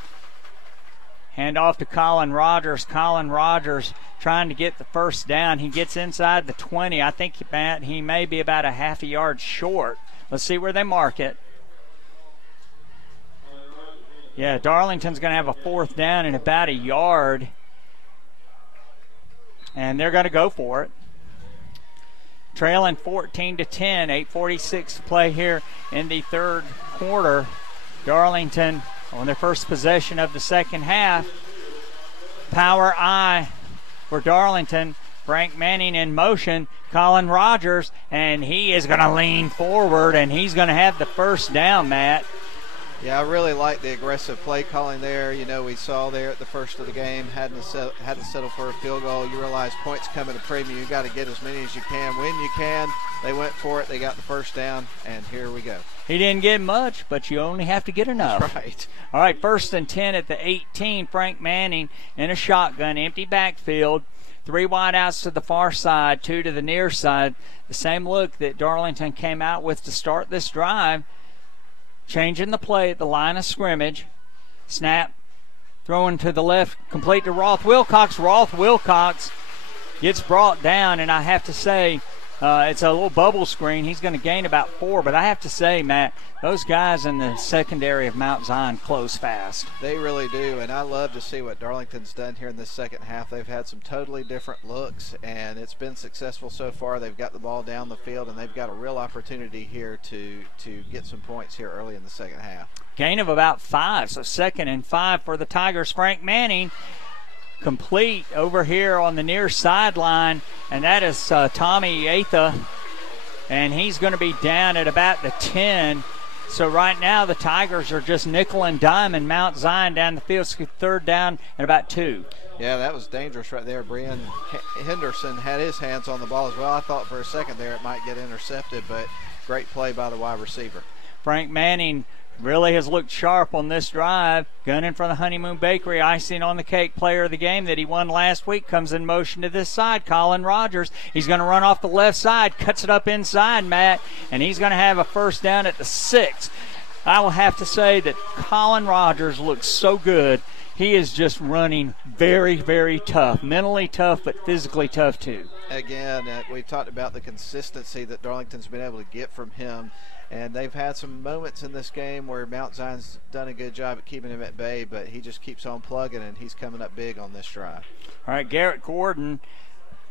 Hand off to Colin Rogers. Colin Rogers trying to get the first down. He gets inside the 20. I think, Matt, he may be about a half a yard short. Let's see where they mark it. Yeah, Darlington's going to have a 4th down and about a yard. And they're going to go for it. Trailing 14-10, 8:46 to play here in the 3rd quarter. Darlington on their first possession of the second half. Power I for Darlington. Frank Manning in motion. Colin Rogers, and he is going to lean forward, and he's going to have the first down, Matt. Yeah, I really like the aggressive play calling there. You know, we saw there at the first of the game, had to settle for a field goal. You realize points come at a premium. You got to get as many as you can when you can. They went for it. They got the first down, and here we go. He didn't get much, but you only have to get enough. That's right. All right, 1st and 10 at the 18. Frank Manning in a shotgun, empty backfield. 3 wide outs to the far side, 2 to the near side. The same look that Darlington came out with to start this drive. Changing the play at the line of scrimmage. Snap, throwing to the left, complete to Roth Wilcox. Roth Wilcox gets brought down, and I have to say, it's a little bubble screen. He's going to gain about 4, but I have to say, Matt, those guys in the secondary of Mount Zion close fast. They really do, and I love to see what Darlington's done here in this second half. They've had some totally different looks, and it's been successful so far. They've got the ball down the field, and they've got a real opportunity here to get some points here early in the second half. Gain of about 5, so 2nd and 5 for the Tigers. Frank Manning complete over here on the near sideline, and that is Tommy Atha, and he's going to be down at about the 10. So right now the Tigers are just nickel and diming Mount Zion down the field. So 3rd down and about 2. Yeah, that was dangerous right there. Brian Henderson had his hands on the ball as well. I thought for a second there it might get intercepted, but great play by the wide receiver. Frank Manning really has looked sharp on this drive. Gunning for the Honeymoon Bakery icing on the cake player of the game that he won last week. Comes in motion to this side. Colin Rogers. He's going to run off the left side. Cuts it up inside, Matt. And he's going to have a first down at the 6. I will have to say that Colin Rogers looks so good. He is just running very, very tough. Mentally tough, but physically tough too. Again, we've talked about the consistency that Darlington's been able to get from him. And they've had some moments in this game where Mount Zion's done a good job at keeping him at bay, but he just keeps on plugging, and he's coming up big on this drive. All right, Garrett Gordon,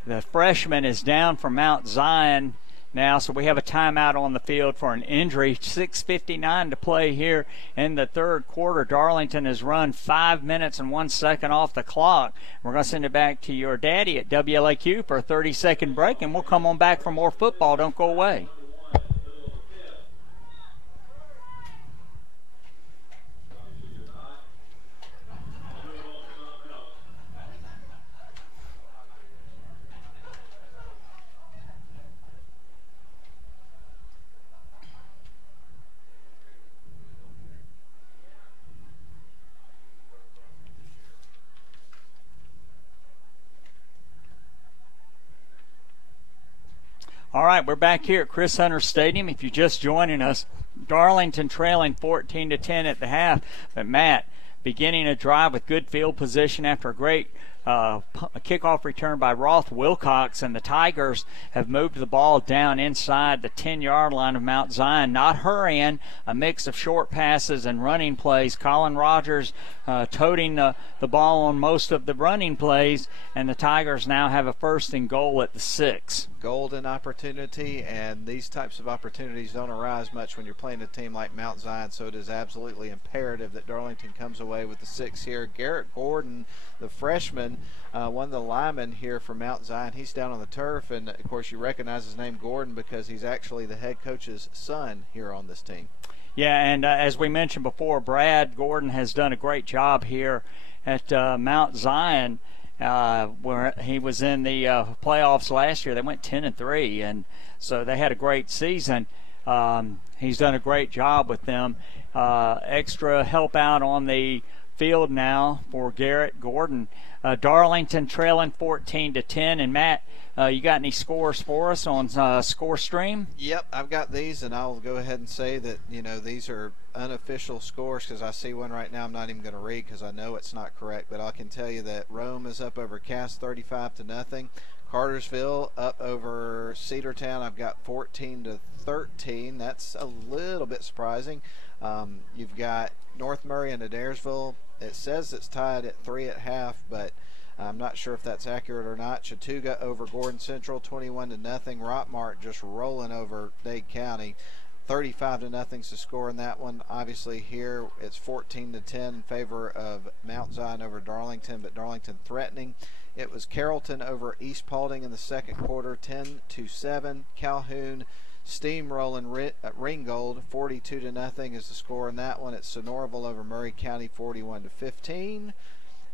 the freshman, is down for Mount Zion now, so we have a timeout on the field for an injury. 6:59 to play here in the 3rd quarter. Darlington has run 5 minutes and 1 second off the clock. We're going to send it back to your daddy at WLAQ for a 30-second break, and we'll come on back for more football. Don't go away. All right, we're back here at Chris Hunter Stadium. If you're just joining us, Darlington trailing 14-10 at the half. But Matt, beginning a drive with good field position after a great kickoff return by Roth Wilcox, and the Tigers have moved the ball down inside the 10-yard line of Mount Zion, not hurrying, a mix of short passes and running plays. Colin Rogers toting the ball on most of the running plays, and the Tigers now have a 1st and goal at the 6. golden opportunity, and these types of opportunities don't arise much when you're playing a team like Mount Zion, so it is absolutely imperative that Darlington comes away with the 6 here. Garrett Gordon, the freshman, one of the linemen here for Mount Zion, he's down on the turf, and of course you recognize his name Gordon because he's actually the head coach's son here on this team. Yeah, and as we mentioned before, Brad Gordon has done a great job here at Mount Zion, where he was in the playoffs last year. They went 10-3, and so they had a great season. He's done a great job with them. Extra help out on the field now for Garrett Gordon. Darlington trailing 14-10, and Matt, you got any scores for us on Score Stream? Yep, I've got these, and I'll go ahead and say that, you know, these are unofficial scores because I see one right now I'm not even going to read because I know it's not correct, but I can tell you that Rome is up over Cass 35-0. Cartersville up over Cedartown. I've got 14-13. That's a little bit surprising. You've got North Murray and Adairsville. It says it's tied at 3 at half, but I'm not sure if that's accurate or not. Chattooga over Gordon Central, 21-0. Rockmart just rolling over Dade County, 35-0 to score in that one. Obviously here it's 14-10 in favor of Mount Zion over Darlington, but Darlington threatening. It was Carrollton over East Paulding in the second quarter, 10-7. Calhoun steamrolling Ringgold, 42-0 is the score in that one. It's Sonoraville over Murray County, 41-15.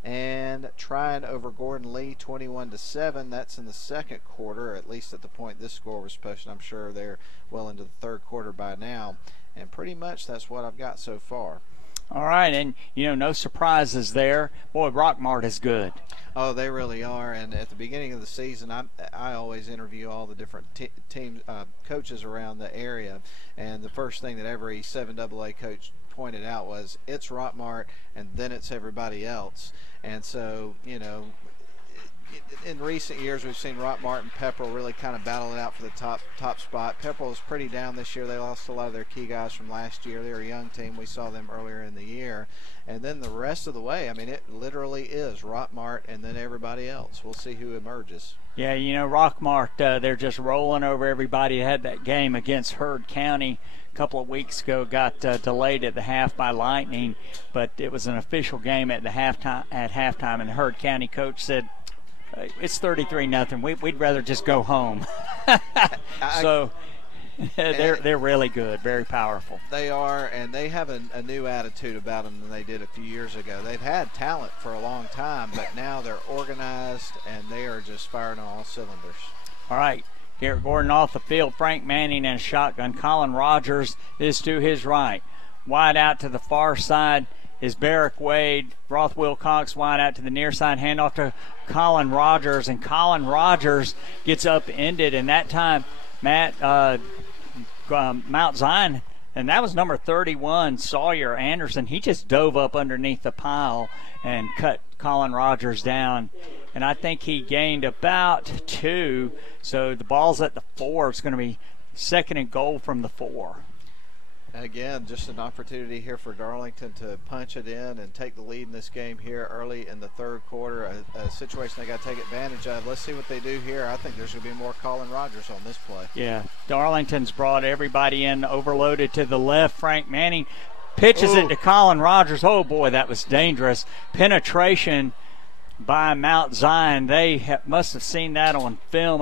And Tryon over Gordon Lee, 21-7. That's in the second quarter, or at least at the point this score was posted. I'm sure they're well into the third quarter by now. And pretty much that's what I've got so far. All right, and, you know, no surprises there. Boy, Rockmart is good. Oh, they really are. And at the beginning of the season, I always interview all the different team coaches around the area. And the first thing that every 7AA coach pointed out was it's Rockmart and then it's everybody else. And so, you know, in recent years we've seen Rockmart and Pepperell really kind of battle it out for the top spot. Pepperell is pretty down this year. They lost a lot of their key guys from last year. They're a young team. We saw them earlier in the year. And then the rest of the way, I mean, it literally is Rockmart and then everybody else. We'll see who emerges. Yeah, you know, Rockmart, they're just rolling over everybody. Had that game against Heard County a couple of weeks ago, got delayed at the half by lightning, but it was an official game at the halftime. And the Heard County coach said, it's 33-0. We'd rather just go home. So they're really good, very powerful. They are, and they have a new attitude about them than they did a few years ago. They've had talent for a long time, but now they're organized and they are just firing on all cylinders. All right, Garrett Gordon off the field. Frank Manning and shotgun. Colin Rogers is to his right. Wide out to the far side is Barrick Wade. Roth Wilcox wide out to the near side. Handoff to Colin Rogers, and Colin Rogers gets upended. And that time, Matt, Mount Zion, and that was number 31, Sawyer Anderson. He just dove up underneath the pile and cut Colin Rogers down. And I think he gained about 2. So the ball's at the 4. It's going to be second and goal from the 4. Again, just an opportunity here for Darlington to punch it in and take the lead in this game here early in the third quarter, a situation they got to take advantage of. Let's see what they do here. I think there's going to be more Colin Rogers on this play. Yeah, Darlington's brought everybody in, overloaded to the left. Frank Manning pitches it to Colin Rogers. Oh, boy, that was dangerous. Penetration by Mount Zion. They must have seen that on film.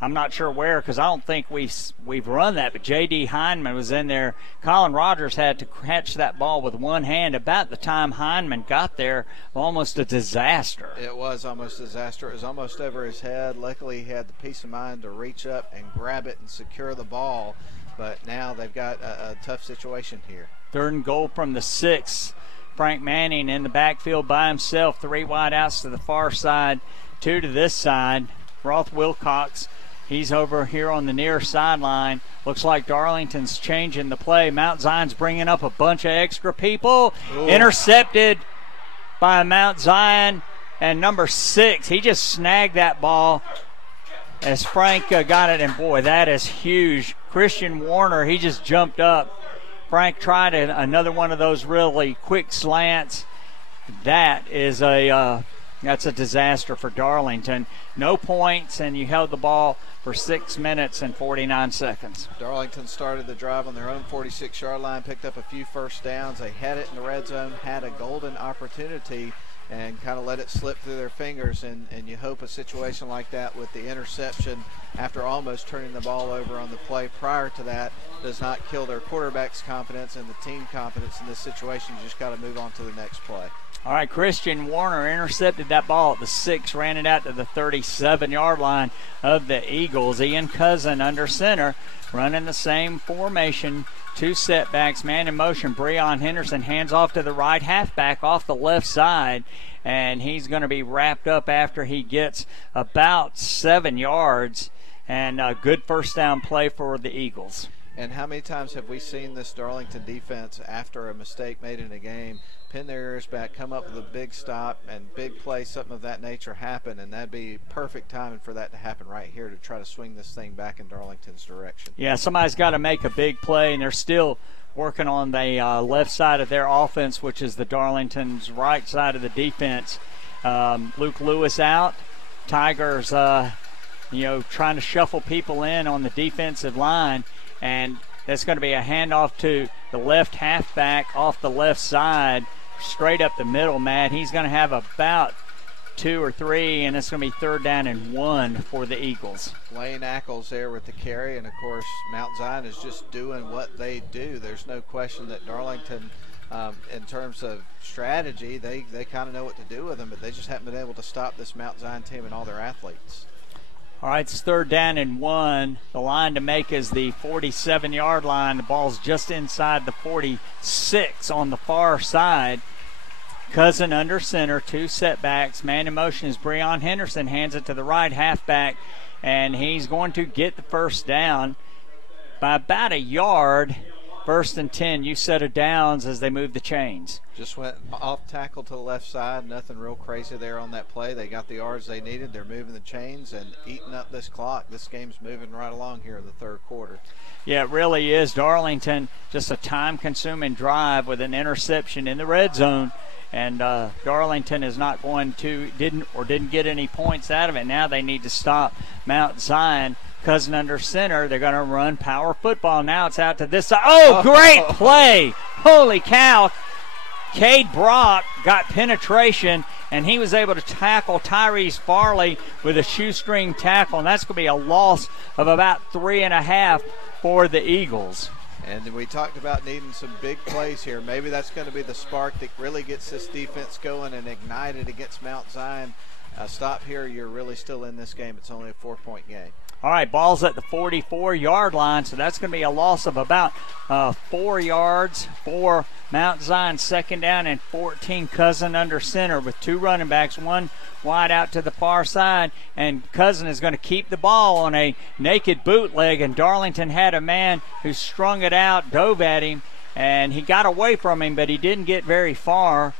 I'm not sure where, because I don't think we've run that, but J.D. Heineman was in there. Colin Rogers had to catch that ball with one hand. About the time Heineman got there, almost a disaster. It was almost a disaster. It was almost over his head. Luckily, he had the peace of mind to reach up and grab it and secure the ball, but now they've got a tough situation here. Third and goal from the 6. Frank Manning in the backfield by himself. 3 wide outs to the far side, 2 to this side. Roth Wilcox, he's over here on the near sideline. Looks like Darlington's changing the play. Mount Zion's bringing up a bunch of extra people. Ooh. Intercepted by Mount Zion. And number 6, he just snagged that ball as Frank got it. And, boy, that is huge. Christian Warner, he just jumped up. Frank tried another one of those really quick slants. That is a That's a disaster for Darlington. No points, and you held the ball for 6 minutes and 49 seconds. Darlington started the drive on their own 46-yard line, picked up a few first downs. They had it in the red zone, had a golden opportunity, and kind of let it slip through their fingers. And you hope a situation like that with the interception after almost turning the ball over on the play prior to that does not kill their quarterback's confidence and the team confidence in this situation. You just got to move on to the next play. All right, Christian Warner intercepted that ball at the 6, ran it out to the 37-yard line of the Eagles. Ian Cousin under center, running the same formation. 2 setbacks, man in motion. Breon Henderson hands off to the right halfback off the left side, and he's going to be wrapped up after he gets about 7 yards, and a good first down play for the Eagles. And how many times have we seen this Darlington defense, after a mistake made in a game, pin their ears back, come up with a big stop and big play, something of that nature happen, and that'd be perfect timing for that to happen right here to try to swing this thing back in Darlington's direction. Yeah, somebody's got to make a big play, and they're still working on the left side of their offense, which is the Darlington's right side of the defense. Luke Lewis out. Tigers, trying to shuffle people in on the defensive line, and that's going to be a handoff to the left halfback off the left side, straight up the middle, Matt. He's going to have about 2 or 3, and it's going to be 3rd down and 1 for the Eagles. Lane Ackles there with the carry, and of course Mount Zion is just doing what they do. There's no question that Darlington, in terms of strategy, they kind of know what to do with them, but they just haven't been able to stop this Mount Zion team and all their athletes. All right, it's 3rd down and 1. The line to make is the 47-yard line. The ball's just inside the 46 on the far side. Cousin under center, 2 setbacks. Man in motion is Breon Henderson, hands it to the right halfback, and he's going to get the first down by about a yard. 1st and 10, you set of downs as they move the chains. Just went off tackle to the left side. Nothing real crazy there on that play. They got the yards they needed. They're moving the chains and eating up this clock. This game's moving right along here in the 3rd quarter. Yeah, it really is. Darlington, just a time-consuming drive with an interception in the red zone. And Darlington is not going to, didn't get any points out of it. Now they need to stop Mount Zion. Cousin under center. They're going to run power football. Now it's out to this side. Oh, great play. Holy cow. Cade Brock got penetration, and he was able to tackle Tyrese Farley with a shoestring tackle, and that's going to be a loss of about 3.5 for the Eagles. And we talked about needing some big plays here. Maybe that's going to be the spark that really gets this defense going and ignited against Mount Zion. Stop here, you're really still in this game. It's only a 4-point game. All right, ball's at the 44-yard line, so that's going to be a loss of about 4 yards for Mount Zion. 2nd down and 14. Cousin under center with 2 running backs, 1 wide out to the far side, and Cousin is going to keep the ball on a naked bootleg, and Darlington had a man who strung it out, dove at him, and he got away from him, but he didn't get very far.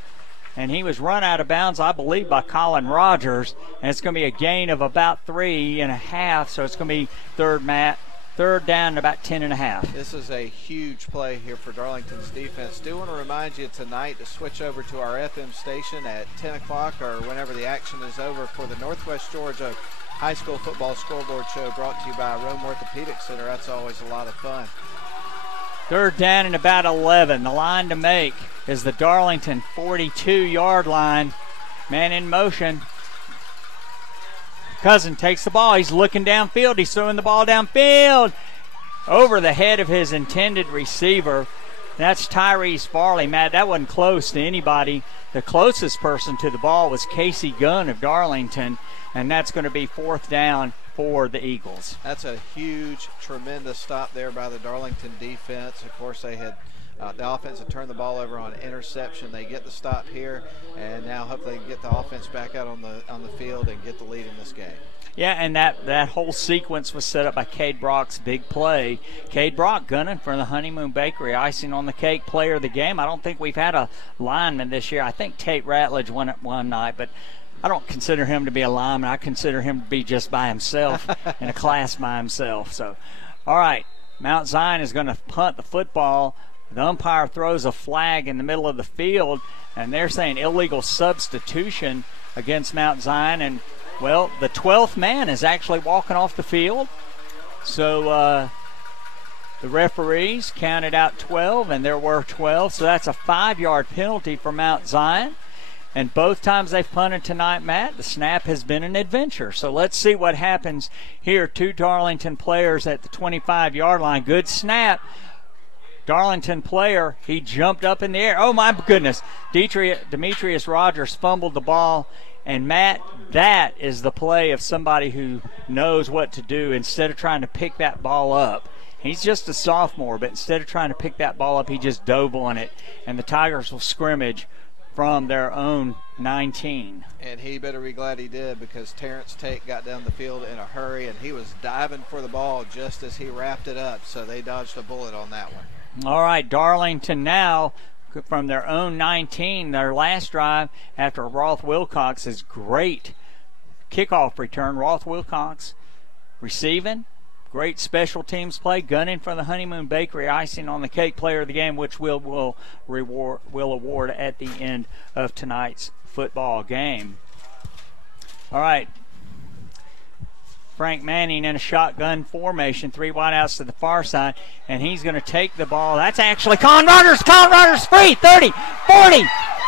And he was run out of bounds, I believe, by Colin Rogers. And it's going to be a gain of about 3.5, so it's going to be 3rd down and about 10.5. This is a huge play here for Darlington's defense. Do want to remind you tonight to switch over to our FM station at 10 o'clock or whenever the action is over for the Northwest Georgia High School Football Scoreboard Show, brought to you by Rome Orthopedic Center. That's always a lot of fun. 3rd down and about 11. The line to make is the Darlington 42-yard line. Man in motion. Cousin takes the ball. He's looking downfield. He's throwing the ball downfield over the head of his intended receiver. That's Tyrese Farley. Matt, that wasn't close to anybody. The closest person to the ball was Casey Gunn of Darlington, and that's going to be 4th down for the Eagles. That's a huge, tremendous stop there by the Darlington defense. Of course, they had the offense had turned the ball over on interception. They get the stop here, and now hopefully they can get the offense back out on the field and get the lead in this game. Yeah, and that whole sequence was set up by Cade Brock's big play. Cade Brock gunning for the Honeymoon Bakery, icing on the cake player of the game. I don't think we've had a lineman this year. I think Tate Ratledge won it one night, but I don't consider him to be a lineman. I consider him to be just by himself in a class by himself. So, all right, Mount Zion is going to punt the football. The umpire throws a flag in the middle of the field, and they're saying illegal substitution against Mount Zion. And, well, the 12th man is actually walking off the field. So the referees counted out 12, and there were 12. So that's a 5-yard penalty for Mount Zion. And both times they've punted tonight, Matt, the snap has been an adventure. So let's see what happens here. 2 Darlington players at the 25-yard line. Good snap. Darlington player, he jumped up in the air. Oh, my goodness. Demetrius Rogers fumbled the ball. And, Matt, that is the play of somebody who knows what to do instead of trying to pick that ball up. He's just a sophomore, but instead of trying to pick that ball up, he just dove on it. And the Tigers will scrimmage from their own 19. And he better be glad he did, because Terrence Tate got down the field in a hurry, and he was diving for the ball just as he wrapped it up, so they dodged a bullet on that one. All right, Darlington now from their own 19, their last drive after Roth Wilcox's great kickoff return. Roth Wilcox receiving. Great special teams play, gunning for the Honeymoon Bakery icing on the cake player of the game, which we'll award at the end of tonight's football game. All right. Frank Manning in a shotgun formation, 3 wideouts to the far side, and he's going to take the ball. That's actually Colin Rogers. Colin Rogers free. 30, 40,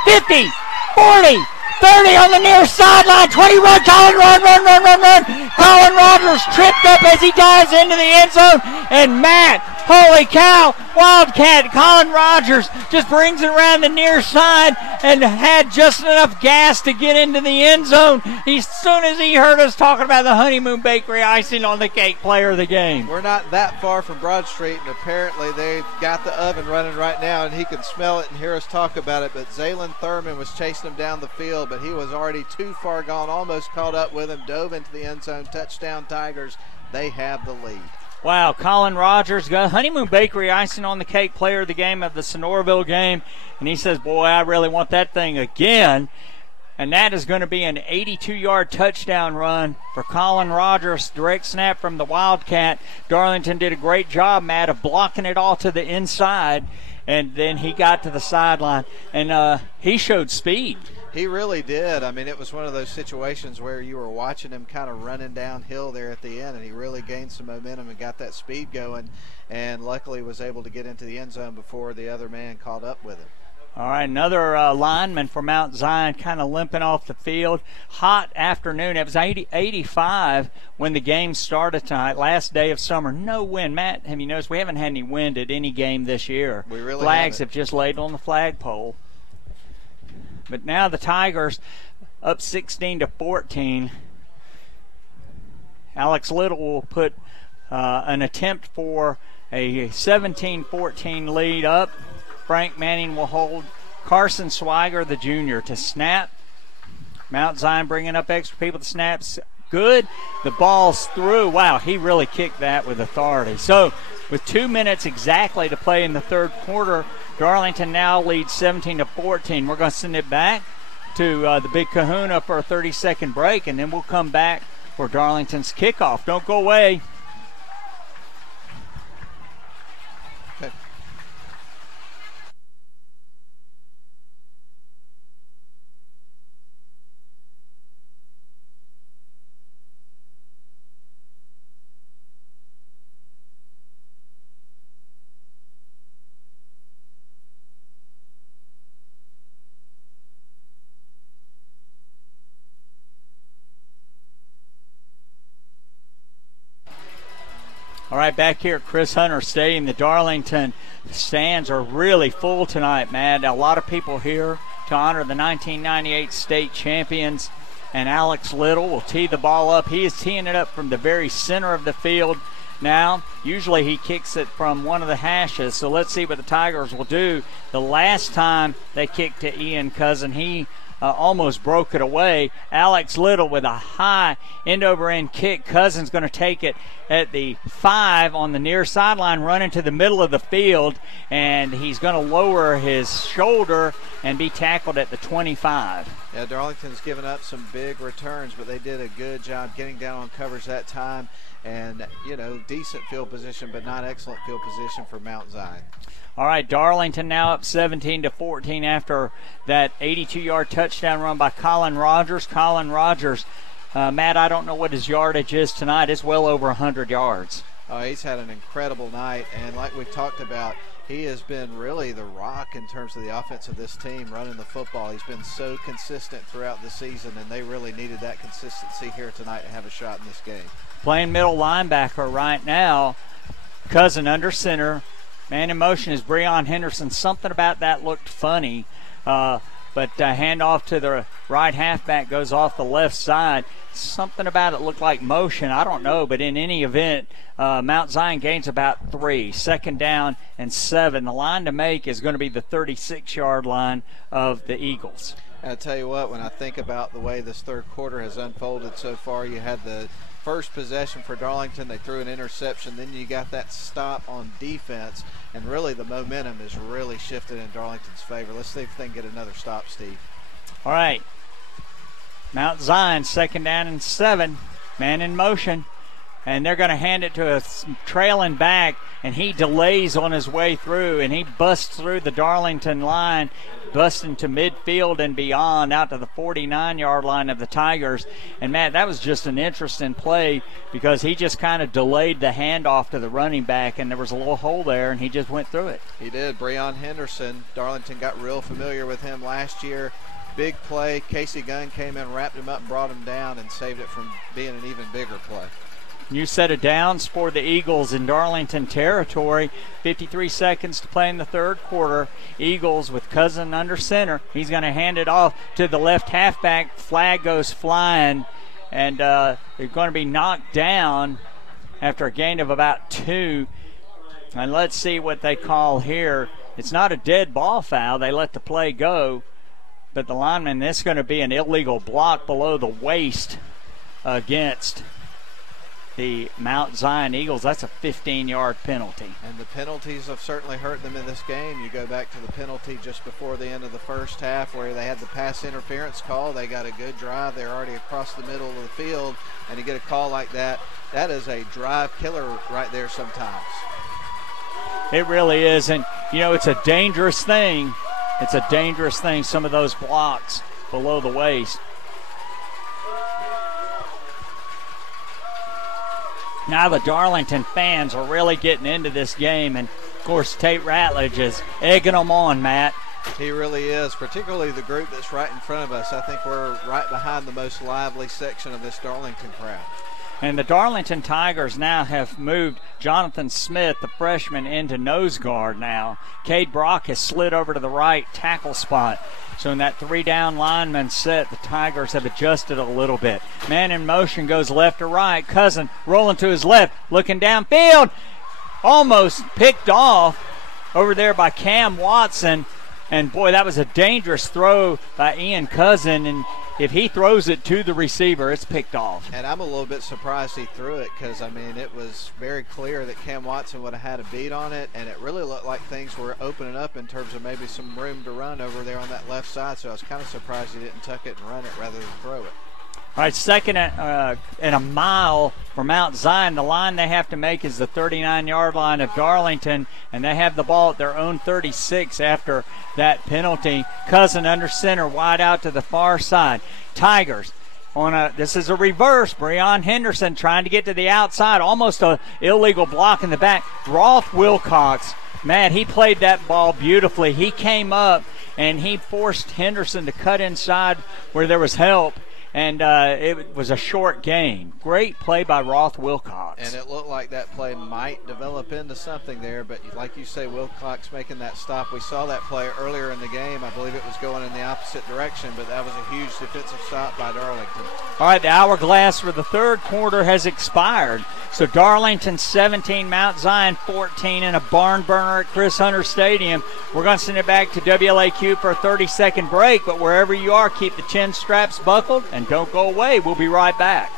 50, 40. 30 on the near sideline, 20 run, run. Colin Rogers tripped up as he dives into the end zone, and Matt, holy cow, Wildcat, Colin Rogers just brings it around the near side and had just enough gas to get into the end zone. As soon as he heard us talking about the Honeymoon Bakery icing on the cake player of the game. We're not that far from Broad Street, and apparently they've got the oven running right now, and he can smell it and hear us talk about it. But Zaylen Thurman was chasing him down the field, but he was already too far gone, almost caught up with him, dove into the end zone. Touchdown Tigers. They have the lead. Wow, Colin Rogers got Honeymoon Bakery icing on the cake player of the game of the Sonoraville game. And he says, boy, I really want that thing again. And that is going to be an 82-yard touchdown run for Colin Rogers. Direct snap from the Wildcat. Darlington did a great job, Matt, of blocking it all to the inside. And then he got to the sideline. And he showed speed. He really did. I mean, it was one of those situations where you were watching him kind of running downhill there at the end, and he really gained some momentum and got that speed going, and luckily was able to get into the end zone before the other man caught up with him. All right, another lineman for Mount Zion kind of limping off the field. Hot afternoon. It was 85 when the game started tonight, last day of summer. No wind. Matt, have you noticed we haven't had any wind at any game this year? We really Flags haven't. have just laid on the flagpole. But now the Tigers up 16-14. Alex Little will put an attempt for a 17-14 lead up. Frank Manning will hold Carson Swiger, the junior, to snap. Mount Zion bringing up extra people to snaps. Good. The ball's through. Wow, he really kicked that with authority. So with 2 minutes exactly to play in the third quarter, Darlington now leads 17-14. We're going to send it back to the Big Kahuna for a 30-second break, and then we'll come back for Darlington's kickoff. Don't go away. Okay. All right, back here at Chris Hunter Stadium, the Darlington stands are really full tonight, Matt. A lot of people here to honor the 1998 state champions. And Alex Little will tee the ball up. He is teeing it up from the very center of the field now. Usually he kicks it from one of the hashes, so let's see what the Tigers will do. The last time they kicked to Ian Cousin, he almost broke it away. Alex Little with a high end-over-end kick. Cousins going to take it at the 5 on the near sideline, run into the middle of the field, and he's going to lower his shoulder and be tackled at the 25. Yeah, Darlington's given up some big returns, but they did a good job getting down on coverage that time. And, you know, decent field position, but not excellent field position for Mount Zion. All right, Darlington now up 17-14 after that 82-yard touchdown run by Colin Rogers. Colin Rogers, Matt, I don't know what his yardage is tonight. It's well over 100 yards. He's had an incredible night, and like we've talked about, he has been really the rock in terms of the offense of this team running the football. He's been so consistent throughout the season, and they really needed that consistency here tonight to have a shot in this game. Playing middle linebacker right now, Cousin under center. Man in motion is Breon Henderson. Something about that looked funny, but handoff to the right halfback goes off the left side. Something about it looked like motion. I don't know, but in any event, Mount Zion gains about 3. 2nd down and 7. The line to make is going to be the 36-yard line of the Eagles. And I tell you what, when I think about the way this third quarter has unfolded so far, you had the first possession for Darlington. They threw an interception. Then you got that stop on defense, and really the momentum is really shifted in Darlington's favor. Let's see if they can get another stop, Steve. All right. Mount Zion, 2nd down and 7. Man in motion. And they're going to hand it to a trailing back, and he delays on his way through, and he busts through the Darlington line, busting to midfield and beyond, out to the 49-yard line of the Tigers. And, Matt, that was just an interesting play because he just kind of delayed the handoff to the running back, and there was a little hole there, and he just went through it. He did. Breon Henderson, Darlington got real familiar with him last year. Big play. Casey Gunn came in, wrapped him up, and brought him down and saved it from being an even bigger play. New set of downs for the Eagles in Darlington territory. 53 seconds to play in the third quarter. Eagles with Cousin under center. He's going to hand it off to the left halfback. Flag goes flying, and they're going to be knocked down after a gain of about 2. And let's see what they call here. It's not a dead ball foul. They let the play go. But the lineman, this is going to be an illegal block below the waist against the Mount Zion Eagles. That's a 15-yard penalty. And the penalties have certainly hurt them in this game. You go back to the penalty just before the end of the first half where they had the pass interference call. They got a good drive. They're already across the middle of the field, and to get a call like that, that is a drive killer right there sometimes. It really is, and, you know, it's a dangerous thing. It's a dangerous thing, some of those blocks below the waist. Now the Darlington fans are really getting into this game, and, of course, Tate Ratledge is egging them on, Matt. He really is, particularly the group that's right in front of us. I think we're right behind the most lively section of this Darlington crowd. And the Darlington Tigers now have moved Jonathan Smith, the freshman, into nose guard now. Cade Brock has slid over to the right tackle spot. So in that 3-down lineman set, the Tigers have adjusted a little bit. Man in motion goes left to right. Cousin rolling to his left, looking downfield. Almost picked off over there by Cam Watson. And, boy, that was a dangerous throw by Ian Cousin. And if he throws it to the receiver, it's picked off. And I'm a little bit surprised he threw it because, I mean, it was very clear that Cam Watson would have had a beat on it, and it really looked like things were opening up in terms of maybe some room to run over there on that left side. So I was kind of surprised he didn't tuck it and run it rather than throw it. All right, 2nd and a mile for Mount Zion. The line they have to make is the 39-yard line of Darlington, and they have the ball at their own 36 after that penalty. Cousin under center, wide out to the far side. Tigers this is a reverse. Breon Henderson trying to get to the outside, almost a illegal block in the back. Roth Wilcox, man, he played that ball beautifully. He came up and he forced Henderson to cut inside where there was help. And it was a short gain. Great play by Roth Wilcox. And it looked like that play might develop into something there, but like you say, Wilcox making that stop. We saw that play earlier in the game. I believe it was going in the opposite direction, but that was a huge defensive stop by Darlington. All right, the hourglass for the third quarter has expired. So Darlington 17, Mount Zion 14 in a barn burner at Chris Hunter Stadium. We're going to send it back to WLAQ for a 30-second break, but wherever you are, keep the chin straps buckled and don't go away. We'll be right back.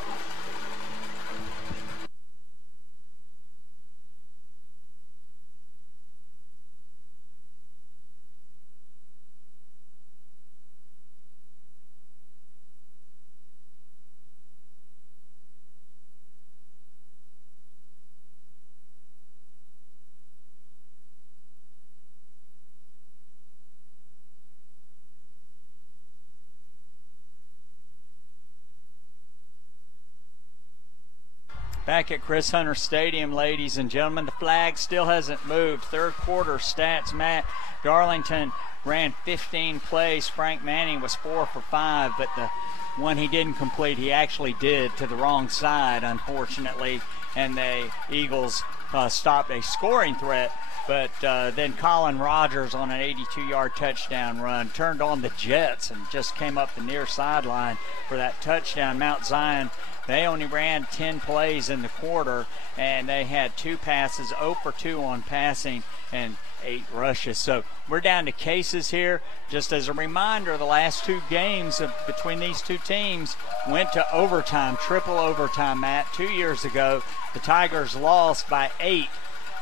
Back at Chris Hunter Stadium, ladies and gentlemen, the flag still hasn't moved. Third quarter stats, Matt. Darlington ran 15 plays. Frank Manning was 4 for 5, but the one he didn't complete, he actually did to the wrong side, unfortunately, and the Eagles stopped a scoring threat. But then Colin Rogers on an 82-yard touchdown run turned on the Jets and just came up the near sideline for that touchdown. Mount Zion, they only ran 10 plays in the quarter, and they had 2 passes, 0 for 2 on passing, and 8 rushes. So we're down to cases here. Just as a reminder, the last 2 games between these 2 teams went to overtime, triple overtime, Matt. 2 years ago, the Tigers lost by 8.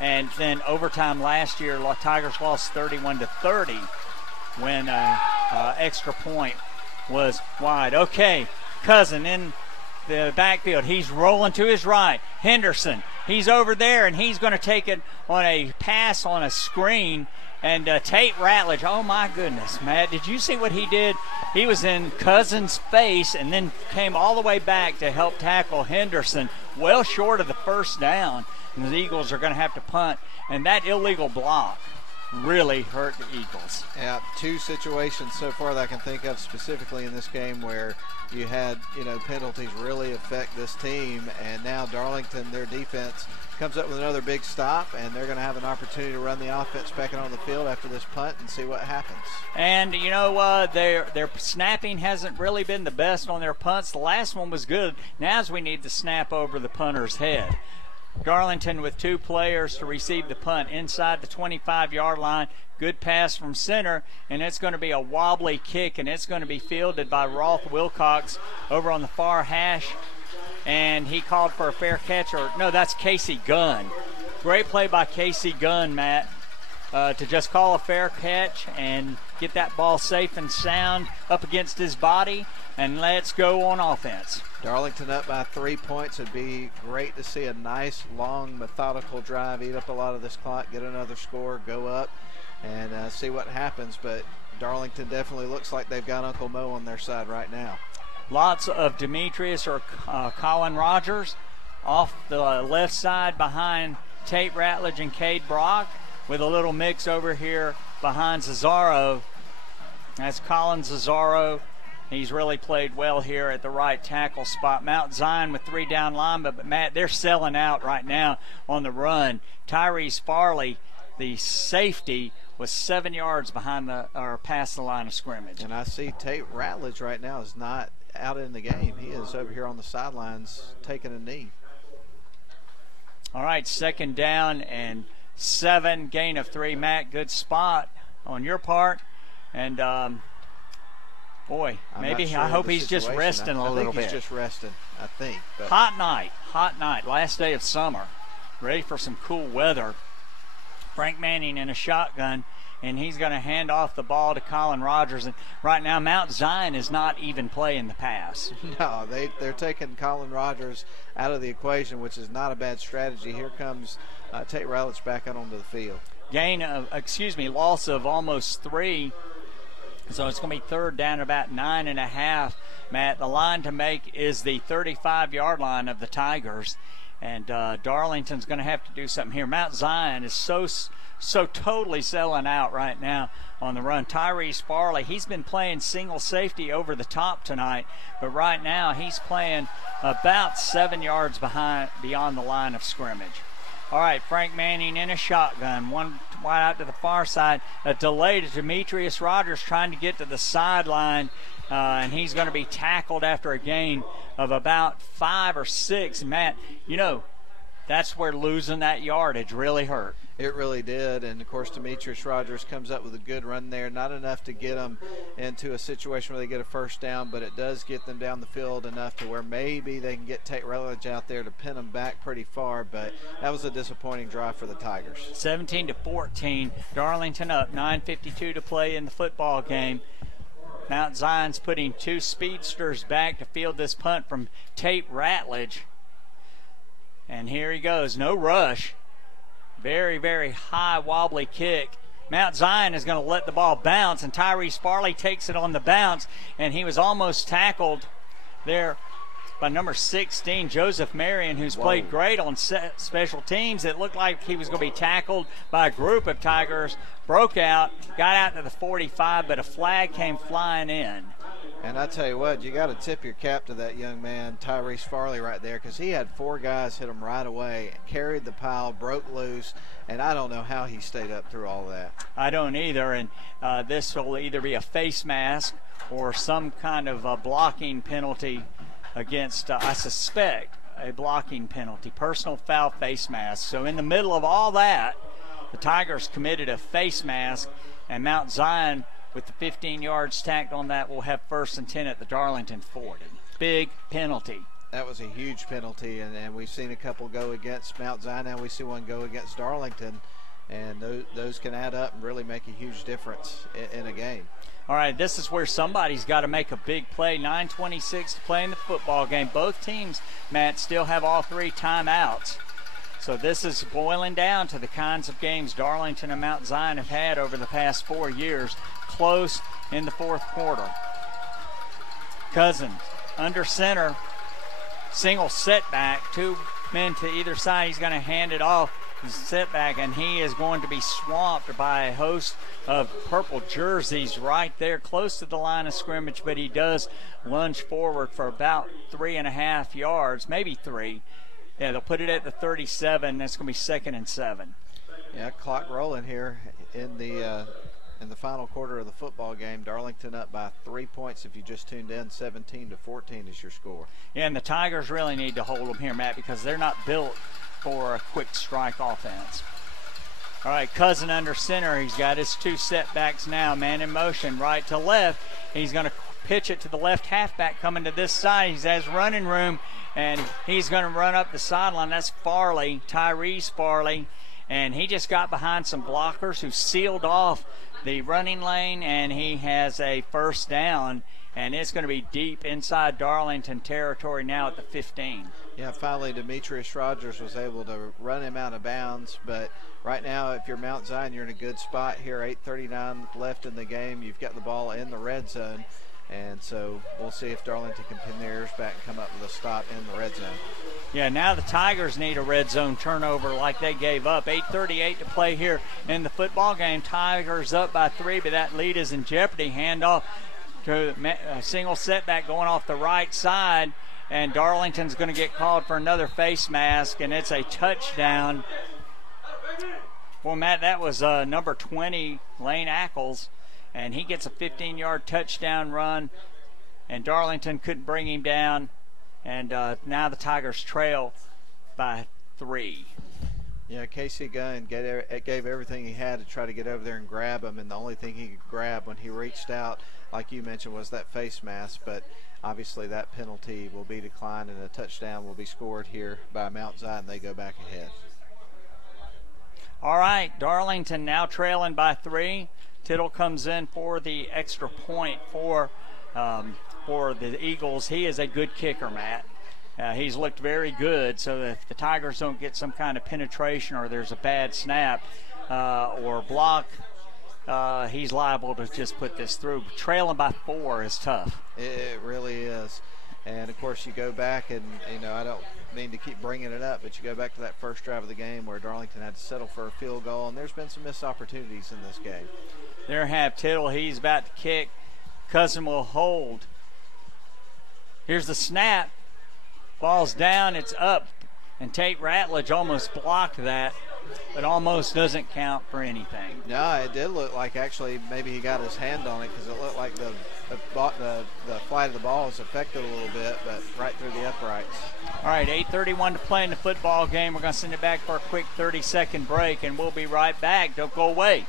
And then overtime last year, Tigers lost 31-30 when extra point was wide. Okay, Cousin in the backfield. He's rolling to his right. Henderson, he's over there, and he's going to take it on a pass on a screen. And Tate Ratledge, oh my goodness, Matt, did you see what he did? He was in Cousins' face and then came all the way back to help tackle Henderson, well short of the first down. And the Eagles are going to have to punt. And that illegal block really hurt the Eagles. Yeah, 2 situations so far that I can think of specifically in this game where you had, penalties really affect this team. And now Darlington, their defense, comes up with another big stop, and they're going to have an opportunity to run the offense back on the field after this punt and see what happens. And, their snapping hasn't really been the best on their punts. The last one was good. Now we need to snap over the punter's head. Darlington with 2 players to receive the punt inside the 25-yard line. Good pass from center, and it's going to be a wobbly kick, and it's going to be fielded by Rolf Wilcox over on the far hash. And he called for a fair catch, that's Casey Gunn. Great play by Casey Gunn, Matt, to just call a fair catch and get that ball safe and sound up against his body, and let's go on offense. Darlington up by 3 points. It'd be great to see a nice, long, methodical drive, eat up a lot of this clock, get another score, go up, and see what happens. But Darlington definitely looks like they've got Uncle Mo on their side right now. Lots of Demetrius or Colin Rogers off the left side behind Tate Ratledge and Cade Brock, with a little mix over here behind Cesaro. That's Colin Cesaro. He's really played well here at the right tackle spot. Mount Zion with 3 down linemen, but Matt, they're selling out right now on the run. Tyrese Farley, the safety, was 7 yards behind past the line of scrimmage. And I see Tate Ratledge right now is not out in the game. He is over here on the sidelines taking a knee. All right, 2nd down and 7, gain of 3. Matt, good spot on your part. And boy, maybe I hope he's just resting a little bit. He's just resting, I think. But. Hot night, last day of summer. Ready for some cool weather. Frank Manning in a shotgun, and he's going to hand off the ball to Colin Rogers. And right now, Mount Zion is not even playing the pass. No, they're taking Colin Rogers out of the equation, which is not a bad strategy. Here comes Tate Ratledge back out onto the field. Loss of almost 3. So it's going to be 3rd down about 9.5. Matt, the line to make is the 35-yard line of the Tigers. And Darlington's going to have to do something here. Mount Zion is so totally selling out right now on the run. Tyrese Farley, he's been playing single safety over the top tonight, but right now he's playing about 7 yards beyond the line of scrimmage. All right, Frank Manning in a shotgun, one wide out to the far side. A delay to Demetrius Rogers trying to get to the sideline, and he's going to be tackled after a gain of about 5 or 6. Matt, that's where losing that yardage really hurt. It really did, and of course Demetrius Rogers comes up with a good run there. Not enough to get them into a situation where they get a first down, but it does get them down the field enough to where maybe they can get Tate Ratledge out there to pin them back pretty far, but that was a disappointing drive for the Tigers. 17-14, Darlington up, 9:52 to play in the football game. Mount Zion's putting 2 speedsters back to field this punt from Tate Ratledge. And here he goes, no rush. Very, very high wobbly kick. Mount Zion is going to let the ball bounce, and Tyrese Farley takes it on the bounce, and he was almost tackled there by number 16, Joseph Marion, who's played great on special teams. It looked like he was going to be tackled by a group of Tigers, broke out, got out to the 45, but a flag came flying in. And I tell you what, you got to tip your cap to that young man, Tyrese Farley, right there, because he had 4 guys hit him right away, carried the pile, broke loose, and I don't know how he stayed up through all that. I don't either, and this will either be a face mask or some kind of a blocking penalty against, I suspect, a blocking penalty, personal foul face mask. So in the middle of all that, the Tigers committed a face mask, and Mount Zion, with the 15 yards tacked on that, will have 1st and 10 at the Darlington 40. Big penalty. That was a huge penalty, and we've seen a couple go against Mount Zion. Now we see one go against Darlington, and those can add up and really make a huge difference in a game. All right, this is where somebody's got to make a big play. 9:26 to play in the football game. Both teams, Matt, still have all 3 timeouts. So this is boiling down to the kinds of games Darlington and Mount Zion have had over the past 4 years. Close in the 4th quarter. Cousins under center, single setback, 2 men to either side. He's going to hand it off, setback, and he is going to be swamped by a host of purple jerseys right there close to the line of scrimmage, but he does lunge forward for about 3.5 yards, maybe 3. Yeah, they'll put it at the 37. That's going to be 2nd and 7. Yeah, clock rolling here in the final quarter of the football game. Darlington up by 3 points. If you just tuned in, 17-14 is your score. Yeah, and the Tigers really need to hold them here, Matt, because they're not built for a quick strike offense. All right, Cousin under center. He's got his 2 setbacks now. Man in motion, right to left. He's going to pitch it to the left halfback coming to this side. He has running room, and he's going to run up the sideline. That's Farley, Tyrese Farley, and he just got behind some blockers who sealed off the running lane, and he has a 1st down, and it's going to be deep inside Darlington territory now at the 15. Yeah, finally Demetrius Rogers was able to run him out of bounds, but right now if you're Mount Zion, you're in a good spot here. 8:39 left in the game. You've got the ball in the red zone, and so we'll see if Darlington can pin their ears back and come up with a stop in the red zone. Yeah, now the Tigers need a red zone turnover like they gave up. 8:38 to play here in the football game. Tigers up by 3, but that lead is in jeopardy. Handoff to a single setback going off the right side, and Darlington's going to get called for another face mask, and it's a touchdown. Well, Matt, that was number 20, Lane Ackles, and he gets a 15-yard touchdown run, and Darlington couldn't bring him down. And now the Tigers trail by 3. Yeah, Casey Gunn gave everything he had to try to get over there and grab him, and the only thing he could grab when he reached out, like you mentioned, was that face mask. But obviously that penalty will be declined, and a touchdown will be scored here by Mount Zion. They go back ahead. All right, Darlington now trailing by 3. Tittle comes in for the extra point for the Eagles. He is a good kicker, Matt. He's looked very good, so if the Tigers don't get some kind of penetration or there's a bad snap or block, he's liable to just put this through. Trailing by 4 is tough. It really is. And, of course, you go back and, I don't mean to keep bringing it up, but you go back to that first drive of the game where Darlington had to settle for a field goal, and there's been some missed opportunities in this game. There have Tittle. He's about to kick. Cousin will hold. Here's the snap. Ball's down. It's up. And Tate Ratledge almost blocked that, but almost doesn't count for anything. No, it did look like actually maybe he got his hand on it because it looked like the flight of the ball was affected a little bit, but right through the uprights. All right, 8:31 to play in the football game. We're going to send it back for a quick 30-second break, and we'll be right back. Don't go away.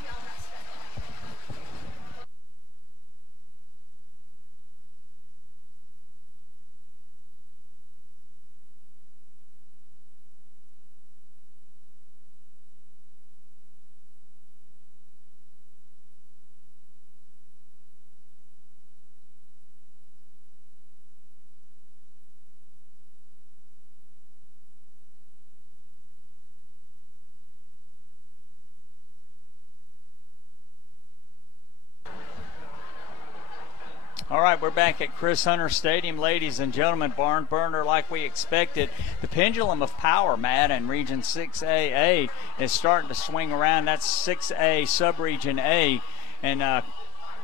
All right, we're back at Chris Hunter Stadium, ladies and gentlemen. Barn burner like we expected. The pendulum of power, Matt, in Region 6AA is starting to swing around. That's 6A, Subregion A. And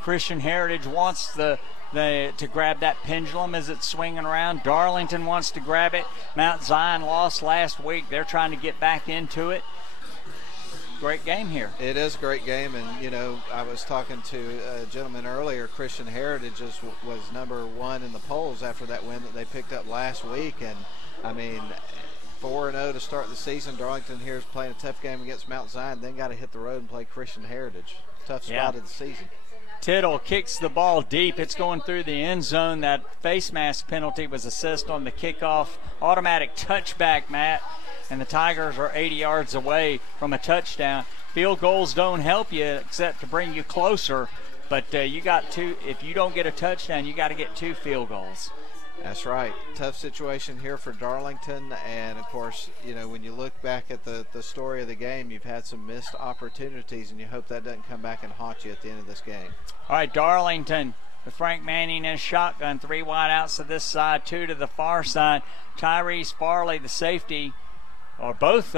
Christian Heritage wants to grab that pendulum as it's swinging around. Darlington wants to grab it. Mount Zion lost last week. They're trying to get back into it. Great game here. It is a great game, and you know, I was talking to a gentleman earlier. Christian Heritage was number one in the polls after that win that they picked up last week, and I mean, 4-0 to start the season. Darlington here is playing a tough game against Mount Zion, then got to hit the road and play Christian Heritage. Tough spot of the season. Tittle kicks the ball deep. It's going through the end zone. That face mask penalty was assessed on the kickoff. Automatic touchback, Matt. And the Tigers are 80 yards away from a touchdown. Field goals don't help you except to bring you closer. But you got two. If you don't get a touchdown, you got to get 2 field goals. That's right. Tough situation here for Darlington. And, of course, you know, when you look back at the story of the game, you've had some missed opportunities, and you hope that doesn't come back and haunt you at the end of this game. All right, Darlington with Frank Manning in a shotgun. 3 wide outs to this side, 2 to the far side. Tyrese Farley, the safety, or both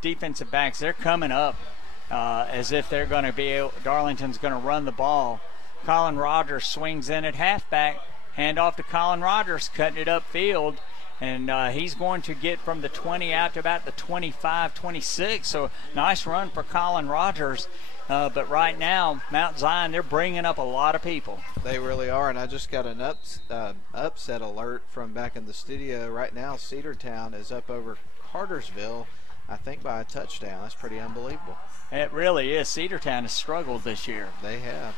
defensive backs, they're coming up as if they're going to be Darlington's going to run the ball. Colin Rogers swings in at halfback. Handoff to Colin Rogers, cutting it upfield, and he's going to get from the 20 out to about the 25, 26. So nice run for Colin Rogers. But right now, Mount Zion, they're bringing up a lot of people. They really are, and I just got an upset alert from back in the studio. Right now, Cedartown is up over Cartersville, I think by a touchdown. That's pretty unbelievable. It really is. Cedartown has struggled this year. They have.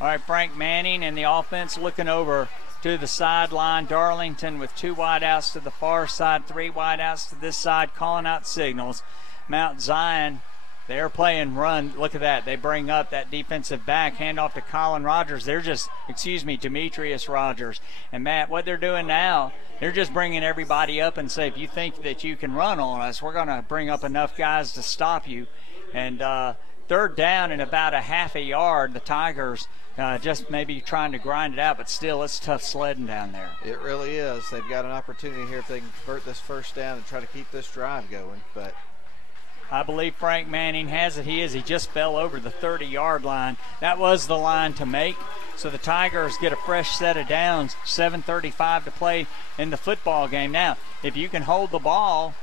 All right, Frank Manning and the offense looking over to the sideline. Darlington with 2 wide outs to the far side, 3 wide outs to this side, calling out signals. Mount Zion, they're playing run. Look at that. They bring up that defensive back, handoff to Colin Rogers. Demetrius Rogers. And, Matt, what they're doing now, they're just bringing everybody up and say, if you think that you can run on us, we're going to bring up enough guys to stop you. And third down and about a half a yard, the Tigers just maybe trying to grind it out, but still it's tough sledding down there. It really is. They've got an opportunity here if they can convert this first down and try to keep this drive going. But I believe Frank Manning has it. He just fell over the 30-yard line. That was the line to make. So the Tigers get a fresh set of downs, 7:35 to play in the football game. Now, if you can hold the ball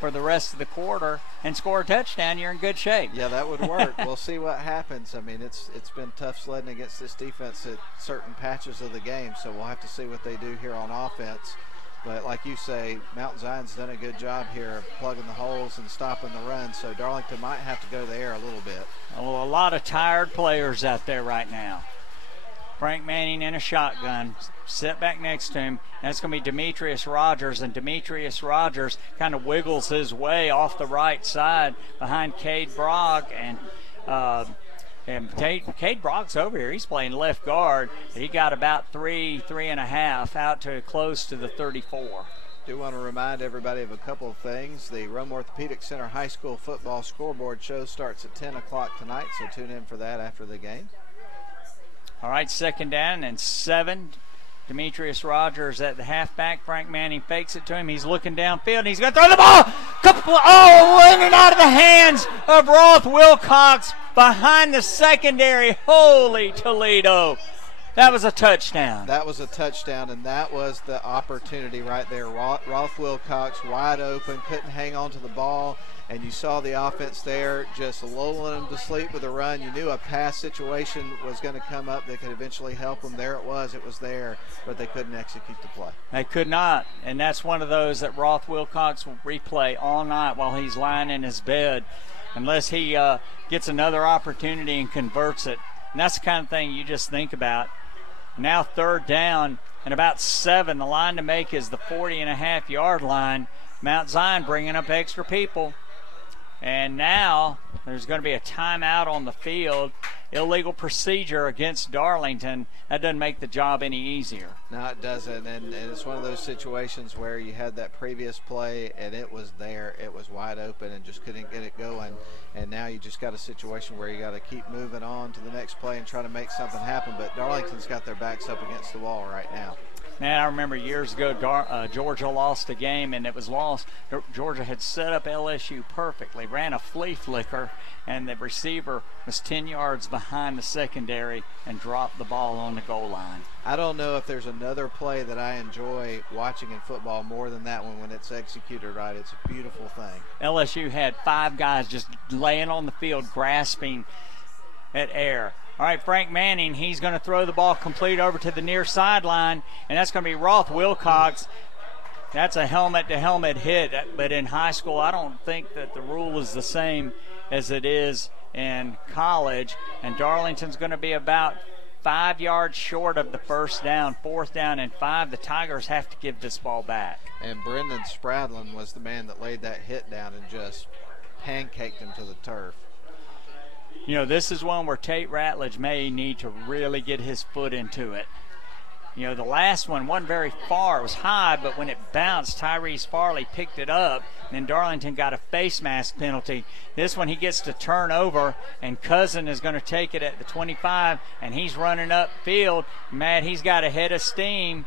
for the rest of the quarter and score a touchdown, you're in good shape. Yeah, that would work. We'll see what happens. I mean, it's been tough sledding against this defense at certain patches of the game, so we'll have to see what they do here on offense. But like you say, Mount Zion's done a good job here of plugging the holes and stopping the run, so Darlington might have to go to the air a little bit. Well, a lot of tired players out there right now. Frank Manning in a shotgun, sit back next to him. That's going to be Demetrius Rogers, and Demetrius Rogers kind of wiggles his way off the right side behind Cade Brock, and Cade Brock's over here. He's playing left guard. He got about 3.5 out to close to the 34. Do want to remind everybody of a couple of things. The Rome Orthopedic Center High School football scoreboard show starts at 10 o'clock tonight, so tune in for that after the game. All right, 2nd down and 7. Demetrius Rogers at the halfback. Frank Manning fakes it to him. He's looking downfield, and he's going to throw the ball. In and out of the hands of Roth Wilcox behind the secondary. Holy Toledo. That was a touchdown. That was a touchdown, and that was the opportunity right there. Roth Wilcox wide open, couldn't hang on to the ball, and you saw the offense there just lulling them to sleep with a run. You knew a pass situation was going to come up that could eventually help them. There it was there, but they couldn't execute the play. They could not, and that's one of those that Roth Wilcox will replay all night while he's lying in his bed, unless he gets another opportunity and converts it. And that's the kind of thing you just think about. Now 3rd down and about 7. The line to make is the 40.5-yard line. Mount Zion bringing up extra people. And now there's going to be a timeout on the field illegal procedure against Darlington, that doesn't make the job any easier. No, it doesn't, and it's one of those situations where you had that previous play and it was there, it was wide open and just couldn't get it going, and now you just got a situation where you got to keep moving on to the next play and try to make something happen, but Darlington's got their backs up against the wall right now. Man, I remember years ago Georgia lost a game, and it was lost. Georgia had set up LSU perfectly, ran a flea flicker, and the receiver was 10 yards behind the secondary and dropped the ball on the goal line. I don't know if there's another play that I enjoy watching in football more than that one when it's executed right. It's a beautiful thing. LSU had 5 guys just laying on the field grasping at air. All right, Frank Manning, he's going to throw the ball complete over to the near sideline, and that's going to be Roth Wilcox. That's a helmet-to-helmet hit, but in high school I don't think that the rule is the same as it is in college, and Darlington's going to be about 5 yards short of the first down, 4th down and 5. The Tigers have to give this ball back. And Brendan Spradlin was the man that laid that hit down and just pancaked him to the turf. You know, this is one where Tate Ratledge may need to really get his foot into it. You know, the last one wasn't very far. It was high, but when it bounced, Tyrese Farley picked it up, and then Darlington got a face mask penalty. This one he gets to turn over, and Cousin is going to take it at the 25, and he's running upfield. Matt, he's got a head of steam,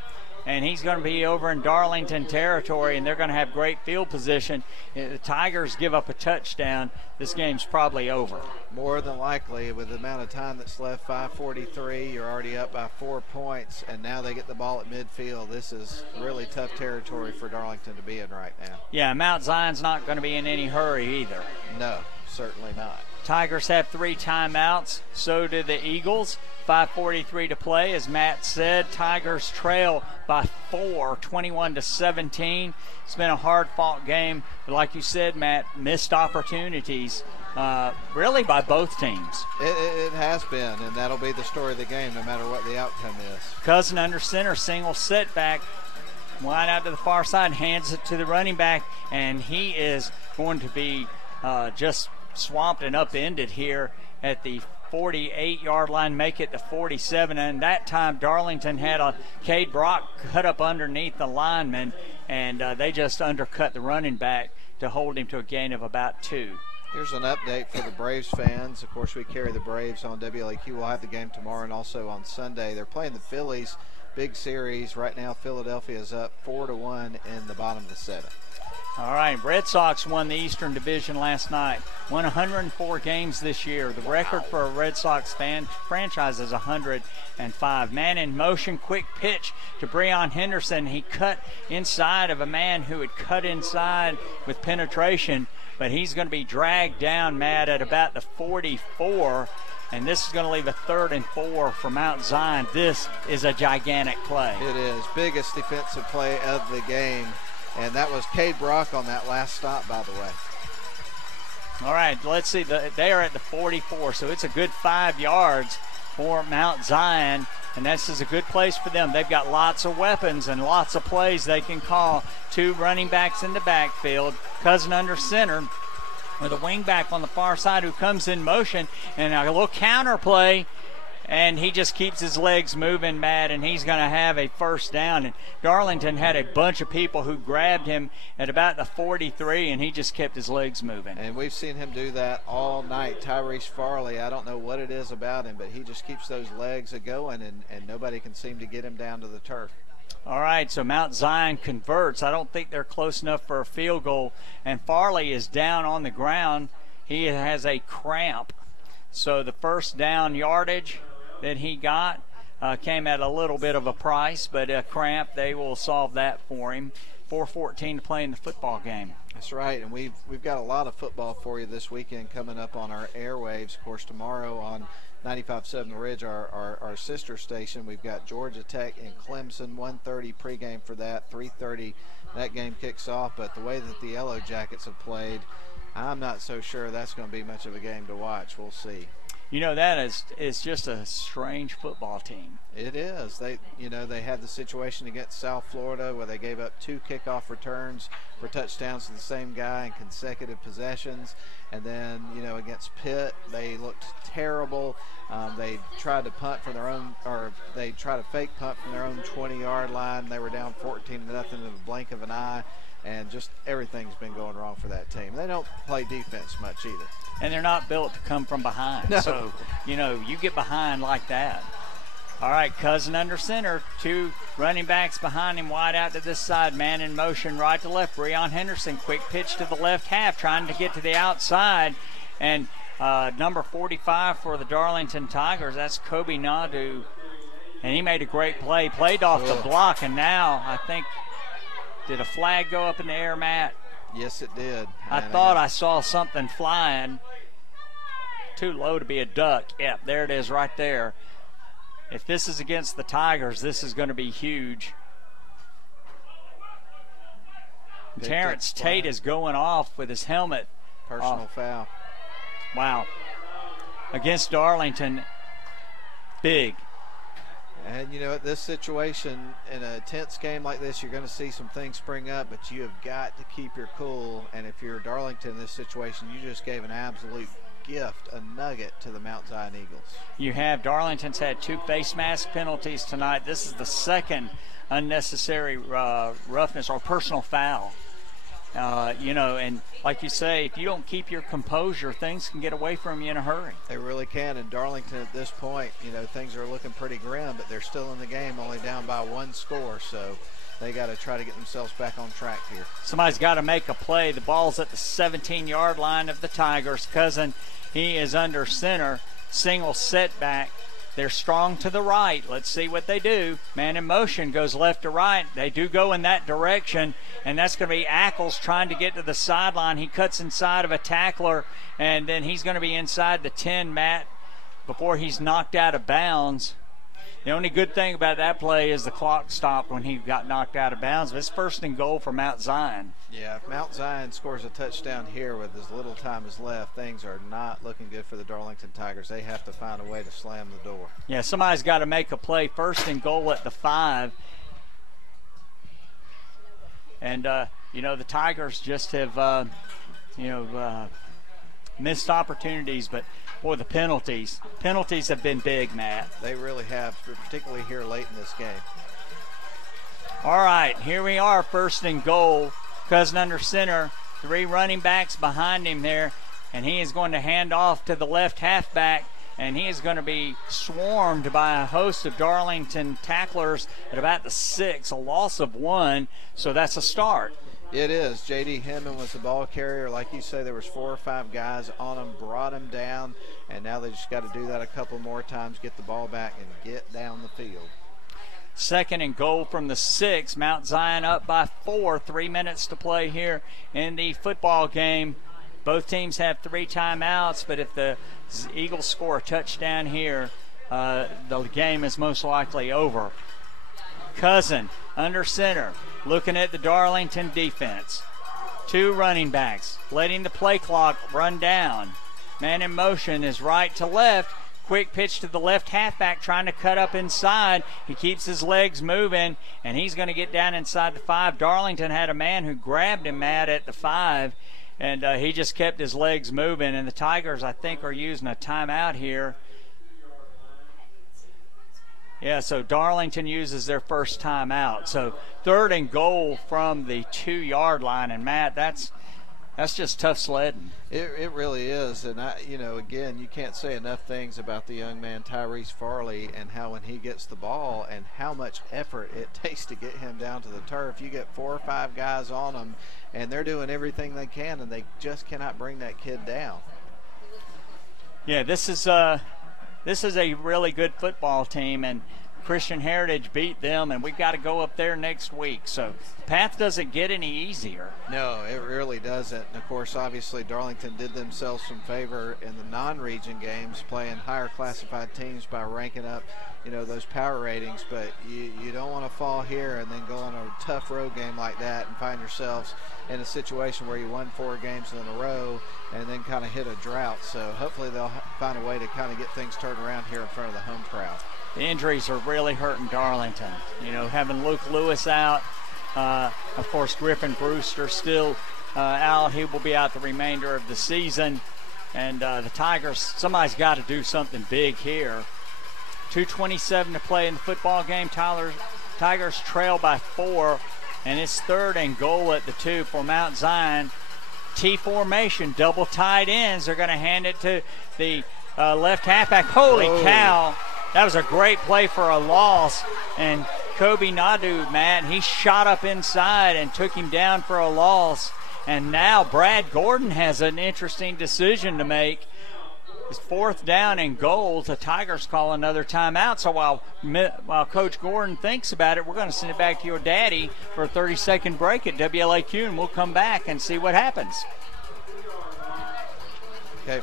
and he's going to be over in Darlington territory, and they're going to have great field position. If the Tigers give up a touchdown, this game's probably over. More than likely, with the amount of time that's left, 5:43, you're already up by 4 points, and now they get the ball at midfield. This is really tough territory for Darlington to be in right now. Yeah, Mount Zion's not going to be in any hurry either. No, certainly not. Tigers have 3 timeouts, so do the Eagles. 5:43 to play. As Matt said, Tigers trail by 4, 21-17. It's been a hard-fought game, but like you said, Matt, missed opportunities really by both teams. It has been, and that'll be the story of the game no matter what the outcome is. Cousin under center, single setback, line out to the far side, hands it to the running back, and he is going to be just swamped and upended here at the 48-yard line, make it to 47, and that time Darlington had a Cade Brock cut up underneath the lineman, and they just undercut the running back to hold him to a gain of about 2. Here's an update for the Braves fans. Of course, we carry the Braves on WLAQ. We'll have the game tomorrow and also on Sunday. They're playing the Phillies, big series. Right now, Philadelphia is up 4-1 in the bottom of the 7th. All right, Red Sox won the Eastern Division last night. Won 104 games this year. The record for a Red Sox franchise is 105. Man in motion, quick pitch to Breon Henderson. He cut inside of a man who had cut inside with penetration, but he's going to be dragged down, Matt, at about the 44, and this is going to leave a 3rd and 4 for Mount Zion. This is a gigantic play. It is. Biggest defensive play of the game. And that was Cade Brock on that last stop, by the way. All right, let's see. They are at the 44, so it's a good 5 yards for Mount Zion, and this is a good place for them. They've got lots of weapons and lots of plays they can call. 2 running backs in the backfield, Cousin under center, with a wing back on the far side who comes in motion, and a little counter play, and he just keeps his legs moving, Matt, and he's going to have a 1st down. And Darlington had a bunch of people who grabbed him at about the 43, and he just kept his legs moving. And we've seen him do that all night. Tyrese Farley, I don't know what it is about him, but he just keeps those legs a-going, and nobody can seem to get him down to the turf. All right, so Mount Zion converts. I don't think they're close enough for a field goal, and Farley is down on the ground. He has a cramp. So the 1st down yardage that he got came at a little bit of a price, but a cramp, they will solve that for him. 4:14 to play in the football game. That's right, and we've got a lot of football for you this weekend coming up on our airwaves. Of course, tomorrow on 95.7 The Ridge, our sister station, we've got Georgia Tech and Clemson, 1:30 pregame for that, 3:30 that game kicks off. But the way that the Yellow Jackets have played, I'm not so sure that's going to be much of a game to watch. We'll see. That is just a strange football team. It is. They had the situation against South Florida where they gave up 2 kickoff returns for touchdowns to the same guy in consecutive possessions. And then, against Pitt, they looked terrible. They tried to punt from their own, or they tried to fake punt from their own 20-yard line. They were down 14-0 in the blink of an eye. And just everything's been going wrong for that team. They don't play defense much either. And they're not built to come from behind. No. So, you get behind like that. All right, Cousin under center. 2 running backs behind him, wide out to this side. Man in motion, right to left. Breon Henderson, quick pitch to the left half, trying to get to the outside. And number 45 for the Darlington Tigers, that's Kobe Nadu. And he made a great play. Played off the block, and now I think, did a flag go up in the air, Matt? Yes, it did. I thought I saw something flying. Too low to be a duck. Yep, there it is right there. If this is against the Tigers, this is going to be huge. Terrence Tate is going off with his helmet. Personal foul. Wow. Against Darlington, big. And, at this situation, in a tense game like this, you're going to see some things spring up, but you have got to keep your cool. And if you're Darlington in this situation, you just gave an absolute gift, a nugget to the Mount Zion Eagles. You have Darlington's had 2 face mask penalties tonight. This is the second unnecessary roughness or personal foul. And like you say, if you don't keep your composure, things can get away from you in a hurry. They really can. And Darlington at this point, things are looking pretty grim, but they're still in the game, only down by 1 score. So they got to try to get themselves back on track here. Somebody's got to make a play. The ball's at the 17-yard line of the Tigers. Cousin, he is under center. Single setback. They're strong to the right. Let's see what they do. Man in motion goes left to right. They do go in that direction, and that's going to be Ackles trying to get to the sideline. He cuts inside of a tackler, and then he's going to be inside the 10, Matt, before he's knocked out of bounds. The only good thing about that play is the clock stopped when he got knocked out of bounds. It's 1st and goal for Mount Zion. Yeah, if Mount Zion scores a touchdown here with as little time as left, things are not looking good for the Darlington Tigers. They have to find a way to slam the door. Yeah, somebody's got to make a play. 1st and goal at the 5. And, the Tigers just have, missed opportunities, but boy, the penalties have been big, Matt. They really have, particularly here late in this game. All right, here we are, 1st and goal. Cousin under center, 3 running backs behind him there, and he is going to hand off to the left halfback, and he is going to be swarmed by a host of Darlington tacklers at about the 6, a loss of 1, so that's a start. It is. J.D. Hinman was the ball carrier. Like you say, there was 4 or 5 guys on him, brought him down, and now they just got to do that a couple more times, get the ball back, and get down the field. 2nd and goal from the 6. Mount Zion up by 4. 3 minutes to play here in the football game. Both teams have 3 timeouts, but if the Eagles score a touchdown here, the game is most likely over. Cousin under center, looking at the Darlington defense. 2 running backs, letting the play clock run down. Man in motion is right to left. Quick pitch to the left halfback, trying to cut up inside. He keeps his legs moving, and he's going to get down inside the 5. Darlington had a man who grabbed him, Matt, at the 5, and he just kept his legs moving. And the Tigers, I think, are using a timeout here. Yeah, so Darlington uses their first timeout. So 3rd and goal from the 2-yard line. And, Matt, that's just tough sledding. It really is. And, again, you can't say enough things about the young man Tyrese Farley and how when he gets the ball and how much effort it takes to get him down to the turf. You get 4 or 5 guys on him, and they're doing everything they can, and they just cannot bring that kid down. Yeah, this is a really good football team, and Christian Heritage beat them, and we've got to go up there next week. So the path doesn't get any easier. No, it really doesn't. And, of course, obviously Darlington did themselves some favor in the non-region games, playing higher classified teams by ranking up, those power ratings. But you don't want to fall here and then go on a tough road game like that and find yourselves in a situation where you won 4 games in a row and then kind of hit a drought. So hopefully they'll find a way to kind of get things turned around here in front of the home crowd. The injuries are really hurting Darlington. Having Luke Lewis out, of course Griffin Brewster still out. He will be out the remainder of the season. And the Tigers, somebody's got to do something big here. 2:27 to play in the football game. Tigers trail by 4, and it's 3rd and goal at the 2 for Mount Zion. T formation, double tight ends. They're going to hand it to the left halfback. Holy cow. That was a great play for a loss. And Kobe Nadu, Matt, he shot up inside and took him down for a loss. And now Brad Gordon has an interesting decision to make. It's 4th down and goal. The Tigers call another timeout. So while Coach Gordon thinks about it, we're going to send it back to your daddy for a 30-second break at WLAQ, and we'll come back and see what happens. Okay.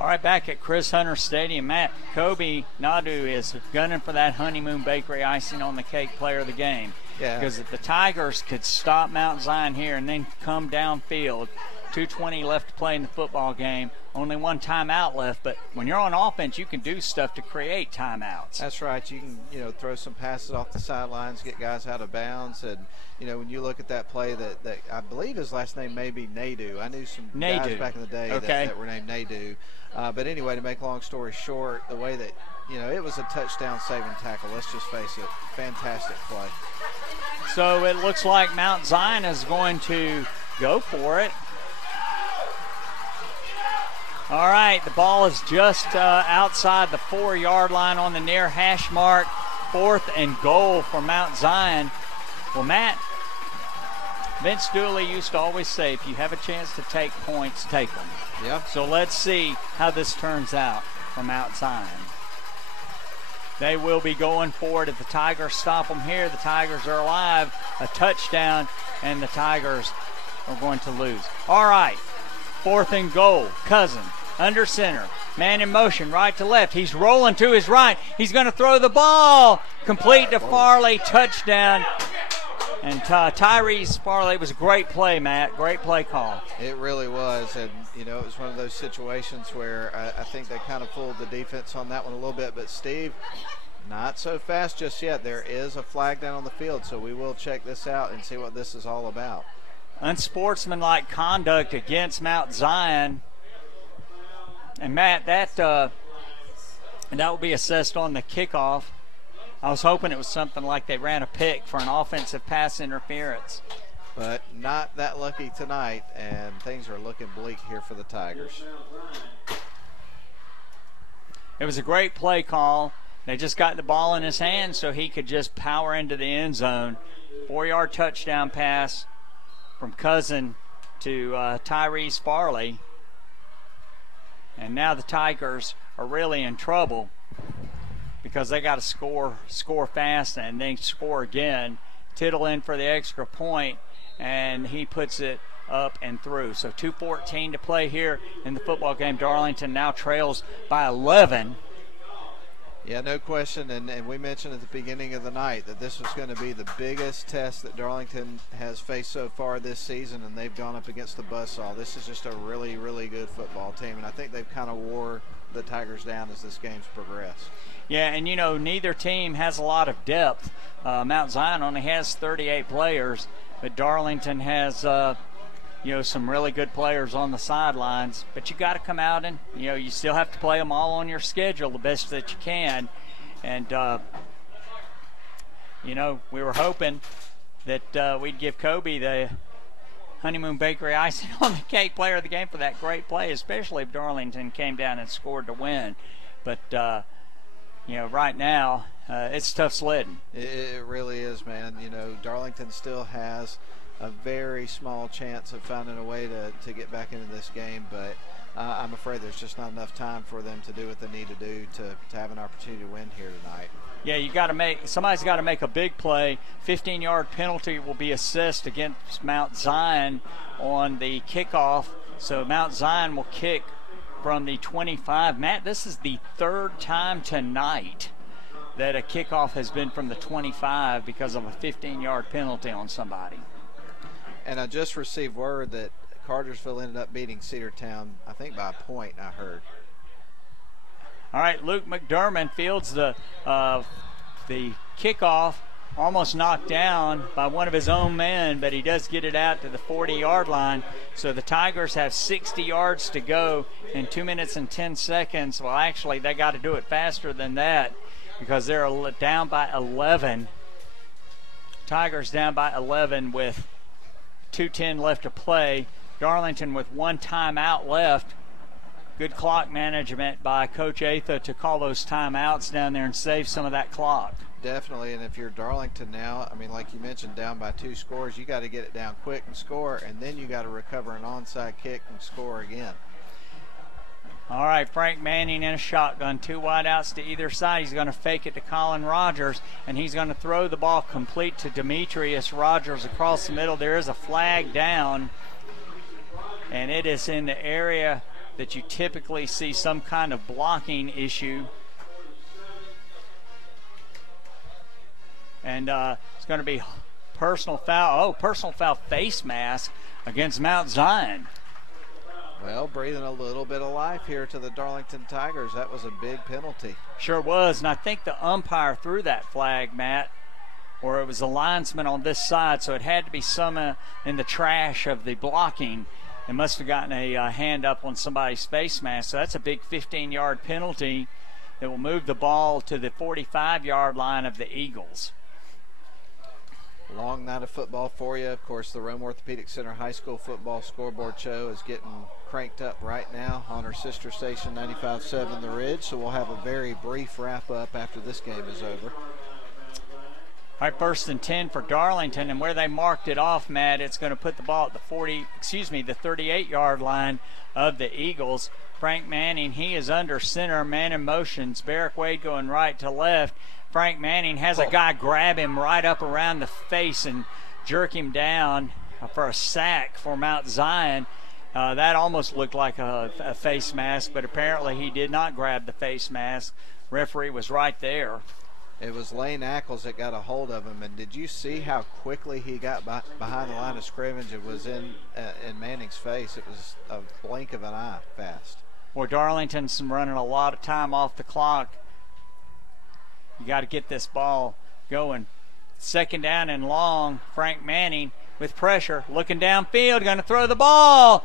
All right, back at Chris Hunter Stadium, Matt, Kobe Nadu is gunning for that Honeymoon Bakery icing on the cake player of the game. Yeah. Because if the Tigers could stop Mount Zion here and then come downfield, 2:20 left to play in the football game, only 1 timeout left. But when you're on offense, you can do stuff to create timeouts. That's right. You can, throw some passes off the sidelines, get guys out of bounds. And, when you look at that play that I believe his last name may be Nadu. I knew some guys back in the day that were named Nadu. But anyway, to make a long story short, the way that, it was a touchdown saving tackle. Let's just face it. Fantastic play. So it looks like Mount Zion is going to go for it. All right, the ball is just outside the 4-yard line on the near hash mark. 4th and goal for Mount Zion. Well, Matt, Vince Dooley used to always say, if you have a chance to take points, take them. Yeah. So let's see how this turns out for Mount Zion. They will be going for it. If the Tigers stop them here, the Tigers are alive. A touchdown, and the Tigers are going to lose. All right, 4th and goal. Cousin under center. Man in motion, right to left. He's rolling to his right. He's going to throw the ball. Complete to Farley. Touchdown. And Tyrese Farley, was a great play, Matt. Great play call. It really was. And, it was one of those situations where I think they kind of fooled the defense on that one a little bit. But, Steve, not so fast just yet. There is a flag down on the field, so we will check this out and see what this is all about. Unsportsmanlike conduct against Mount Zion. And, Matt, that will be assessed on the kickoff. I was hoping it was something like they ran a pick for an offensive pass interference. But not that lucky tonight, and things are looking bleak here for the Tigers. It was a great play call. They just got the ball in his hand so he could just power into the end zone. 4-yard touchdown pass from Cousin to Tyrese Farley. And now the Tigers are really in trouble because they got to score fast and then score again. Tittle in for the extra point, and he puts it up and through. So 2:14 to play here in the football game. Darlington now trails by 11. Yeah, no question, and we mentioned at the beginning of the night that this was going to be the biggest test that Darlington has faced so far this season, and they've gone up against the buzzsaw. This is just a really, really good football team, and I think they've kind of wore the Tigers down as this game's progressed. Yeah, and neither team has a lot of depth. Mount Zion only has 38 players, but Darlington has some really good players on the sidelines. But you got to come out and you still have to play them all on your schedule the best that you can. And we were hoping that we'd give Kobe the Honeymoon Bakery icing on the cake player of the game for that great play, especially if Darlington came down and scored to win. But, right now, it's tough sledding. It really is, man. Darlington still has a very small chance of finding a way to get back into this game, but I'm afraid there's just not enough time for them to do what they need to do to have an opportunity to win here tonight. Yeah, somebody's got to make a big play. 15-yard penalty will be assessed against Mount Zion on the kickoff. So Mount Zion will kick from the 25. Matt, this is the third time tonight that a kickoff has been from the 25 because of a 15-yard penalty on somebody. And I just received word that Cartersville ended up beating Cedartown, I think by a point, I heard. All right, Luke McDermott fields the kickoff, almost knocked down by one of his own men, but he does get it out to the 40-yard line. So the Tigers have 60 yards to go in 2 minutes and 10 seconds. Well, actually, they got to do it faster than that because they're down by 11. Tigers down by 11 with 2:10 left to play. Darlington with one timeout left. Good clock management by Coach Atha to call those timeouts down there and save some of that clock. Definitely, and if you're Darlington now, like you mentioned, down by 2 scores, you got to get it down quick and score, and then you got to recover an onside kick and score again. All right, Frank Manning in a shotgun, 2 wideouts to either side. He's going to fake it to Colin Rogers, and he's going to throw the ball complete to Demetrius Rogers across the middle. There is a flag down, and it is in the area that you typically see some kind of blocking issue. And it's going to be personal foul. Oh, personal foul face mask against Mount Zion. Well, breathing a little bit of life here to the Darlington Tigers. That was a big penalty. Sure was, and I think the umpire threw that flag, Matt, or it was a linesman on this side, so it had to be some in the trash of the blocking. It must have gotten a hand up on somebody's face mask. So that's a big 15-yard penalty that will move the ball to the 45-yard line of the Eagles. Long night of football for you. Of course, the Rome Orthopedic Center High School football scoreboard show is getting cranked up right now on our sister station 95.7 The Ridge. So we'll have a very brief wrap-up after this game is over. All right, 1st and 10 for Darlington, and where they marked it off, Matt, it's going to put the ball at the 38-yard line of the Eagles. Frank Manning, he is under center, man in motions. Barrick Wade going right to left. Frank Manning has a guy grab him right up around the face and jerk him down for a sack for Mount Zion. That almost looked like a face mask, but apparently he did not grab the face mask. Referee was right there. It was Lane Ackles that got a hold of him, and did you see how quickly he got behind the line of scrimmage? It was in Manning's face. It was a blink of an eye fast. Well, Darlington's running a lot of time off the clock. You got to get this ball going. 2nd down and long. Frank Manning with pressure, looking downfield, going to throw the ball.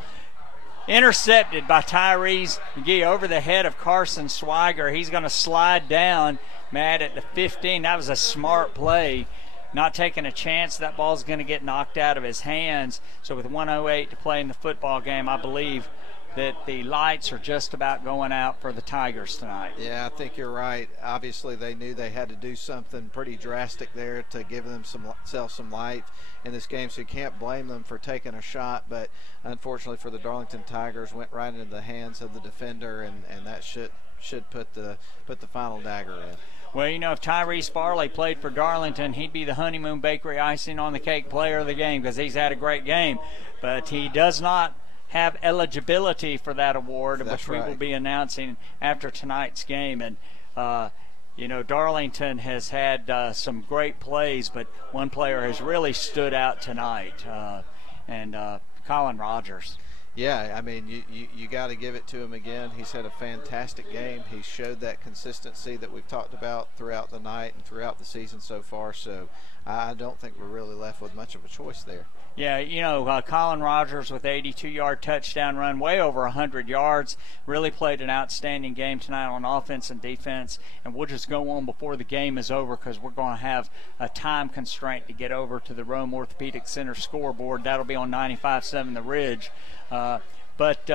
Intercepted by Tyrese McGee over the head of Carson Swiger. He's going to slide down, Matt, at the 15. That was a smart play. Not taking a chance. That ball's going to get knocked out of his hands. So with 1:08 to play in the football game, I believe that the lights are just about going out for the Tigers tonight. Yeah, I think you're right. Obviously, they knew they had to do something pretty drastic there to give themselves some life in this game, so you can't blame them for taking a shot. But unfortunately for the Darlington Tigers, went right into the hands of the defender, and that should put the final dagger in. Well, if Tyrese Farley played for Darlington, he'd be the Honeymoon Bakery icing on the cake player of the game because he's had a great game. But he does not have eligibility for that award, which we will be announcing after tonight's game. And, Darlington has had some great plays, but one player has really stood out tonight, and Colin Rogers. Yeah, you got to give it to him again. He's had a fantastic game. He showed that consistency that we've talked about throughout the night and throughout the season so far. So I don't think we're really left with much of a choice there. Yeah, you know, Colin Rogers with 82-yard touchdown run, way over 100 yards. Really played an outstanding game tonight on offense and defense. And we'll just go on before the game is over because we're going to have a time constraint to get over to the Rome Orthopedic Center scoreboard. That'll be on 95.7 The Ridge. But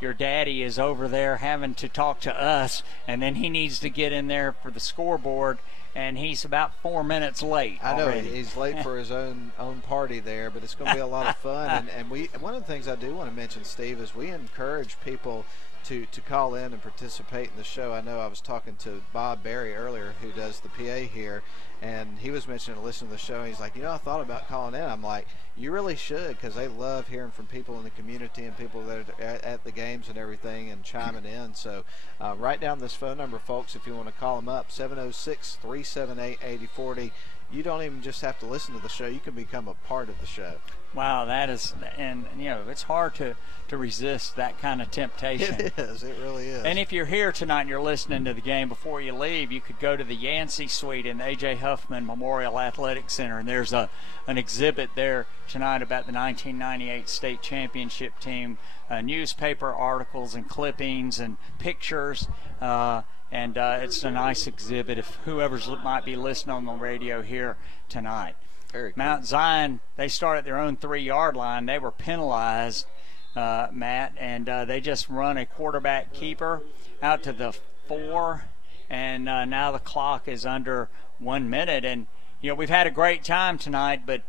your daddy is over there having to talk to us, and then he needs to get in there for the scoreboard. And he's about 4 minutes late. I know already. He's late for his own party there, but it's going to be a lot of fun. And one of the things I do want to mention, Steve, is we encourage people to call in and participate in the show. I know I was talking to Bob Berry earlier, who does the PA here, and he was mentioning to listen to the show. And he's like, I thought about calling in. I'm like, you really should, because they love hearing from people in the community and people that are at the games and everything and chiming in. So write down this phone number, folks, if you want to call them up, 706-378-8040. You don't even just have to listen to the show. You can become a part of the show. Wow, that is, and it's hard to resist that kind of temptation. It is, it really is. And if you're here tonight and you're listening to the game before you leave, you could go to the Yancey Suite in the A.J. Huffman Memorial Athletic Center, and there's an exhibit there tonight about the 1998 state championship team, newspaper articles and clippings and pictures. And it's a nice exhibit if whoever's might be listening on the radio here tonight. Very cool. Mount Zion, they start at their own 3-yard line. They were penalized, Matt, and they just run a quarterback keeper out to the 4, and now the clock is under 1 minute. And we've had a great time tonight, but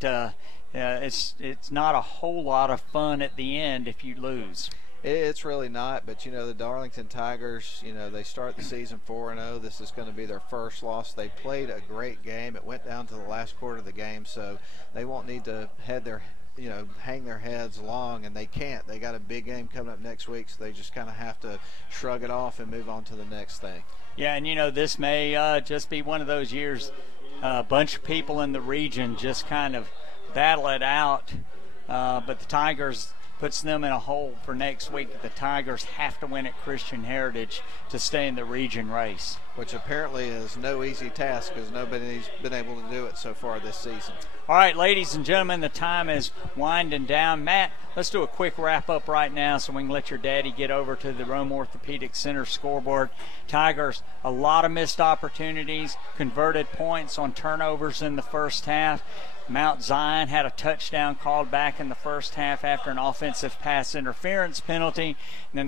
it's not a whole lot of fun at the end if you lose. It's really not, but the Darlington Tigers, they start the season 4-0. This is going to be their first loss. They played a great game. It went down to the last quarter of the game, so they won't need to hang their heads long, and they can't. They got a big game coming up next week, so they just kind of have to shrug it off and move on to the next thing. Yeah, and this may just be one of those years, a bunch of people in the region just kind of battle it out, but the Tigers puts them in a hole for next week. The Tigers have to win at Christian Heritage to stay in the region race. Which apparently is no easy task because nobody's been able to do it so far this season. All right, ladies and gentlemen, the time is winding down. Matt, let's do a quick wrap-up right now so we can let your daddy get over to the Rome Orthopedic Center scoreboard. Tigers, a lot of missed opportunities, converted points on turnovers in the first half. Mount Zion had a touchdown called back in the first half after an offensive pass interference penalty. And then the